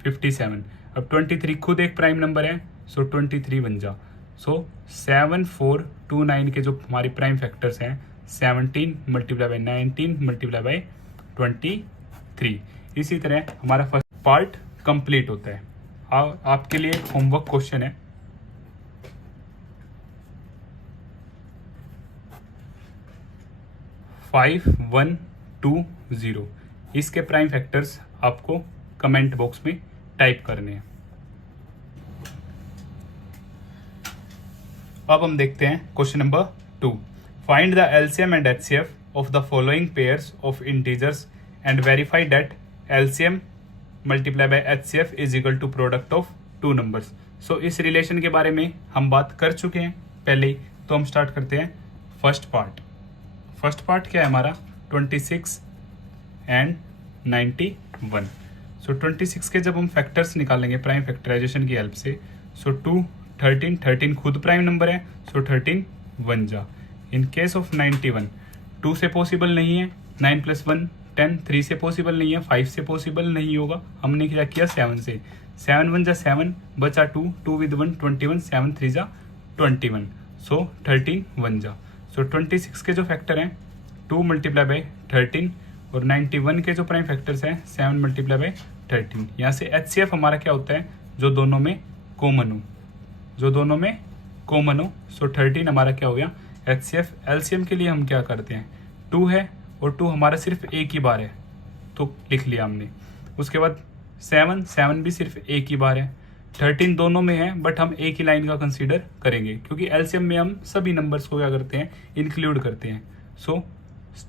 57। अब 23 खुद एक प्राइम नंबर है सो 23 बन जा। सो 7 4 2 9 के जो हमारे प्राइम फैक्टर्स हैं 17 × 19 × 23। इसी तरह हमारा फर्स्ट पार्ट कंप्लीट होता है। आपके लिए एक होमवर्क क्वेश्चन है। 5120। इसके प्राइम फैक्टर्स आपको कमेंट बॉक्स में टाइप करने हैं। अब हम देखते हैं question number 2। Find the LCM and HCF of the following pairs of integers and verify that LCM multiply by HCF is equal to product of two numbers. So इस relation के बारे में हम बात कर चुके हैं पहले ही, तो हम स्टार्ट करते हैं फर्स्ट पार्ट। फर्स्ट पार्ट क्या है हमारा, 26 एंड 91। सो 26 के जब हम फैक्टर्स निकालेंगे प्राइम फैक्टराइजेशन की हेल्प से, सो 2 13 खुद प्राइम नंबर है, सो 13 1 जा। इन केस ऑफ 91 2 से पॉसिबल नहीं है, 9 + 1 10, 3 से पॉसिबल नहीं है, 5 से पॉसिबल नहीं होगा, हमने क्या किया 7 से, 7 1 जा 7 बचा 2, 2 with 1 21, 7 3 जा 21, सो 13 1 जा। सो 26 के जो फैक्टर हैं 2 × 13 और 91 के जो प्राइम फैक्टर्स हैं 7 × 13। यहाँ से एचसीएफ हमारा क्या होता है, जो दोनों में कॉमन हो, जो दोनों में कॉमन हो। सो 13 हमारा क्या हो गया एचसीएफ। एलसीएम के लिए हम क्या करते हैं, 2 है और 2 हमारा सिर्फ एक ही बार है तो लिख लिया हमने। उसके बाद 7 भी सिर्फ एक ही बार है। 13 दोनों में है बट हम एक ही लाइन का कंसीडर करेंगे क्योंकि एलसीएम में हम सभी नंबर्स को क्या करते हैं, इंक्लूड करते हैं। सो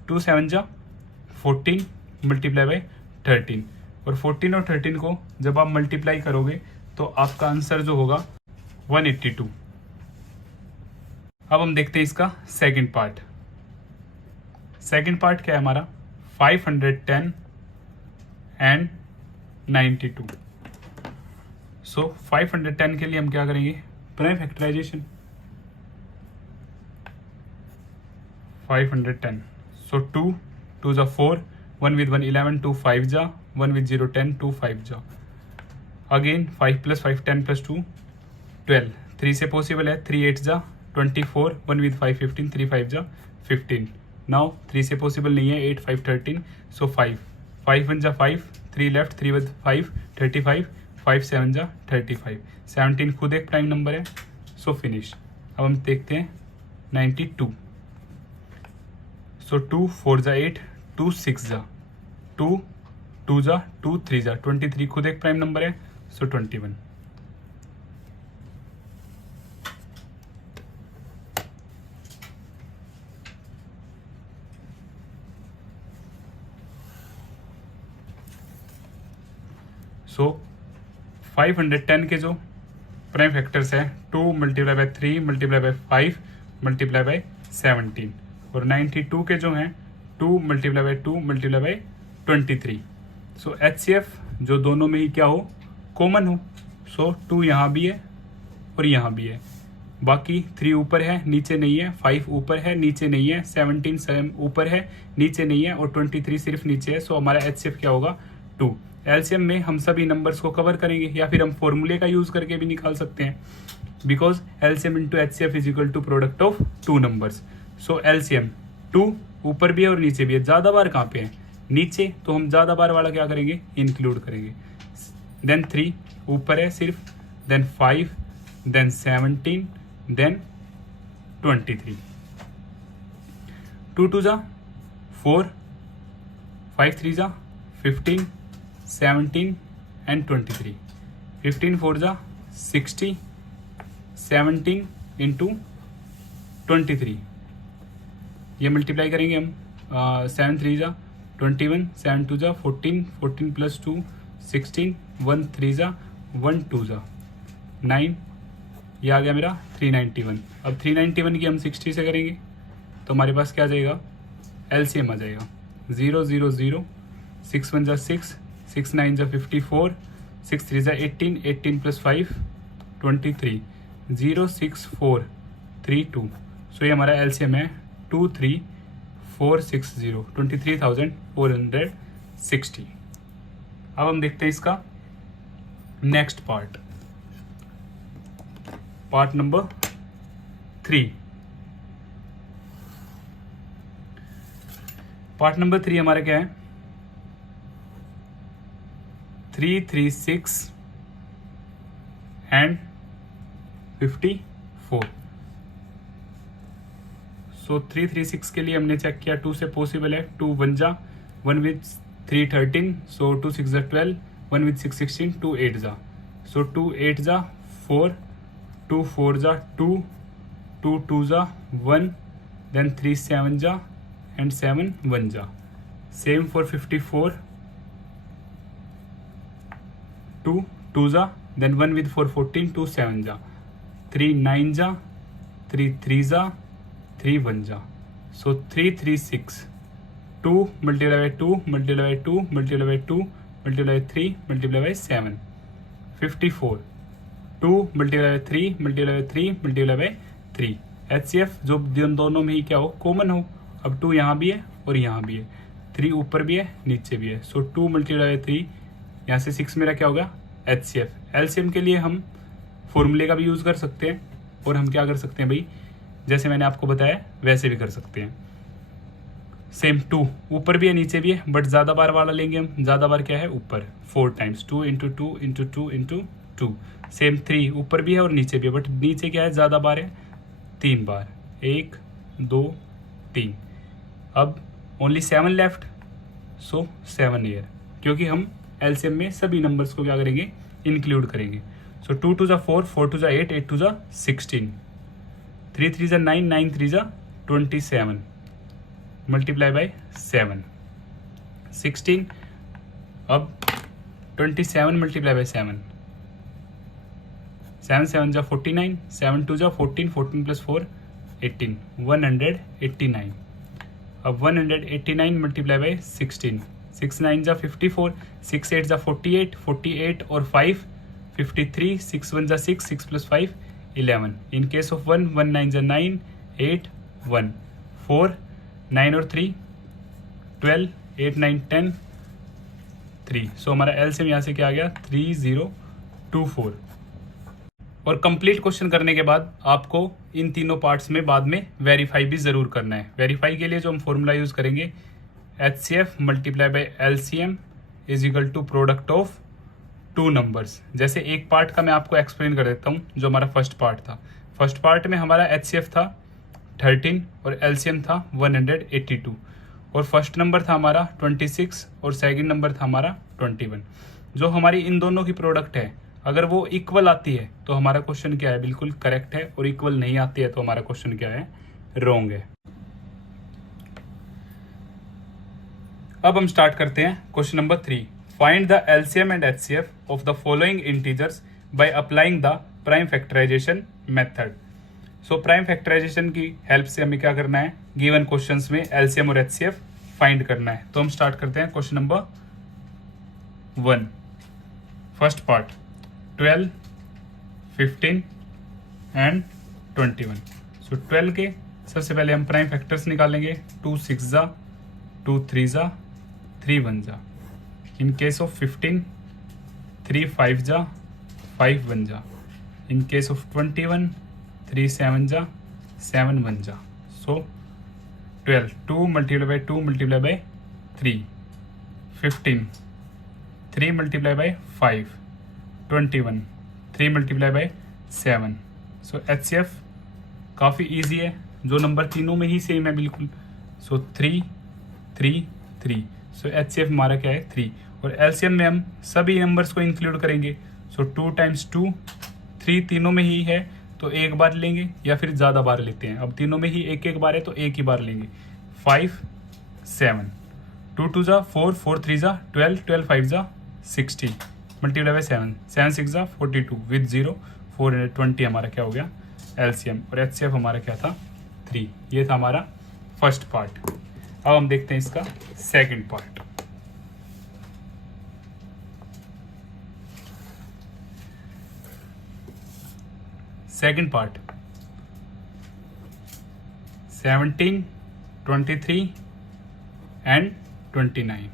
2 7 जा 14 × 13, और 14 और 13 को जब आप मल्टीप्लाई करोगे तो आपका आंसर जो होगा 182। अब हम देखते हैं इसका सेकंड पार्ट। सेकंड पार्ट क्या है हमारा, 510 एंड 92। सो 510 के लिए हम क्या करेंगे, प्राइम फैक्टराइजेशन 510। सो 2 2 जा 4, 1 with 1 11, 2 5 जा, 1 with 0 10, 2 5 जा। अगेन 5 + 5 10 + 2 12, 3 से पॉसिबल है, 3 8 जा 24, 1 with 5 15, 3 5 जा 15। नाउ 3 से पॉसिबल नहीं है, 8 5 13, सो 5 1 जा 5, 3 लेफ्ट, 3 with 5 35, 5 7 जा 35, 17 खुद एक प्राइम नंबर है, सो फिनिश। अब हम देखते हैं 92। सो 2 4 जा 8, 2 6 जा 2 2 जा 2 3 जा 23 खुद एक प्राइम नंबर है, सो 21। सो 510 के जो प्राइम फैक्टर्स हैं 2 × 3 × 5 × 17, और 92 के जो हैं 2 × 2 × 23। सो एचसीएफ जो दोनों में ही क्या हो, कॉमन हो। सो 2 यहाँ भी है और यहाँ भी है, बाकी 3 ऊपर है नीचे नहीं है, 5 ऊपर है नीचे नहीं है, 17 7 ऊपर है नीचे नहीं है, और 23 सिर्फ नीचे है। सो हमारा एचसीएफ क्या होगा 2। एलसीएम में हम सभी नंबर्स को कवर करेंगे या फिर हम फॉर्मूले का यूज करके भी निकाल सकते हैं, because LCM into HCF is equal to product of two numbers. So LCM 2 ऊपर भी है और नीचे भी है, ज्यादा बार कहाँ पे है, नीचे, तो हम ज्यादा बार वाला क्या करेंगे, इंक्लूड करेंगे। देन 3 ऊपर है सिर्फ, देन 5, देन 17, देन 23। 2 2 जा 4, 5 3 जा 15, 17 एंड 23, 15 4 जा 60, 17 × 23, ये मल्टीप्लाई करेंगे हम, 7 3 जा 21, 7 2 जा 14, 14 + 2 16, 1 3 जा 1 2 जा 9, ये आ गया मेरा 391। अब 391 की हम 60 से करेंगे तो हमारे पास क्या आ जाएगा, एलसीएम आ जाएगा 0 0 0, 6 1 जा 6, 6 9 जा 54, 6 3 जा 18, 18 + 5 23, 0 6 4 3 2। सो ये हमारा एलसीएम है 23460, 23,460। अब हम देखते हैं इसका next part, part number 3। Part number 3 हमारा क्या है, 336 एंड 54। सो 336 के लिए हमने चेक किया 2 से पॉसिबल है, 2 1 जा, 1 विद 3 13, सो 2 6 जा 12, 1 विद 6 16, 2 8 जा, सो 2 8 जा 4, 2 4 जा 2, 2 2 जा 1, देन 3 7 जा एंड 7 1 जा. सेम फॉर 54, 2 2 जा, देन 1 with 4 14, 2 7 जा, 3 9 जा, 3 3 जा, 3 1 जा. So 3 3 6, 2 multiplied by 2 multiplied by 2 multiplied by 2 multiplied by 3 multiplied by 7, 54, 2 multiplied by 3 multiplied by 3 multiplied by 3. HCF जो दोनों में ही क्या हो, कॉमन हो. अब 2 यहाँ भी है और यहाँ भी है, 3 ऊपर भी है नीचे भी है. सो 2 multiplied by 3, यहाँ से 6 मेरा क्या होगा HCF. LCM के लिए हम फॉर्मूले का भी यूज़ कर सकते हैं और हम क्या कर सकते हैं भाई, जैसे मैंने आपको बताया वैसे भी कर सकते हैं. सेम 2 ऊपर भी है नीचे भी है, बट ज़्यादा बार वाला लेंगे हम. ज़्यादा बार क्या है ऊपर, 4 times, 2 into 2 into 2 into 2. Same 3 ऊपर भी है और नीचे भी है, बट नीचे क्या है ज़्यादा बार है, 3 बार, 1 2 3. अब ओनली 7 लेफ्ट, सो 7 ईयर, क्योंकि हम एलसीएम में सभी नंबर्स को क्या करेंगे, इंक्लूड करेंगे. सो 2 2 जा 4, 4 2 जा 8, 8 2 जा 16, 3 3 जा 9, 9 3 जा 27, मल्टीप्लाई बाय 7, 16. अब 27 मल्टीप्लाई बाय 7, 7 7 जा 49, 7 2 जा 14, 14 प्लस 4 18, 189. अब 189 मल्टीप्लाई बाय 16, 6 9 जा 54, 6 8 जा 48, 48 और 5 53, 6 1 जा 6, 6 प्लस 5 11. इन केस ऑफ 1 1 9 जा 9, 8 1 4, 9 और 3 12, 8 9 10 3. सो हमारा एलसीएम यहाँ से क्या आ गया, 3024. और कंप्लीट क्वेश्चन करने के बाद आपको इन तीनों पार्ट्स में बाद में वेरीफाई भी ज़रूर करना है. वेरीफाई के लिए जो हम फॉर्मूला यूज़ करेंगे, HCF multiply by LCM is equal to product of 2 numbers. जैसे एक पार्ट का मैं आपको एक्सप्लेन कर देता हूँ, जो हमारा फर्स्ट पार्ट था. फर्स्ट पार्ट में हमारा HCF था 13 और LCM था 182, और फर्स्ट नंबर था हमारा 26 और सेकंड नंबर था हमारा 21. जो हमारी इन दोनों की प्रोडक्ट है, अगर वो इक्वल आती है तो हमारा क्वेश्चन क्या है, बिल्कुल करेक्ट है, और इक्वल नहीं आती है तो हमारा क्वेश्चन क्या है, रॉन्ग है. अब हम स्टार्ट करते हैं question number 3. Find the LCM and HCF of the following integers by applying the prime factorisation method. So prime factorisation की हेल्प से हमें क्या करना है, गिवन क्वेश्चंस में एलसीएम और एचसीएफ फाइंड करना है. तो हम स्टार्ट करते हैं question number 1. First part 12, 15 and 21. So 12 के सबसे पहले हम प्राइम फैक्टर्स निकालेंगे. 2 6 जा, 2 3 जा, 3 1 जा. इन केस ऑफ 15, 3 5 जा, 5 1 जा. इन केस ऑफ 21, 3 7 जा, 7 1 जा. सो 12, 2 multiply by 2 multiply by 3, 15, 3 multiply by 5, 21, 3 multiply bye 7. So HCF काफ़ी ईजी है, जो नंबर तीनों में ही सेम है बिल्कुल. सो 3 3 3. सो HCF हमारा क्या है, 3. और LCM में हम सभी नंबर्स को इंक्लूड करेंगे. सो 2 टाइम्स 2, 3 तीनों में ही है तो एक बार लेंगे या फिर ज़्यादा बार लेते हैं. अब तीनों में ही एक एक बार है तो एक ही बार लेंगे. 5 7, 2 2 जा 4, 4 3 जा 12, 12 5 जा 60, मल्टीप्लाई बाय 7, 7 6 जा 42 विद 0, 420 हमारा क्या हो गया LCM. और HCF हमारा क्या था, 3. ये था हमारा फर्स्ट पार्ट. अब हम देखते हैं इसका second part. Second part 17, 23 and 29.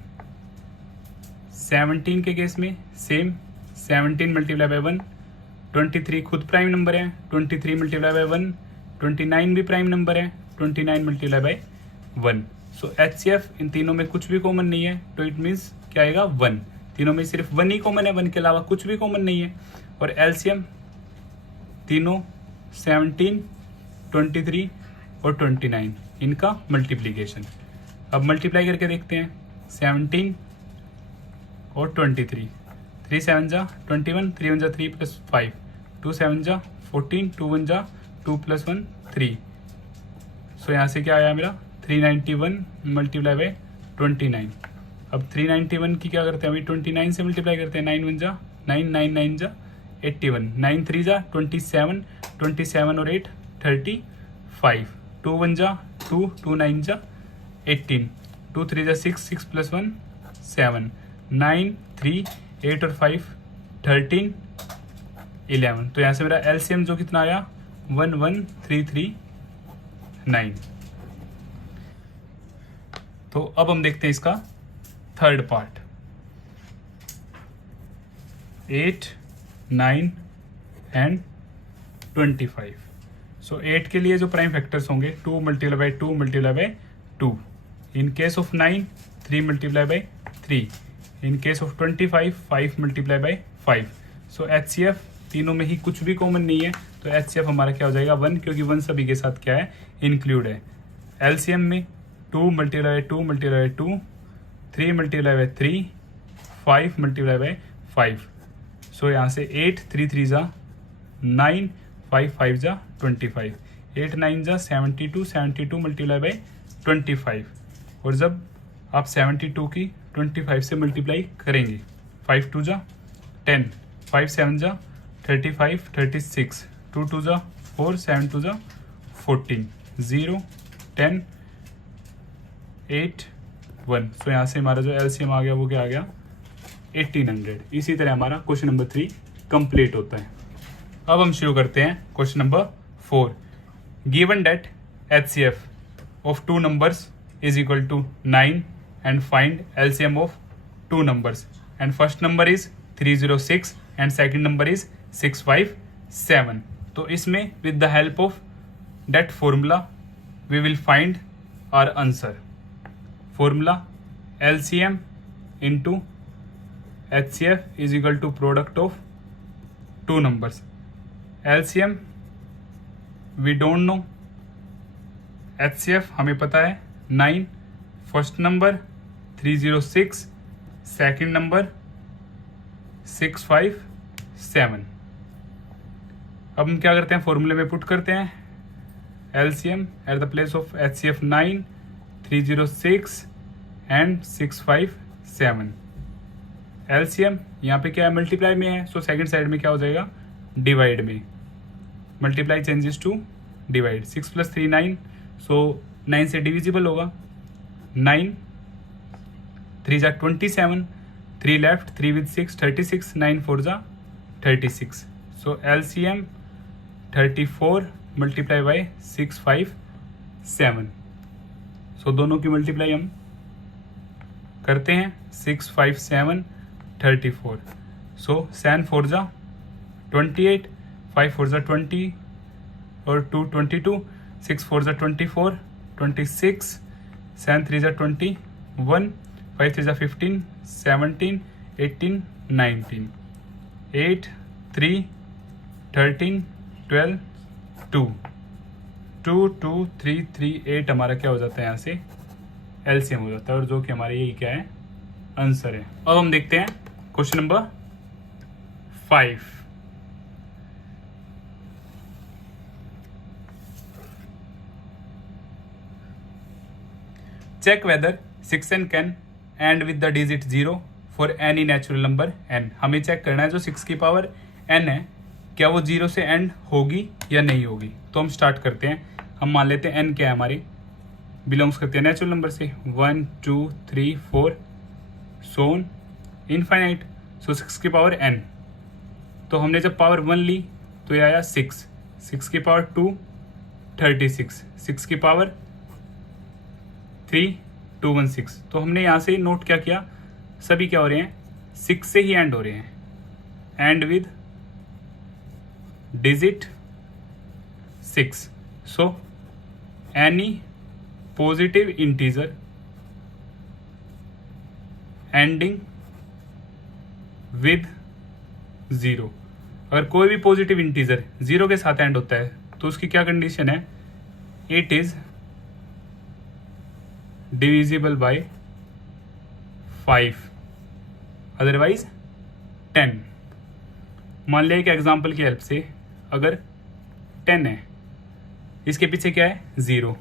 17 के केस में सेम, 17 मल्टीप्लाई बाय 1, 23 खुद प्राइम नंबर है, 23 मल्टीप्लाई बाय 1, 29 भी प्राइम नंबर है, 29 मल्टीप्लाई बाय 1. सो HCF इन तीनों में कुछ भी कॉमन नहीं है, तो इट मीन्स क्या आएगा, 1. तीनों में सिर्फ 1 ही कॉमन है, 1 के अलावा कुछ भी कॉमन नहीं है. और LCM तीनों 17, 23 और 29 इनका मल्टीप्लीकेशन। अब मल्टीप्लाई करके देखते हैं 17 और 23, 3 7 जा 21, 3 1 जा 3 प्लस 5, 2 7 जा 14, 2 1 जा 2 प्लस 1 3। सो यहाँ से क्या आया मेरा 391 मल्टीप्लाई बाई 29। अब 391 की क्या करते हैं, अभी 29 से मल्टीप्लाई करते हैं, 9 1 जा 9, 9 9 जा 81, 9 3 जा 27, 27 और 8 35, 2 1 जा 2, 2 9 जा 18, 2 3 जा 6, 6 प्लस 1 7, 9 3 8 और 5 13 11। तो यहाँ से मेरा एलसीएम जो कितना आया 11339। तो अब हम देखते हैं इसका थर्ड पार्ट, 8 9 एंड 25। सो 8 के लिए जो प्राइम फैक्टर्स होंगे 2 multiply by 2 multiply by 2। In case of 9 3 multiply by 3। In case of 25 5 multiply by 5। So HCF तीनों में ही कुछ भी कॉमन नहीं है, तो एचसीएफ हमारा क्या हो जाएगा 1, क्योंकि 1 सभी के साथ क्या है इंक्लूड है। एलसीएम में 2 multiply by 2 multiply by 2, 3 multiply by 3, 5 multiply by 5। सो यहाँ से 8 3 3 जा 9, 5 5 जा 25, 8 9 जा 72, 72 मल्टीप्लाई बाई 25। और जब आप 72 की 25 से मल्टीप्लाई करेंगे, 5 2 जा 10, 5 7 जा 35 36, 2 2 जा 4, 7 2 जा 14, 0 10 8 1। सो यहाँ से हमारा जो एलसीएम आ गया वो क्या आ गया 1800। इसी तरह हमारा क्वेश्चन नंबर 3 कंप्लीट होता है। अब हम शुरू करते हैं question number 4। Given that HCF of 2 numbers is equal to 9 and find LCM of 2 numbers, and first number is 306 and second number is 657। तो इसमें with the help of that formula we will find our answer। formula LCM into HCF is equal to product of 2 numbers। LCM we don't know, HCF हमें पता है 9, first number 306, second number 657। अब हम क्या करते हैं, फॉर्मूले में पुट करते हैं LCM eight the place of HCF 9, 306 and 657। LCM यहाँ पे क्या है मल्टीप्लाई में है, सो सेकंड साइड में क्या हो जाएगा डिवाइड में। मल्टीप्लाई चेंजेस टू डिवाइड, 6 + 3 9, सो 9 से डिविजिबल होगा। 9 3 जा 27, 3 लेफ्ट, 3 with 6 36, 9 4 जा 36। सो एलसीएम 34 मल्टीप्लाई बाई 657। सो दोनों की मल्टीप्लाई हम करते हैं, 657 34। सो 7 4 जा 28, 5 4 जा 20 और 2 22, 6 4 जा 24 26, 7 3 जा 21, 5 3 जा 15 17 18 19, 8 3 13 12 2 2 2 3 3 8 हमारा क्या हो जाता है यहाँ से एलसीएम हो जाता है, और जो कि हमारे यही क्या है आंसर है। अब हम देखते हैं question number 5। Check whether 6n can end with the digit 0 for any natural number n। हमें चेक करना है जो 6 की पावर n है क्या वो 0 से एंड होगी या नहीं होगी। तो हम स्टार्ट करते हैं, हम मान लेते हैं n क्या है हमारी, बिलोंग्स करते हैं नेचुरल नंबर से 1 2 3 4 सोन इनफाइनाइट। सो 6 की पावर n, तो हमने जब पावर 1 ली तो ये आया 6, 6 की पावर 2 36, 6 की पावर 3 216। तो हमने यहाँ से नोट क्या किया, सभी क्या हो रहे हैं 6 से ही एंड हो रहे हैं, and with digit 6। So any positive integer ending with 0। अगर कोई भी पॉजिटिव इंटीजर 0 के साथ एंड होता है तो उसकी क्या कंडीशन है, it is divisible by 5, otherwise 10। मान लिया एक एग्जाम्पल की हेल्प से अगर 10 है, इसके पीछे क्या है 0,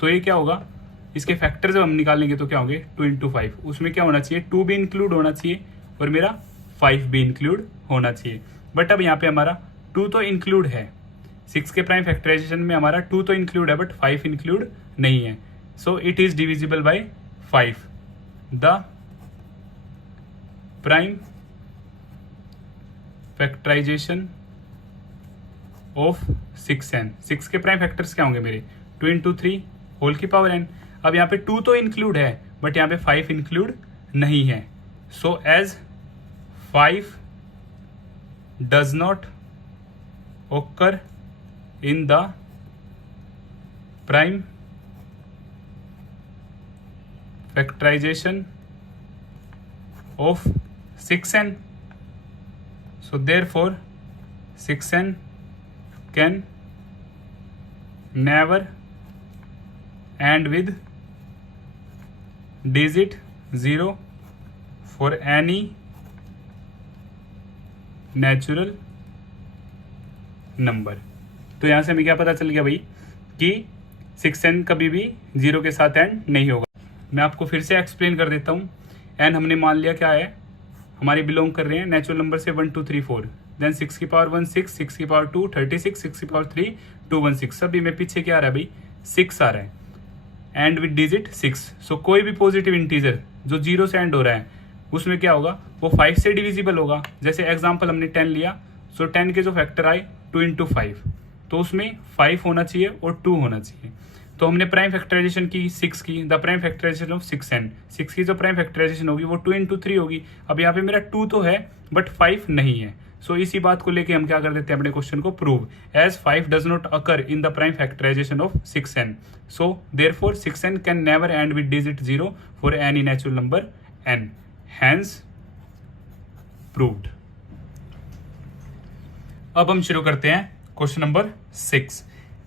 तो ये क्या होगा, इसके फैक्टर जब हम निकालेंगे तो क्या होंगे 2 इंटू 5, उसमें क्या होना चाहिए 2 भी इंक्लूड होना चाहिए और मेरा 5 भी इंक्लूड होना चाहिए। बट अब यहाँ पे हमारा 2 तो इंक्लूड है, 6 के प्राइम फैक्टराइजेशन में हमारा 2 तो इंक्लूड है बट 5 इंक्लूड नहीं है। So it is divisible by 5। The prime factorisation of 6n, 6 के प्राइम फैक्टर्स क्या होंगे मेरे 2 इंटू 3 होल की पावर n। अब यहाँ पे 2 तो इंक्लूड है बट यहाँ पे 5 इंक्लूड नहीं है। So as 5 does not occur in the prime factorization of 6n, so therefore 6n can never end with digit 0 for any natural number. तो यहां से हमें क्या पता चल गया भाई कि 6n कभी भी 0 के साथ एंड नहीं होगा। मैं आपको फिर से एक्सप्लेन कर देता हूँ। n हमने मान लिया क्या है, हमारे बिलोंग कर रहे हैं नेचुरल नंबर से 1 2 3 4, देन 6 की पावर 1 6, 6 की पावर 2 36, 6 की पावर 3 216। सभी में पीछे क्या आ रहा है भाई 6 आ रहा है एंड विद डिजिट 6। सो कोई भी पॉजिटिव इंटीजर जो 0 से एंड हो रहा है उसमें क्या होगा, वो 5 से डिविजिबल होगा। जैसे एग्जांपल हमने 10 लिया, सो 10 के जो फैक्टर आए 2 इंटू 5, तो उसमें 5 होना चाहिए और 2 होना चाहिए। तो हमने प्राइम फैक्टराइजेशन की 6 की, the prime factorisation of 6n, 6 की जो प्राइम फैक्टराइजेशन होगी वो 2 इंटू 3 होगी। अब यहाँ पे मेरा 2 तो है बट 5 नहीं है। सो इसी बात को लेके हम क्या कर देते हैं अपने क्वेश्चन को prove, as 5 does not occur in the prime factorisation of 6n, so therefore 6n can never end with digit 0 for any natural number n, hence proved. अब हम शुरू करते हैं question number 6।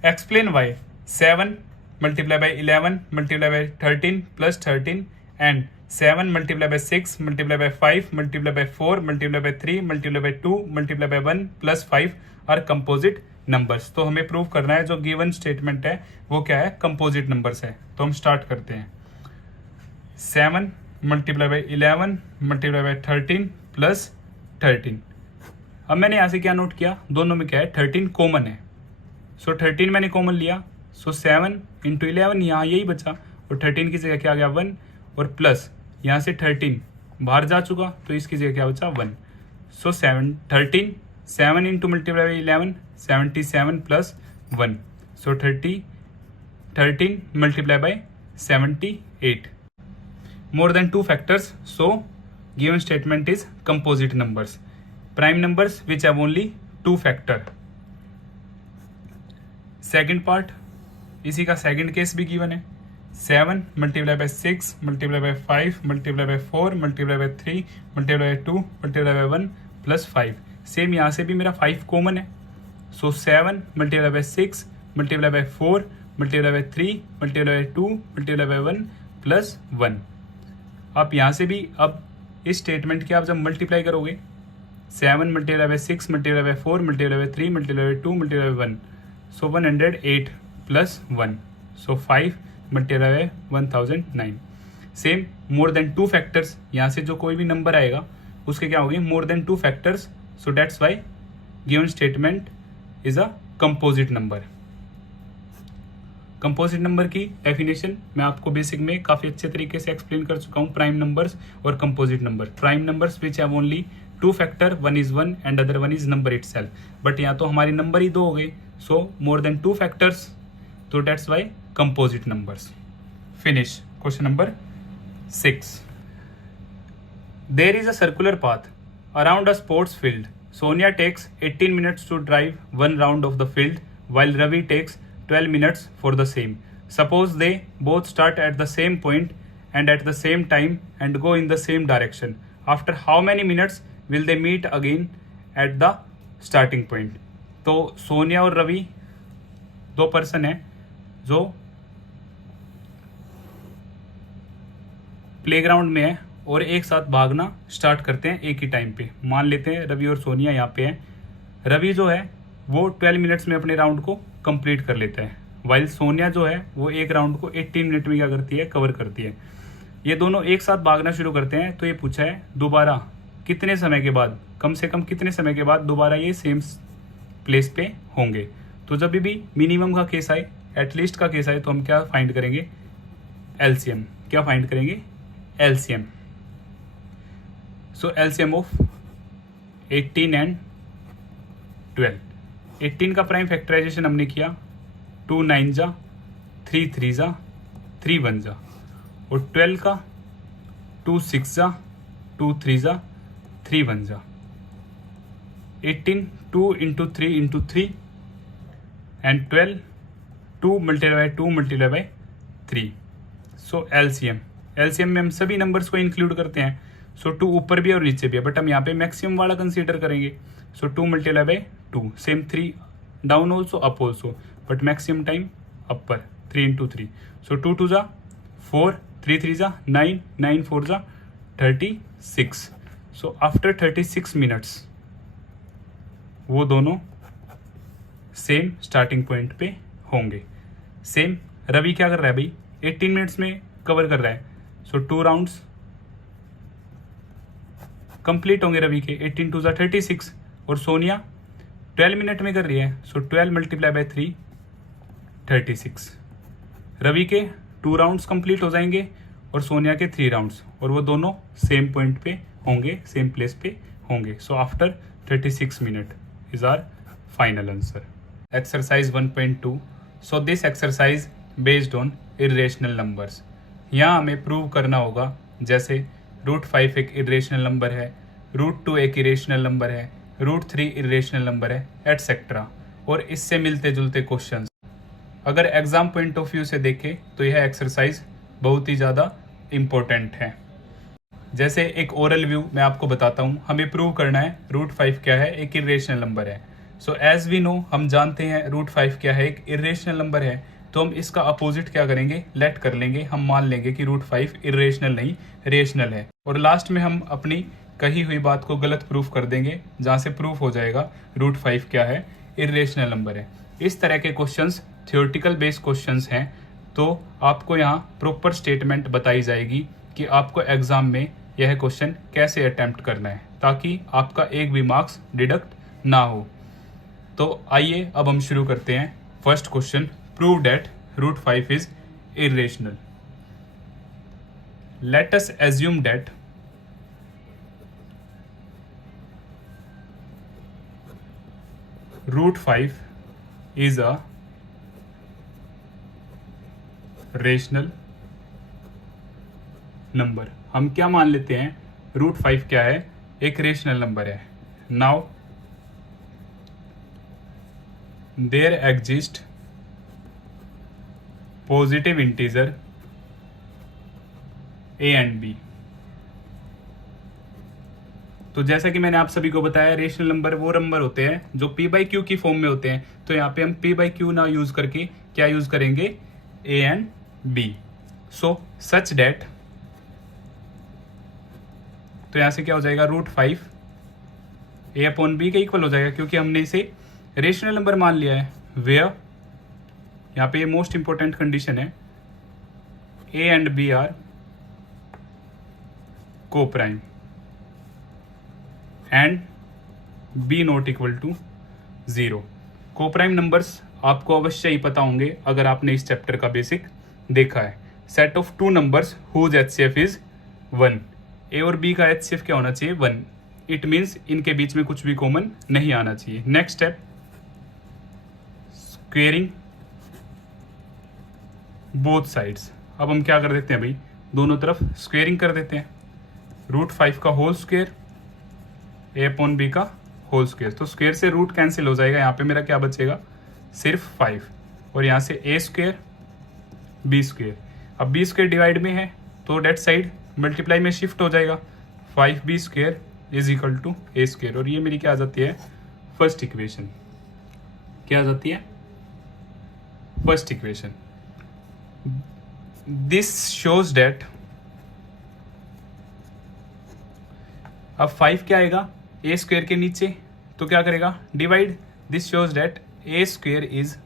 Explain why 7 multiply by 11 multiply by 13 plus 13 and 7 multiply by 6 multiply by 5 multiply by 4 multiply by 3 multiply by 2 multiply bye 1 plus 5 are composite numbers. तो हमें prove करना है जो गिवन स्टेटमेंट है वो क्या है, कंपोजिट नंबर्स है। तो हम स्टार्ट करते हैं। 7 multiply by 11 multiply by 13 plus 13। अब मैंने यहाँ से क्या नोट किया, दोनों में क्या है 13 कॉमन है। सो 13 मैंने कॉमन लिया, सो 7 इंटू 11 यहाँ यही बचा और 13 की जगह क्या आ गया 1 और प्लस यहाँ से 13 बाहर जा चुका तो इसकी जगह क्या बचा 1। सो 7 into multiply by 11 77 plus 1, so 13 multiply by 78 more than 2 factors, so given statement is composite numbers, prime numbers which have only 2 factor। Second part, इसी का सेकेंड केस भी गिवन है। 7 multiply by 6 multiply by 5 multiply by 4 multiply by 3 multiply by 2 multiply bye 1 plus 5। Same यहाँ से भी मेरा 5 common है। सो 7 multiply by 6 multiply by 4 multiply by 3 multiply by 2 multiply bye 1 plus 1। आप यहाँ से भी अब इस स्टेटमेंट के आप जब मल्टीप्लाई करोगे 7 multiply by 6 multiply by 4 multiply by 3 multiply by 2 multiply bye 1, so 108 plus 1, so 5 multiply bye 1009। Same more than 2 factors, यहाँ से जो कोई भी नंबर आएगा उसके क्या होगी मोर than 2 factors, so that's why given statement is a composite number. Composite number की डेफिनेशन मैं आपको बेसिक में काफी अच्छे तरीके से एक्सप्लेन कर चुका हूँ। प्राइम नंबर्स और composite number, prime numbers which have only 2 factor, one is 1 and other one is number itself. But यहाँ तो हमारे नंबर ही 2 हो गए, सो मोर देन 2 फैक्टर्स, तो that's why composite numbers. Finish question number 6। There is a circular path around a sports field. Sonia takes 18 minutes to drive 1 round of the field while Ravi takes 12 minutes for the same. Suppose they both start at the same point and at the same time and go in the same direction. After how many minutes will they meet again at the starting point? तो सोनिया और Ravi 2 person हैं जो playground में है और एक साथ भागना स्टार्ट करते हैं एक ही टाइम पे। मान लेते हैं रवि और सोनिया यहाँ पे हैं। रवि जो है वो 12 मिनट्स में अपने राउंड को कंप्लीट कर लेता है, वाइल सोनिया जो है वो एक राउंड को 18 मिनट में क्या करती है, कवर करती है। ये दोनों एक साथ भागना शुरू करते हैं, तो ये पूछा है दोबारा कितने समय के बाद, कम से कम कितने समय के बाद दोबारा ये सेम प्लेस पे होंगे। तो जब भी मिनिमम का केस आए, एटलीस्ट का केस आए, तो हम क्या फाइंड करेंगे, एलसीएम। क्या फाइंड करेंगे, LCM. So LCM of 18 and 12। 18 का प्राइम फैक्टराइजेशन हमने किया, 2 9 जा, 3 3 जा, 3 1 जा, और 12 का 2 6 जा, 2 3 जा, 3 1 जा। 18 2 into 3 into 3 and 12 2 multiply 2 multiply by 3। So LCM, LCM में हम सभी नंबर्स को इंक्लूड करते हैं। सो 2 ऊपर भी और नीचे भी है, बट हम यहाँ पे मैक्सिमम वाला कंसीडर करेंगे। सो 2 multiply by 2, same 3 down also up also, but maximum time upper, 3 into 3। सो 2 2 जा 4, 3 3 जा 9, 9 4 जा 36। सो आफ्टर 36 मिनट्स वो दोनों सेम स्टार्टिंग पॉइंट पे होंगे। सेम रवि क्या कर रहा है भाई, 18 मिनट्स में कवर कर रहा है। सो 2 राउंड्स कंप्लीट होंगे रवि के, 18 2 जा 36, और सोनिया 12 मिनट में कर रही है। सो 12 मल्टीप्लाई बाई 3 36। रवि के 2 राउंड्स कंप्लीट हो जाएंगे और सोनिया के 3 राउंड्स, और वो दोनों सेम पॉइंट पे होंगे, सेम प्लेस पे होंगे। So after 36 minute is our final answer. Exercise 1.2। So this exercise based on irrational numbers. यहाँ हमें प्रूव करना होगा, जैसे √5 एक इरेशनल नंबर है, √2 एक इरेशनल नंबर है, √3 इरेशनल नंबर है, एटसेट्रा, और इससे मिलते जुलते क्वेश्चंस। अगर एग्जाम पॉइंट ऑफ व्यू से देखें तो यह एक्सरसाइज बहुत ही ज़्यादा इम्पोर्टेंट है। जैसे एक ओरल व्यू मैं आपको बताता हूँ, हमें प्रूव करना है √5 क्या है, एक इरेशनल नंबर है। सो एज वी नो, हम जानते हैं √5 क्या है, एक इरेशनल नंबर है, तो हम इसका अपोजिट क्या करेंगे, लेट कर लेंगे। हम मान लेंगे कि √5 इरेशनल नहीं रेशनल है, और लास्ट में हम अपनी कही हुई बात को गलत प्रूफ कर देंगे, जहाँ से प्रूफ हो जाएगा √5 क्या है, इरेशनल नंबर है। इस तरह के क्वेश्चंस थ्योरेटिकल बेस्ड क्वेश्चंस हैं, तो आपको यहाँ प्रॉपर स्टेटमेंट बताई जाएगी कि आपको एग्जाम में यह क्वेश्चन कैसे अटेम्प्ट करना है, ताकि आपका एक भी मार्क्स डिडक्ट ना हो। तो आइए अब हम शुरू करते हैं। First question, prove that √5 is irrational. Let us assume that √5 is a rational number. हम क्या मान लेते हैं, √5 क्या है, एक रेशनल नंबर है। Now there exist positive integer a and b। तो जैसा कि मैंने आप सभी को बताया, रेशनल नंबर वो नंबर होते हैं जो p/q की फॉर्म में होते हैं। तो यहाँ पे हम p/q ना यूज करके क्या यूज करेंगे, a and b। So such that, तो यहाँ से क्या हो जाएगा, √5 a/b के इक्वल हो जाएगा, क्योंकि हमने इसे रेशनल नंबर मान लिया है। वेयर, यहाँ पे मोस्ट इंपॉर्टेंट कंडीशन है, a and b are coprime and b not equal to 0। को प्राइम नंबर्स आपको अवश्य ही पता होंगे अगर आपने इस चैप्टर का बेसिक देखा है। Set of 2 numbers whose HCF is 1। a और b का HCF क्या होना चाहिए, 1। इट मीन्स इनके बीच में कुछ भी कॉमन नहीं आना चाहिए। Next step, squaring both sides. अब हम क्या कर देते हैं भाई, दोनों तरफ स्क्वेयरिंग कर देते हैं। √5 का होल स्क्वेयर, a/b का होल स्क्वेयर। तो स्क्वेयर से रूट कैंसिल हो जाएगा, यहाँ पे मेरा क्या बचेगा, सिर्फ 5, और यहाँ से a स्क्वेयर b स्क्वेयर। अब b स्क्वेयर डिवाइड में है तो डेट साइड मल्टीप्लाई में शिफ्ट हो जाएगा, 5b square is equal to a square. और ये मेरी क्या आ जाती है, फर्स्ट इक्वेशन। क्या आ जाती है, first equation. This shows that अब 5 क्या आएगा ए स्क्वायर के नीचे, तो क्या करेगा divide, this shows that A square is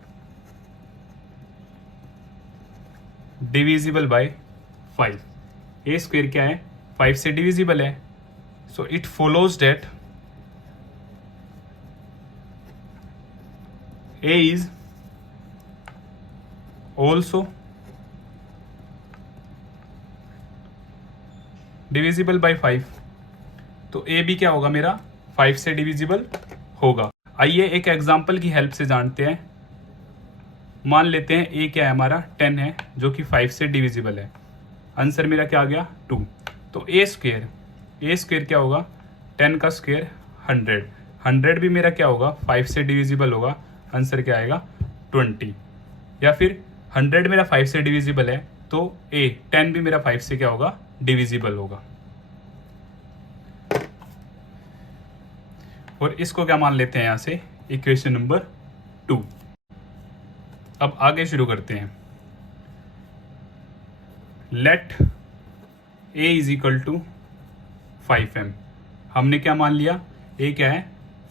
divisible by 5। A square क्या है 5 से डिविजिबल है, so it follows that A is also divisible by 5। तो ए भी क्या होगा मेरा 5 से डिविजिबल होगा। आइए एक एग्जांपल की हेल्प से जानते हैं। मान लेते हैं ए क्या है हमारा 10 है, जो कि 5 से डिविजिबल है। आंसर मेरा क्या आ गया 2। तो ए स्क्वायर क्या होगा 10 का स्क्वायर 100, 100 भी मेरा क्या होगा 5 से डिविजिबल होगा। आंसर क्या आएगा 20। या फिर 100 मेरा 5 से डिविजिबल है, तो ए 10 भी मेरा 5 से क्या होगा डिविजिबल होगा। और इसको क्या मान लेते हैं यहां से इक्वेशन नंबर 2। अब आगे शुरू करते हैं। Let A is equal to 5m। हमने क्या मान लिया ए क्या है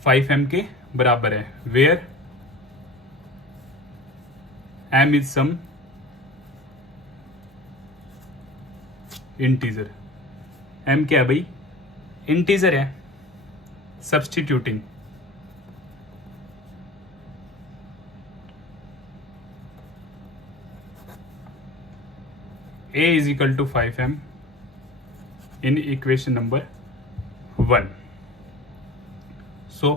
5m के बराबर है, where m is some integer. m क्या है भाई इंटीजर है। Substituting a is equal to 5m in equation number 1. So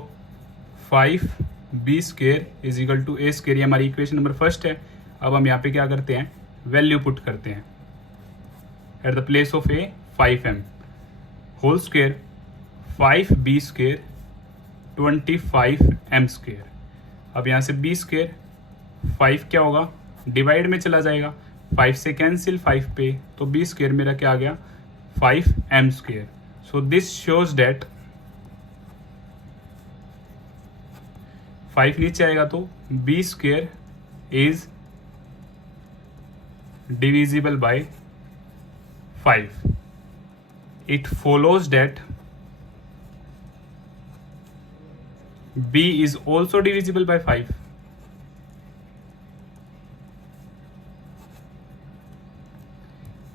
5b square is equal to a square, ये हमारी इक्वेशन नंबर फर्स्ट है। अब हम यहाँ पे क्या करते हैं वैल्यू पुट करते हैं at the place of a 5m whole square 5b square 25m square. अब यहाँ से b स्क्वेयर 5 क्या होगा डिवाइड में चला जाएगा, 5 से कैंसिल 5 पे, तो b स्क्वेयर मेरा क्या आ गया 5m square. So this shows that 5 नीचे आएगा तो b square is divisible by 5। It follows that b is also divisible by 5।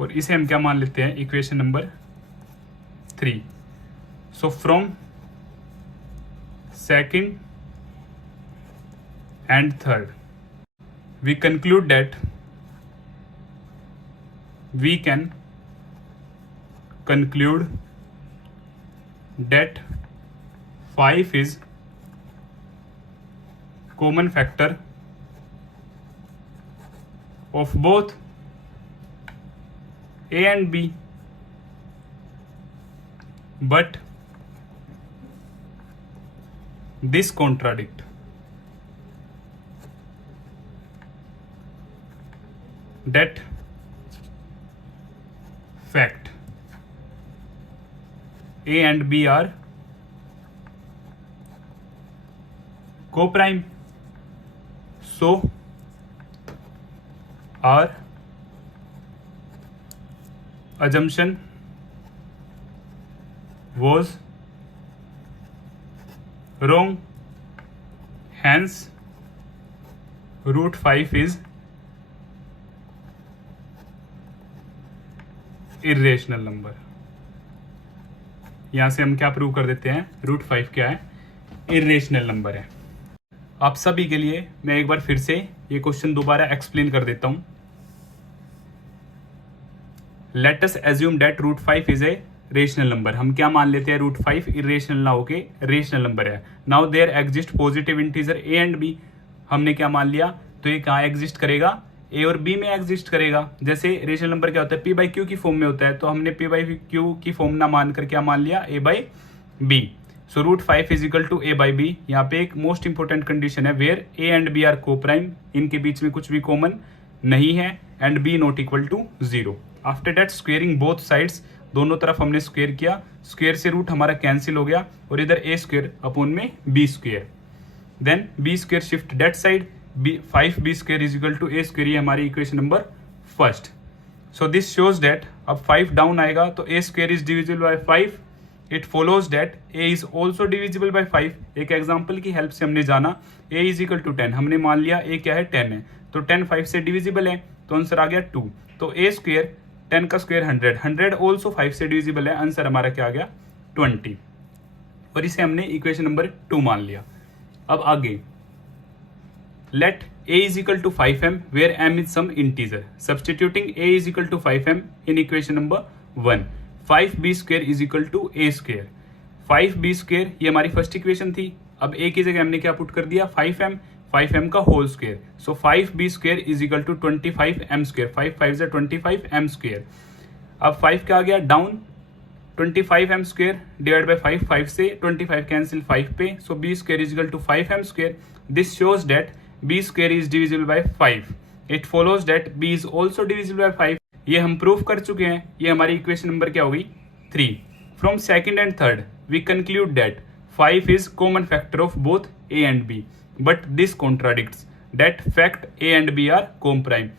और इसे हम क्या मान लेते हैं equation number 3। So from second and third we conclude that we can conclude that 5 is common factor of both a and b, but this contradict that fact a and b are co-prime, so our assumption was wrong, hence root 5 is irrational number। यहां से हम क्या prove कर देते हैं root 5 क्या है irrational number है। आप सभी के लिए मैं एक बार फिर से ये क्वेश्चन दोबारा एक्सप्लेन कर देता हूं। Let us assume that root 5 is a rational number. हम क्या मान लेते हैं रूट 5 इरेशनल ना होके रेशनल नंबर है। Now there exist positive integer A and B. हमने क्या मान लिया, तो ये कहाँ एग्जिस्ट करेगा ए और बी में एग्जिस्ट करेगा। जैसे रेशनल नंबर क्या होता है पी बाई क्यू की फॉर्म में होता है, तो हमने पी बाई क्यू की फॉर्म ना मान कर क्या मान लिया A by B. So root 5 is equal to A by B. यहाँ पे एक मोस्ट इंपोर्टेंट कंडीशन है where A and B are coprime, इनके बीच में कुछ भी कॉमन नहीं है, and B not equal to 0। After that squaring both sides, दोनों तरफ हमने स्क्वेयर किया, स्क्वेयर से रूट हमारा कैंसिल हो गया और इधर ए स्क्वेयर अपॉन में b square. Then b square shift that side, 5b square is equal to a square, ये हमारी equation number first. So this shows that अब 5 डाउन आएगा तो a square is divisible by 5 it follows that A is also divisible by 5। एक example की help से हमने जाना ए इज इक्वल टू 10, हमने मान लिया ए क्या है 10 है, तो 10 5 से डिविजिबल है, तो आंसर आ गया 2। तो ए स्क्वेयर 10 का स्क्वेयर 100, 100 ऑल्सो 5 से डिविजिबल है, आंसर हमारा क्या आ गया 20। और इसे हमने इक्वेशन नंबर 2 मान लिया। अब आगे late a is equal to 5m where m is some integer. Substituting a is equal to 5m in equation number 1. 5b square is equal to a square. 5b square ये हमारी first equation थी। अब a की जगह हमने क्या put कर दिया 5m का whole square. So 5b square is equal to 25m square. 5 5 25m square. अब 5 क्या आ गया down, 25m square divide by 5, 5 से 25 कैंसिल 5 पे, so b square is equal to 5m square. This shows that b square is divisible by 5. It follows that b is also divisible by 5. ये हम proof कर चुके हैं। ये हमारी equation number क्या होगी 3। From second and third we conclude that 5 is common factor of both a and b, but this contradicts that fact a and b are co-prime.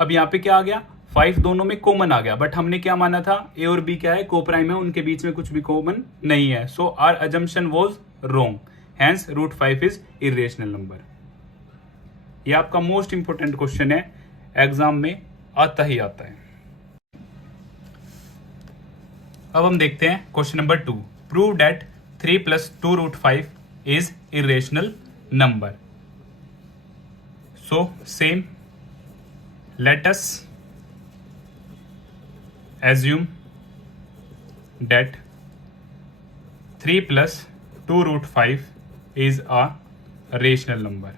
अब यहाँ पे क्या आ गया 5 दोनों में कॉमन आ गया, बट हमने क्या माना था a और b क्या है को-प्राइम है, उनके बीच में कुछ भी कॉमन नहीं है। So our assumption was wrong. Hence root 5 is irrational number. ये आपका मोस्ट इंपोर्टेंट क्वेश्चन है, एग्जाम में आता ही आता है। अब हम देखते हैं question number 2। Prove that 3 + 2 root 5 is irrational number. So same, let us assume that 3 + 2 root 5 is a rational number.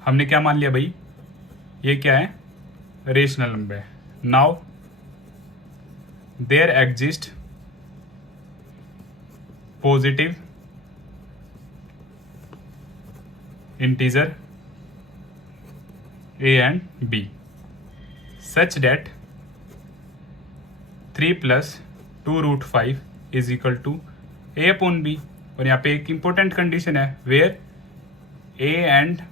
हमने क्या मान लिया भाई, ये क्या है रेशनल नंबर है। Now there exist positive integer a and b such that 3 + 2 root 5 is equal to a upon b। और यहाँ पे एक इंपॉर्टेंट कंडीशन है where a and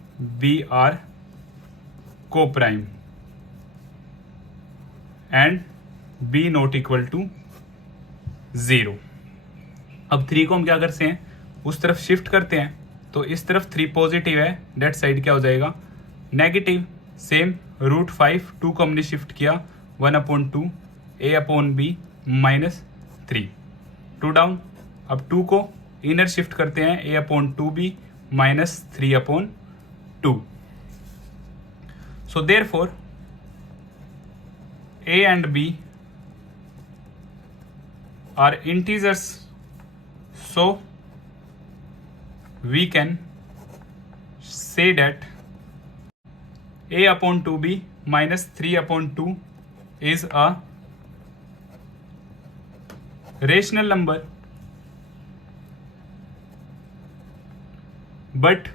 b are co-prime and b not equal to 0। अब 3 को हम क्या करते हैं उस तरफ शिफ्ट करते हैं, तो इस तरफ 3 पॉजिटिव है, डेट साइड क्या हो जाएगा नेगेटिव। सेम रूट 5 2 को हमने शिफ्ट किया 1/2 a अपॉन b -3 2 डाउन। अब 2 को इनर शिफ्ट करते हैं a upon 2b -3/2। So therefore a and b are integers, so we can say that a upon 2b -3/2 is a rational number, but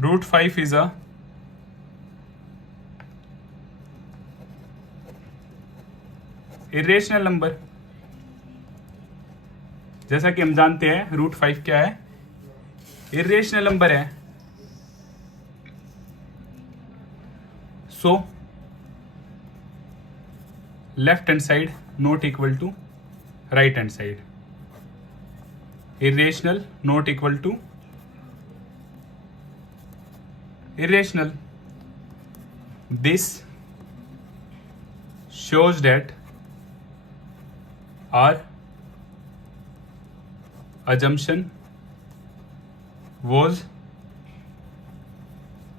root 5 is a irrational number। जैसा कि हम जानते हैं root 5 क्या है irrational number है। So left hand side not equal to right hand side, irrational not equal to irrational. This shows that our assumption was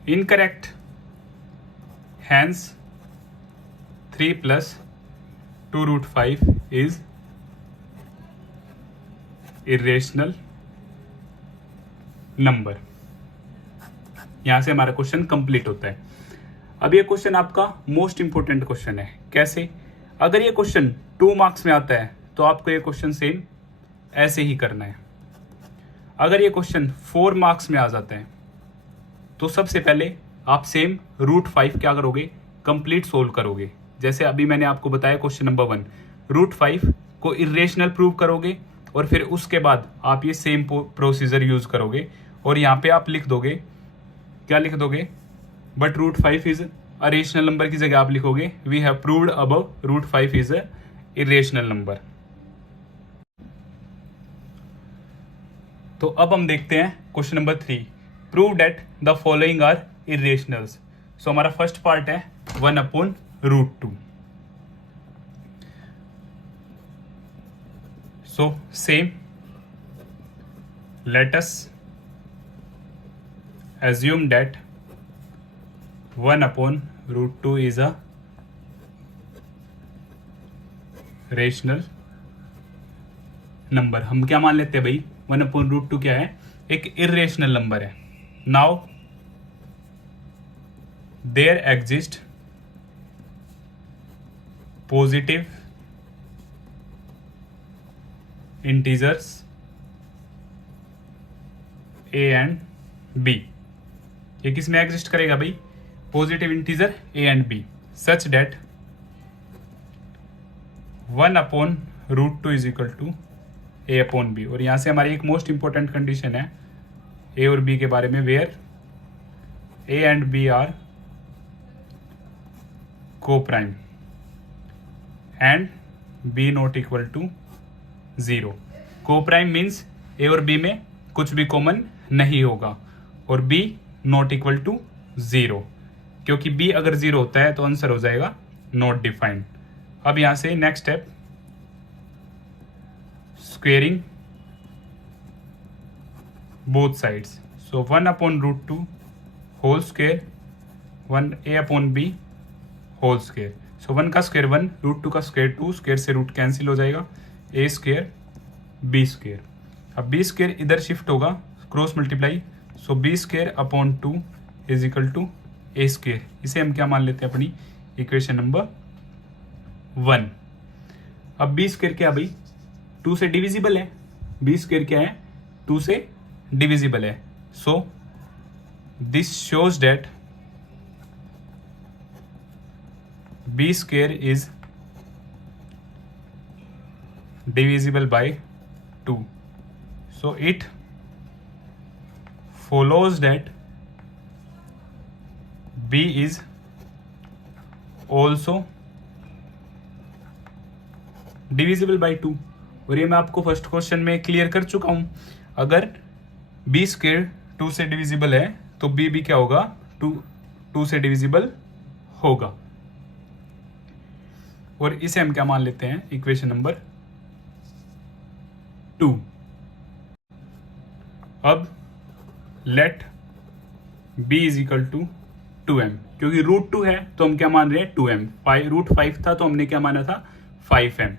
incorrect. Hence 3 + 2 root 5 is irrational number। यहां से हमारा क्वेश्चन कंप्लीट होता है। अब ये question आपका most important question है। कैसे, अगर ये क्वेश्चन 2 मार्क्स में आता है तो आपको ये क्वेश्चन सेम ऐसे ही करना है। अगर ये क्वेश्चन 4 मार्क्स में आ जाते हैं तो सबसे पहले आप सेम रूट 5 क्या करोगे कंप्लीट सोल्व करोगे। जैसे अभी मैंने आपको बताया क्वेश्चन नंबर 1 रूट 5 को इरेशनल प्रूव करोगे, और फिर उसके बाद आप ये सेम प्रोसीजर यूज करोगे और यहाँ पे आप लिख दोगे, क्या लिख दोगे, but root 5 is a rational number की जगह आप लिखोगे we have proved above √5 is a irrational number. तो अब हम देखते हैं question number 3, prove that the following are irrationals. So हमारा फर्स्ट पार्ट है 1/√2। So same, let us assume that 1/√2 is a rational number. हम क्या मान लेते हैं भाई, 1/√2 क्या है, एक इरेशनल नंबर है। Now there exist positive integers a and b. ये किस में एग्जिस्ट करेगा भाई, positive integer A and b, such that 1/√2 is equal to a/b। और यहां से हमारी एक मोस्ट इंपॉर्टेंट कंडीशन है ए और बी के बारे में, where A and B are coprime and B not equal to 0। को प्राइम मीन्स ए और बी में कुछ भी कॉमन नहीं होगा, और b नॉट इक्वल टू 0, क्योंकि b अगर 0 होता है तो आंसर हो जाएगा नॉट डिफाइंड। अब यहां से next step, squaring both sides. So 1/√2 whole square 1a/b whole square. So 1 का स्क्वेयर 1, √2 का स्क्वेयर 2, स्क्वेयर से रूट कैंसिल हो जाएगा, a स्क्वेयर b स्क्वेयर। अब b स्क्वेयर इधर शिफ्ट होगा, cross multiply, so b²/2 is equal to a square. इसे हम क्या मान लेते हैं अपनी इक्वेशन नंबर 1। अब b स्क्वेयर क्या भाई, 2 से डिविजिबल है, b स्क्वेयर क्या है, 2 से डिविजिबल है। So this shows that b square is divisible by 2। So it follows that b is also divisible by 2। और ये मैं आपको फर्स्ट क्वेश्चन में क्लियर कर चुका हूं, अगर b स्क्वेयर 2 से डिविजिबल है तो b भी क्या होगा, 2 से डिविजिबल होगा। और इसे हम क्या मान लेते हैं, इक्वेशन नंबर 2। अब let b is equal to 2m, क्योंकि √2 है तो हम क्या मान रहे हैं, 2m। √5 था तो हमने क्या माना था, 5m।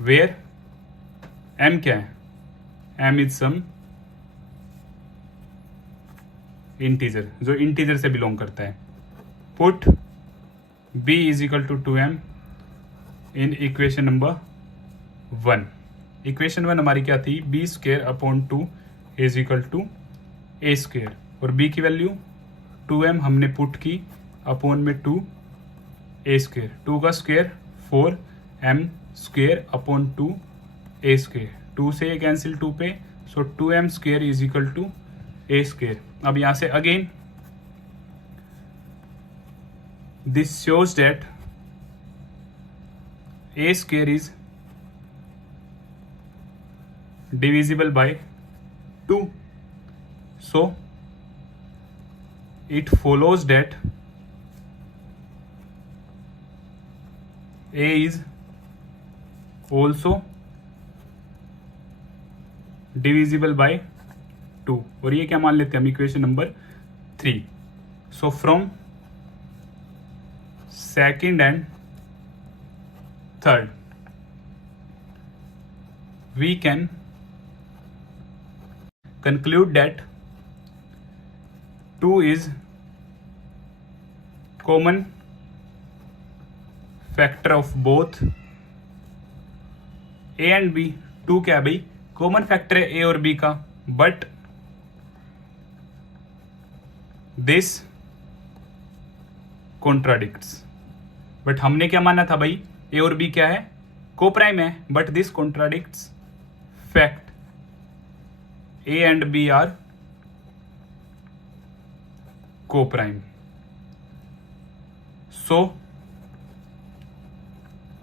वेयर m क्या है, m इज सम इंटीजर, जो इंटीजर से बिलोंग करता है। Put b is equal to 2m in equation number 1। Equation 1 हमारी क्या थी, b²/2 is equal to a square, और b की वैल्यू 2m हमने पुट की, अपॉन में 2 a स्क्वेयर, 2 का स्क्वेयर 4m²/2 a स्क्वेयर, 2 से ये कैंसिल 2 पे, so 2m² is equal to a square. अब यहां से again this shows that a square is divisible by 2। so it follows that a is also divisible by 2। और ये क्या मान लेते हैं हम, equation number 3। So from second and third we can conclude that 2 is common factor of both a and b। 2 क्या है भाई, कॉमन फैक्टर है a और b का, बट दिस कॉन्ट्राडिक्ट्स। बट हमने क्या माना था भाई, a और b क्या है, को प्राइम है, but this contradicts fact A and B are co-prime। So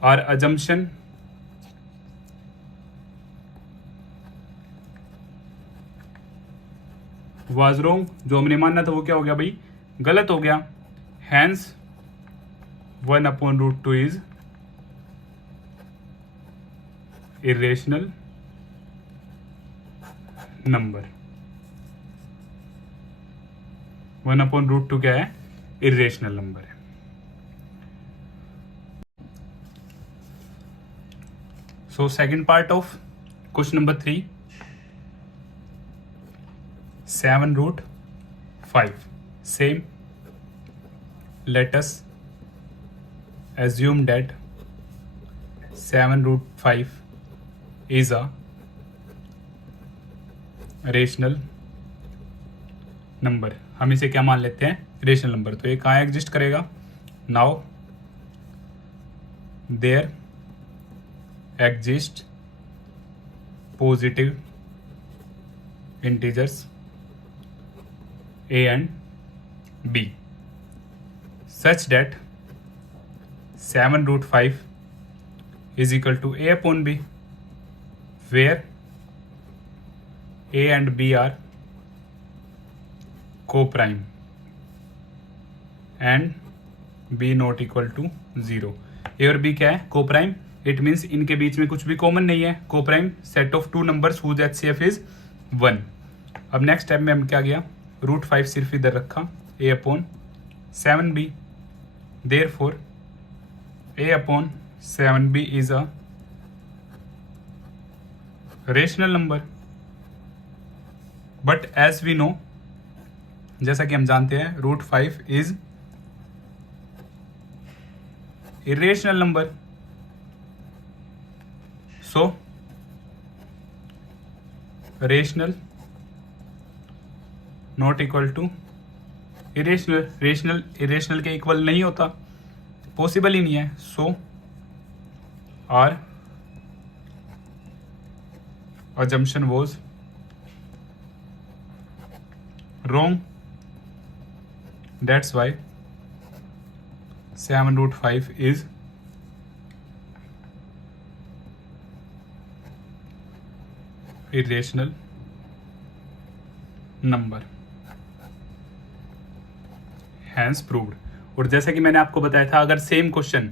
our assumption was wrong, जो हमने माना था वो क्या हो गया भाई, गलत हो गया. Hence 1/√2 is irrational number. 1/√2 क्या है, irrational number है. So second part of question number 3, 7√5. Same. Let us assume that 7√5 is a rational number. हम इसे क्या मान लेते हैं, रेशनल नंबर. तो ये कहाँ एग्जिस्ट करेगा, now there exist positive integers a and b such that 7√5 is equal to a upon b, where a and b are co-prime and b not equal to 0. a और b क्या है, co-prime. It means इनके बीच में कुछ भी common नहीं है. Coprime set of two numbers whose HCF is 1. अब नेक्स्ट स्टेप में हम क्या गया, √5 सिर्फ इधर रखा, a/7b. Therefore a/7b is a rational number. But as we know, जैसा कि हम जानते हैं, √5 is irrational number. So rational not equal to irrational. Rational irrational के इक्वल नहीं होता, पॉसिबल ही नहीं है. So our assumption was wrong. That's why 7√5 is irrational number. Hence proved. और जैसा कि मैंने आपको बताया था, अगर सेम क्वेश्चन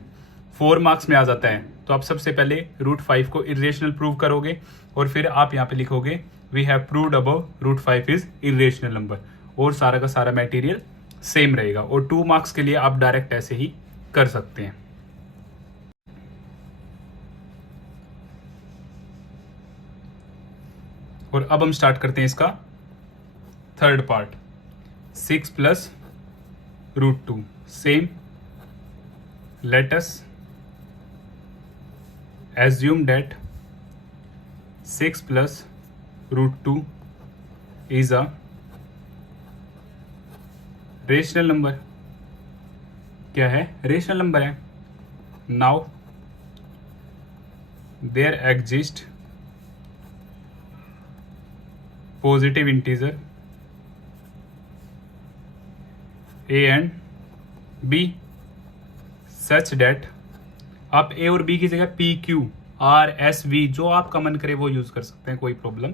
4 मार्क्स में आ जाता है तो आप सबसे पहले √5 को इरेशनल प्रूव करोगे और फिर आप यहाँ पे लिखोगे we have proved above √5 is irrational number, और सारा का सारा मटेरियल सेम रहेगा. और 2 मार्क्स के लिए आप डायरेक्ट ऐसे ही कर सकते हैं. और अब हम स्टार्ट करते हैं इसका third part, 6 + √2. Same. Let us assume that 6 + √2 is a rational number. क्या है, रेशनल नंबर है. Now there exist positive integer a and b such that आप a और b की जगह p, q, r, s, v जो आप कॉमन करें वो यूज कर सकते हैं, कोई प्रॉब्लम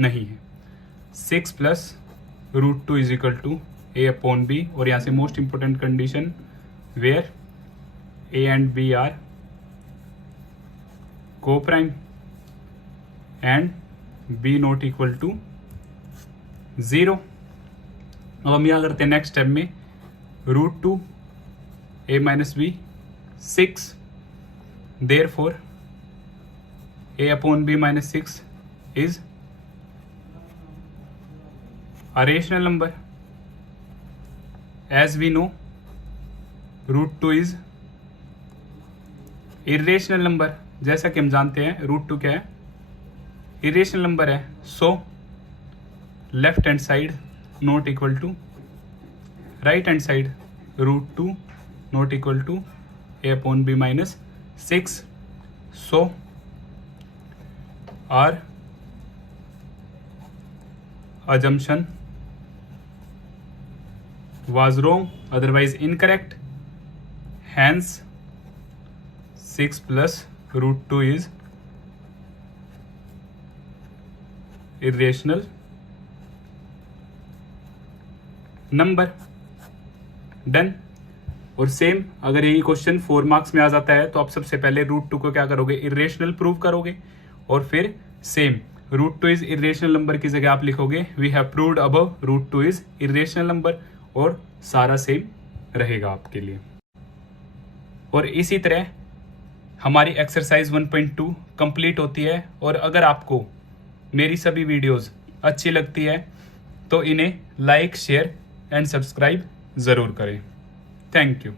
नहीं है. 6 + √2 इज इक्वल टू a/b. और यहाँ से most important condition, where a and b are coprime and b not equal to 0. अब हम यहाँ करते हैं नेक्स्ट स्टेप में, √2 a - b 6. Therefore a/b - 6 is a rational number. As we know, √2 is irrational number. जैसा कि हम जानते हैं √2 क्या है, irrational number है. So left hand side not equal to right hand side, √2 not equal to a/b - 6. So our assumption was wrong, otherwise incorrect. Hence 6 plus √2 is irrational number. Done. और same अगर यही क्वेश्चन 4 मार्क्स में आ जाता है तो आप सबसे पहले √2 को क्या करोगे, इरेशनल प्रूव करोगे, और फिर सेम √2 इज इरेशनल नंबर की जगह आप लिखोगे we have proved above √2 is irrational number, और सारा सेम रहेगा आपके लिए। और इसी तरह हमारी एक्सरसाइज 1.2 कंप्लीट होती है। और अगर आपको मेरी सभी वीडियोस अच्छी लगती है तो इन्हें लाइक, शेयर एंड सब्सक्राइब ज़रूर करें। Thank you.